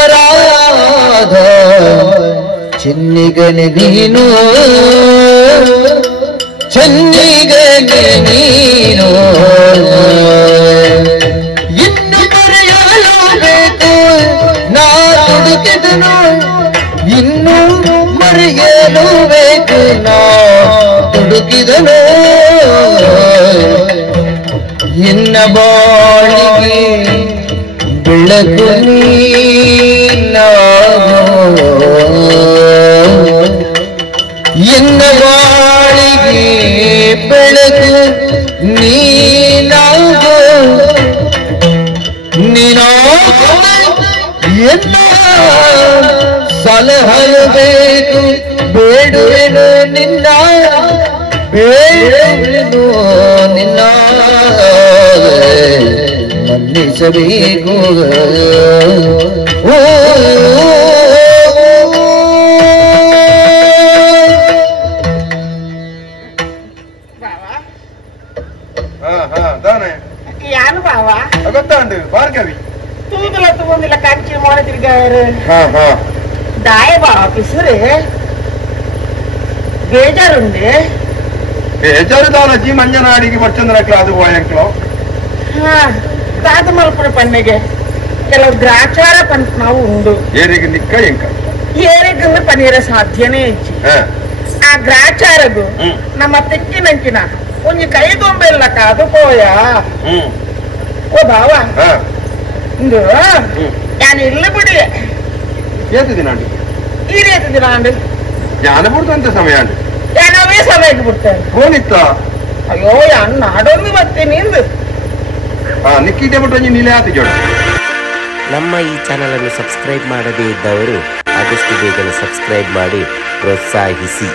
ಅಪರಾಧ ಚೆನ್ನಿಗನೆ ನೀನು ಚೆನ್ನಿಗನೆ ನೀನು ಇನ್ನು ಮರೆಯಲು ಬೇಕು ನಾ ಹುಡುಕಿದನು ಇನ್ನು ಮರೆಯಲು ಬೇಕು ನಾ ಹುಡುಕಿದನು ಇನ್ನ ಬಾಳಿಗೆ ಬೆಳಕು ಇನ್ನ ಬಾಳಿಗೆ ಬೆಳಕು ನೀನಾಗೋ ನೀನೋ ಎನ್ನ ಸಲಹಲು ಬೇಕು ಬೇಡುವೆನು ನಿನ್ನ ಬೇಡುವೆನು ನಿನ್ನ ಮನ್ನಿಸಬೇಕು ಯಾನು ಬಾವ ಗೊತ್ತಾಂಡು ಭಾರ್ಗವಿ ತೂದಲ ತಗೊಂದಿಲ್ಲ ಕಂಚಿ ಮೋಡ ತಿರ್ಗಾರು ದಾಯ ಬಾವ ಪಿಸುರೆ ಬೇಜಾರುಂಡೆ ಬೇಜಾರು ದಾನಜ್ಜಿ ಮಂಜನಾಡಿಗೆ ಬರ್ಚಂದ್ರಕ್ಲ ಅದು ಹೋಯಂಕ್ಲು ತಾತ ಮಲ್ಪುರ ಪಂಡೆಗೆ ಕೆಲವು ಗ್ರಾಚಾರ ಪಂಟ್ ನಾವು ಉಂಡು ಏರಿಗೆ ನಿಕ್ಕ ಎಂಕ ಏರಿಗಂದ್ರೆ ಪನೀರ ಸಾಧ್ಯನೇ ಇಜ್ಜಿ ಆ ಗ್ರಾಚಾರಗು ನಮ್ಮ ತೆಕ್ಕಿನಂಚಿನ ಒಂಜಿ ಕೈಗೊಂಬೆಲ್ಲ ಕಾದು ಪೋಯ ಓ ಬಾವ ಇಂದು ನಾನು ಇಲ್ಲ ಬಿಡಿ ಏತು ದಿನ ಅಂಡು ಈ ರೀತಿ ದಿನ ಅಂಡು ಜ್ಞಾನ ಬಿಡ್ದಂತ ಸಮಯ ಅಂಡು ಯಾನವೇ ಸಮಯಕ್ಕೆ ಬಿಡ್ತೇನೆ ಫೋನಿತ್ತ ಅಯ್ಯೋ ಯಾನ್ ನಾಡೊಂದು ಬರ್ತೀನಿ ಇಂದು ನಿಕ್ಕಿದ್ದೆ ಬಿಟ್ಟು ನೀಲೆ ಆತ ಜೋಡ ನಮ್ಮ ಈ ಚಾನಲ್ ಅನ್ನು ಸಬ್ಸ್ಕ್ರೈಬ್ ಮಾಡದೇ ಇದ್ದವರು ಆದಷ್ಟು ಬೇಗನೆ ಸಬ್ಸ್ಕ್ರೈಬ್ ಮಾಡಿ ಪ್ರೋತ್ಸಾಹಿಸಿ.